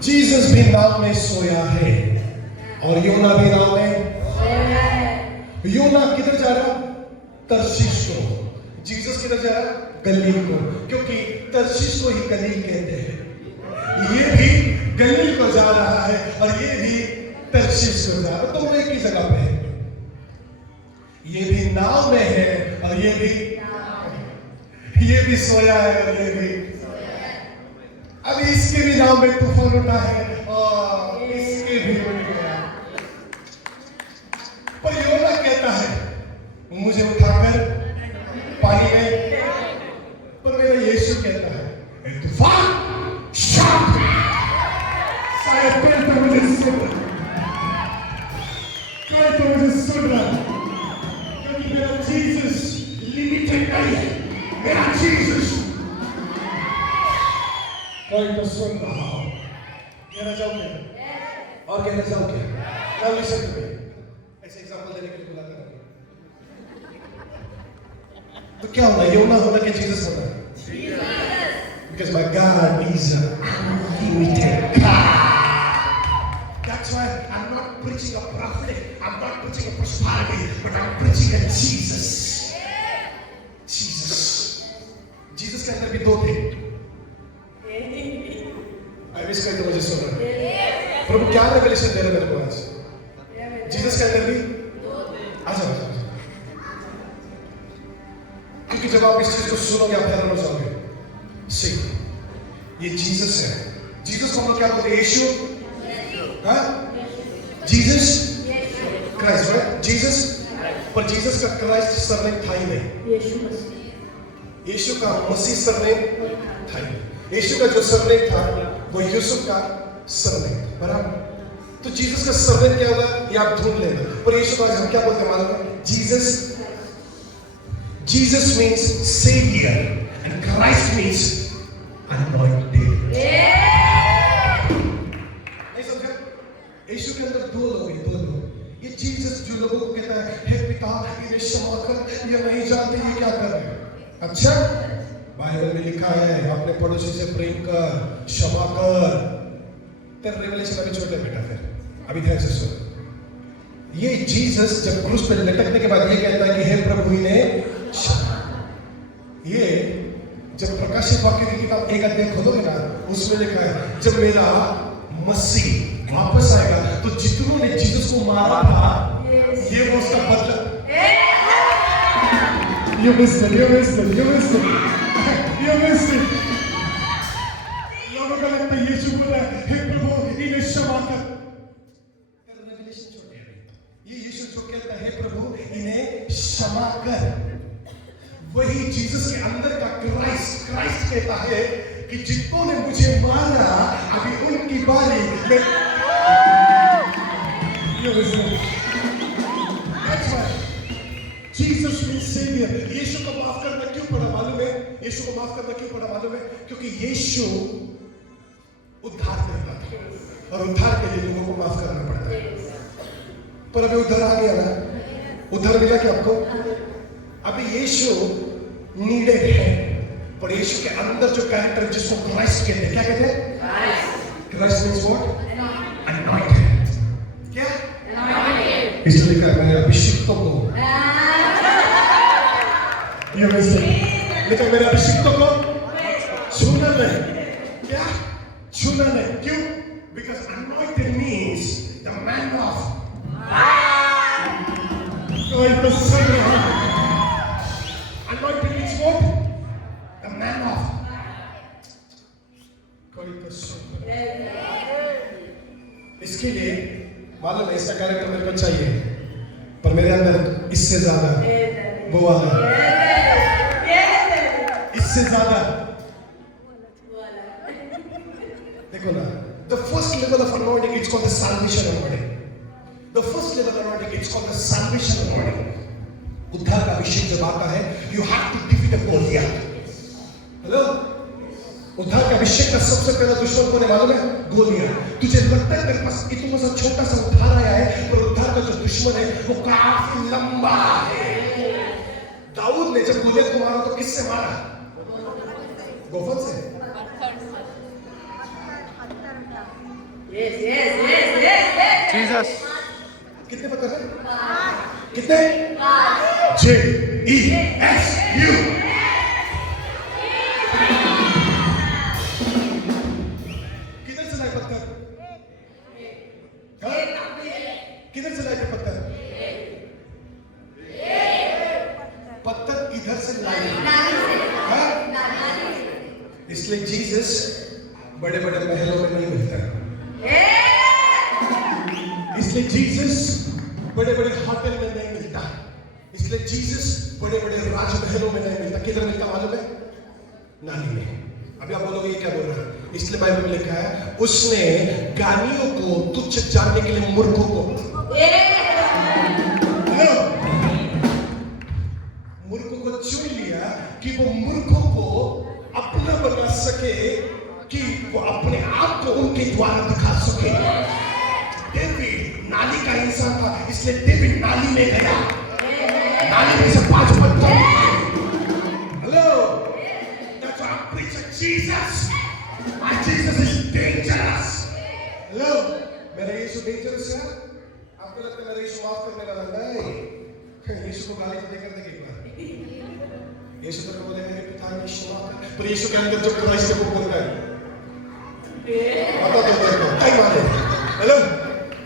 जीसस भी नाव में सोया है और योना भी नाव में सोया है। योना किधर जा रहा? तर्शीश को। जीसस किधर जा रहा? गलील को, क्योंकि तर्शीश को ही गलील कहते हैं। ये भी गलील को जा रहा है और ये भी तर्शीश को जा रहा है। दोनों एक ही जगह पे है। ये भी नाव में है और ये भी सोया है और ये भी। अभी इसके भी नाव में तूफान उठा है और इसके भी उठ गया। पर योना कहता है मुझे उठाकर पानी में, पर मेरा यीशु कहता है तूफान शांत Jesus. कोई तो सुन रहा हो, कहना चाहोगे और कहना चाहोगे? Now listen to me. ऐसे एग्जाम्पल देने के लिए बुलाता हूँ। तो क्या होना? ये होना कि जीसस होना। Because my God is unlimited God. That's why I'm not preaching a prophet. I'm not preaching a prosperity, but I'm preaching a Jesus. Jesus. Jesus के अंदर भी दो थे। I wish कोई तो मुझे सुन रहा है। प्रभु क्या रेवलेशन दे रहे मेरे को आज? जीसस के अंदर भी आजा। क्योंकि जब आप इस चीज को सुनोगे आप हैरान हो जाओगे। See, ये जीसस है। जीसस को हम लोग क्या बोलते हैं? यीशु, हाँ? Jesus, Christ, right? जीसस, पर जीसस का क्राइस्ट सरनेम था ही नहीं। यीशु का मसीह सरनेम था ही नहीं। यीशु का जो सरनेम था वो यूसुफ का सरनेम, बराबर? तो जीसस का सरनेम क्या होगा ये आप ढूंढ लेना। पर यीशु को हम क्या बोलते हैं मालूम है? Jesus. Jesus means Savior and Christ means anointed. नहीं समझा? यीशु के अंदर दो लोग हैं, दो लोग। ये जीसस जो लोगों को कहता है, हे पिता इन्हें क्षमा कर, ये नहीं जानते ये क्या कर रहे हैं। अच्छा, बाइबल में लिखा है अपने पड़ोसी से प्रेम कर, क्षमा कर। तेरा रेवलेशन अभी छोटे बेटा, फिर अभी ध्यान से सुन। ये जीसस जब क्रूस पे लटकने के बाद ये कहता है कि हे प्रभु इन्हें, ये जब प्रकाशित वाक्य की किताब 1 अध्याय खोलोगे ना, उसमें लिखा है जब मेरा मसीह वापस आएगा तो जितनों ने जीसस को मारा था ये वो उसका बदला। You missed it. लोगों का लगता है यीशु बोला हे प्रभु इन्हें क्षमा कर। रेवलेशन छोटे हैं। ये यीशु जो कहता है हे प्रभु इन्हें क्षमा कर, वही जीसस के अंदर का क्राइस्ट कहता है कि जितनों ने मुझे मारा अभी उनकी बारी में। Jesus means Savior. यीशु को माफ करना क्यों पड़ा मालूम है? यीशु को माफ करना क्यों पड़ा मालूम है? क्योंकि यीशु उद्धार करता था और उद्धार के लिए लोगों को माफ करना पड़ता है। पर अभी उद्धार आ गया ना? उद्धार मिला क्या आपको? अभी यीशु नीडेड है, पर यीशु के अंदर जो कैरेक्टर जिसको क्राइस्ट कहते हैं, क्या कहते हैं? Christ means what? अनॉइंटेड। क्या? अनॉइंटेड। इसलिए लिखा है मैंने अभिषिक्तों को, ये वैसे लेकिन मेरे अभिषिक्तों को छूना नहीं। क्या? छूना नहीं। क्यों? Because anointed means the man of कोई तो सुन रहा है। Anointed means what? The man of कोई तो सुन रहा है। इसके लिए मालूम है इसका कैरेक्टर मेरे को चाहिए, पर मेरे अंदर इससे ज्यादा वो वाला, इससे ज्यादा। देखो ना, the first level of anointing it's called the salvation anointing. The first level of anointing it's called the salvation anointing. उद्धार का अभिषेक जब आता है, you have to defeat the Goliath. Hello, उद्धार का अभिषेक का सबसे पहला दुश्मन कौन है मालूम है? गोलियत। तुझे लगता है तेरे पास इतना सा छोटा सा उद्धार आया है, पर उद्धार का जो दुश्मन है वो काफी लंबा है। दाऊद ने जब गोलियत को मारा तो किससे मारा? गोफन से। जीसस। कितने पत्थर हैं? कितने? JESU। किधर से लाए पत्थर? किधर से लाए पत्थर? पत्थर किधर से लाए? इसलिए जीसस बड़े बड़े महलों में नहीं मिलता है। इसलिए जीसस बड़े बड़े होटल में नहीं मिलता। इसलिए जीसस बड़े बड़े राजमहलों में नहीं मिलता। किधर मिलता मालूम है? नानी में। अभी आप बोलोगे ये क्या बोल रहा है? इसलिए बाइबल में लिखा है उसने ज्ञानियों को तुच्छ जानने के लिए मूर्खों को, मूर्खों को चुन लिया कि वो मूर्खों को सके कि वो अपने आप को उनके द्वारा दिखा सके। डेविड नाली का इंसान था, इसलिए डेविड नाली में गया, नाली में से 5 पत्थर निकाले। Hello, that's why I'm preaching Jesus. My Jesus is dangerous. Hello, मेरा यीशु डेंजरस है? आपको लगता है मेरा यीशु माफ करने वाला? नहीं, यीशु को गाली तो देकर देंगे एक बार। यीशु तो बोलेगा कि पिता यीशु माफ कर, पर यीशु के अंदर जो क्राइस्ट है वो बोल रहा है बता दो मेरे को, कई बार है। हेलो,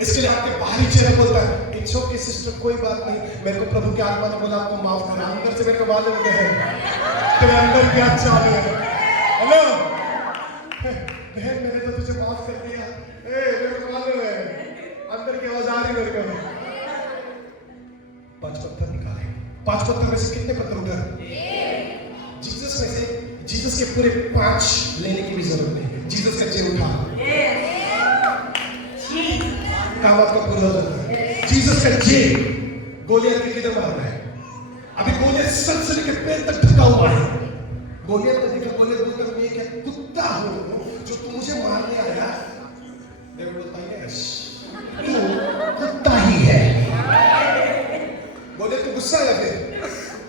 इसके लिए आपके बाहरी चेहरा बोलता है इट्स ओके सिस्टर, कोई बात नहीं, मेरे को प्रभु की आत्मा ने बोला आपको माफ करा। अंदर से मेरे को मालूम है तेरे अंदर क्या चाल है। हेलो बहन, मैंने तो तुझे माफ कर दिया, मेरे को मालूम है अंदर की आवाज आ रही मेरे को। 5 पत्थर निकाले, 5 पत्थर में से कितने पत्थर उधर? जीसस में से, जीसस के पूरे 5 लेने की भी जरूरत नहीं, जीसस का जे उठा, काम आपका पूरा हो जाता है। जीसस का जे गोलियत के किधर मारना है? अभी गोलियत सर से लेकर पैर तक ढका हुआ है। गोलियत ने देखा, गोलियत बोलता है मैं क्या कुत्ता हूँ जो तू मुझे मारने आया? डेविड बोलता है यस, तू कुत्ता ही है। गोलियत को गुस्सा आया, फिर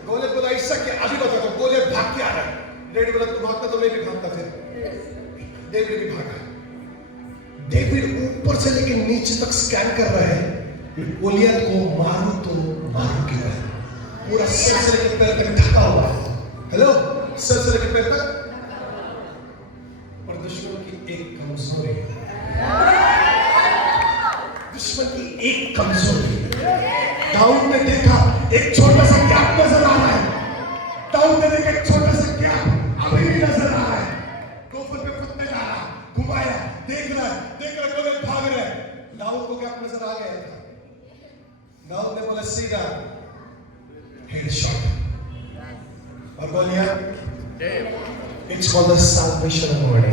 गोलियत बोला ऐसा क्या? अभी बता दो। गोलियत भाग के आ रहा है। डेविड बोला तू भागता तो मैं भी भागता। फिर डेविड भी भागा। डेविड ऊपर से लेकर नीचे तक स्कैन कर रहा है, गोलियत को मारू तो मारू क्यों? पूरा सर से लेकर पैर तक ढका हुआ है। हेलो, सर से लेकर पैर तक। और दुश्मन की एक कमजोरी, दुश्मन की एक कमजोरी। दाऊद ने देखा एक छोटा सा गैप नजर आ रहा है। दाऊद ने देखा एक छोटा सा गैप अभी भी नजर आ रहा है। गोफर पे कुत्ते जा रहा, घुमाया, देख रहा गोलियत भाग रहा है। दाऊद को गैप नजर आ गया था। दाऊद ने बोला सीधा हेडशॉट, और Goliath it's called the salvation word.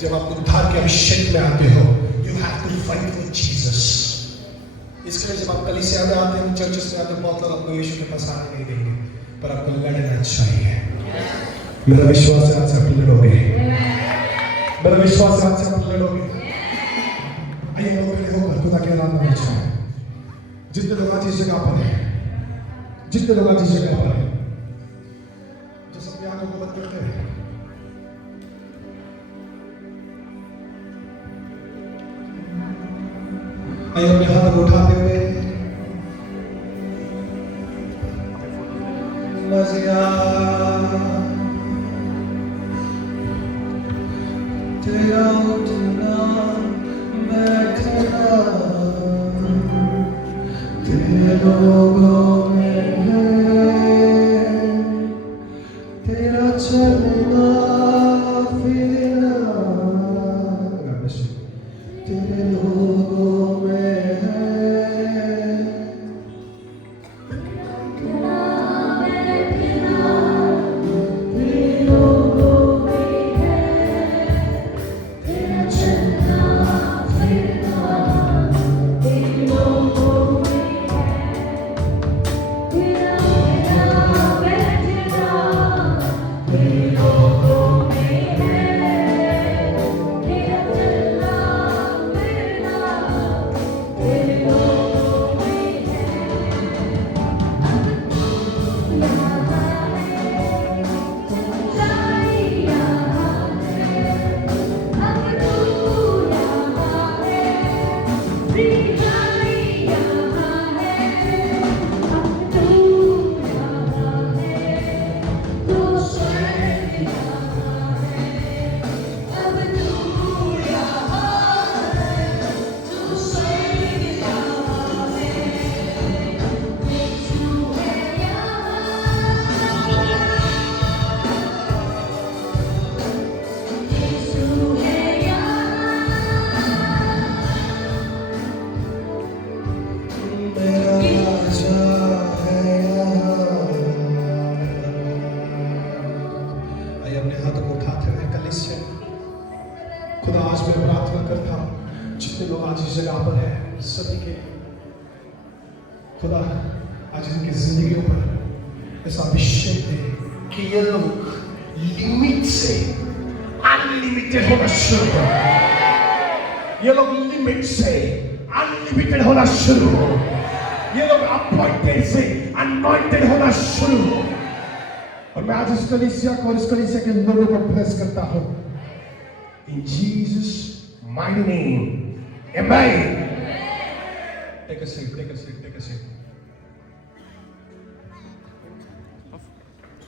जब आप उद्धार के अभिषेक में आते हो, you have to fight with Jesus. इसके लिए जब आप कलीसिया में आते हैं, चर्चेस में आते हैं, बहुत लोग आपको यीशु के पास आने नहीं देंगे, पर आपको लड़ना चाहिए। मेरा विश्वास है आज से आप लड़ोगे, मेरा विश्वास है आज से आप लड़ोगे। आइए लोग खड़े होकर खुदा के नाम में चाहे। जितने लोग आज इस जगह पर हैं, जितने लोग आज इस जगह पर हैं, जो सब आंखों को बंद करते हैं, आइए अपने हाथ उठाते हुए मज़िया तेरा उठना बैठना तेरे लोगों में है, तेरा चलना फिरना तेरे लोगों में है। खुदा आज मैं प्रार्थना करता हूँ जितने लोग आज इस जगह पर हैं सभी के, खुदा आज इनकी जिंदगियों पर ऐसा अभिषेक दे कि ये लोग लिमिट से अनलिमिटेड होना शुरू हो। ये लोग लिमिट से अनलिमिटेड होना शुरू हो। ये लोग अपॉइंटेड से अनॉइंटेड होना शुरू हो। और मैं आज इस कलीसिया को और इस कलीसिया के लोगों को ब्लेस करता हूं in Jesus mighty name, amen. Take a seat, take a seat, take a seat.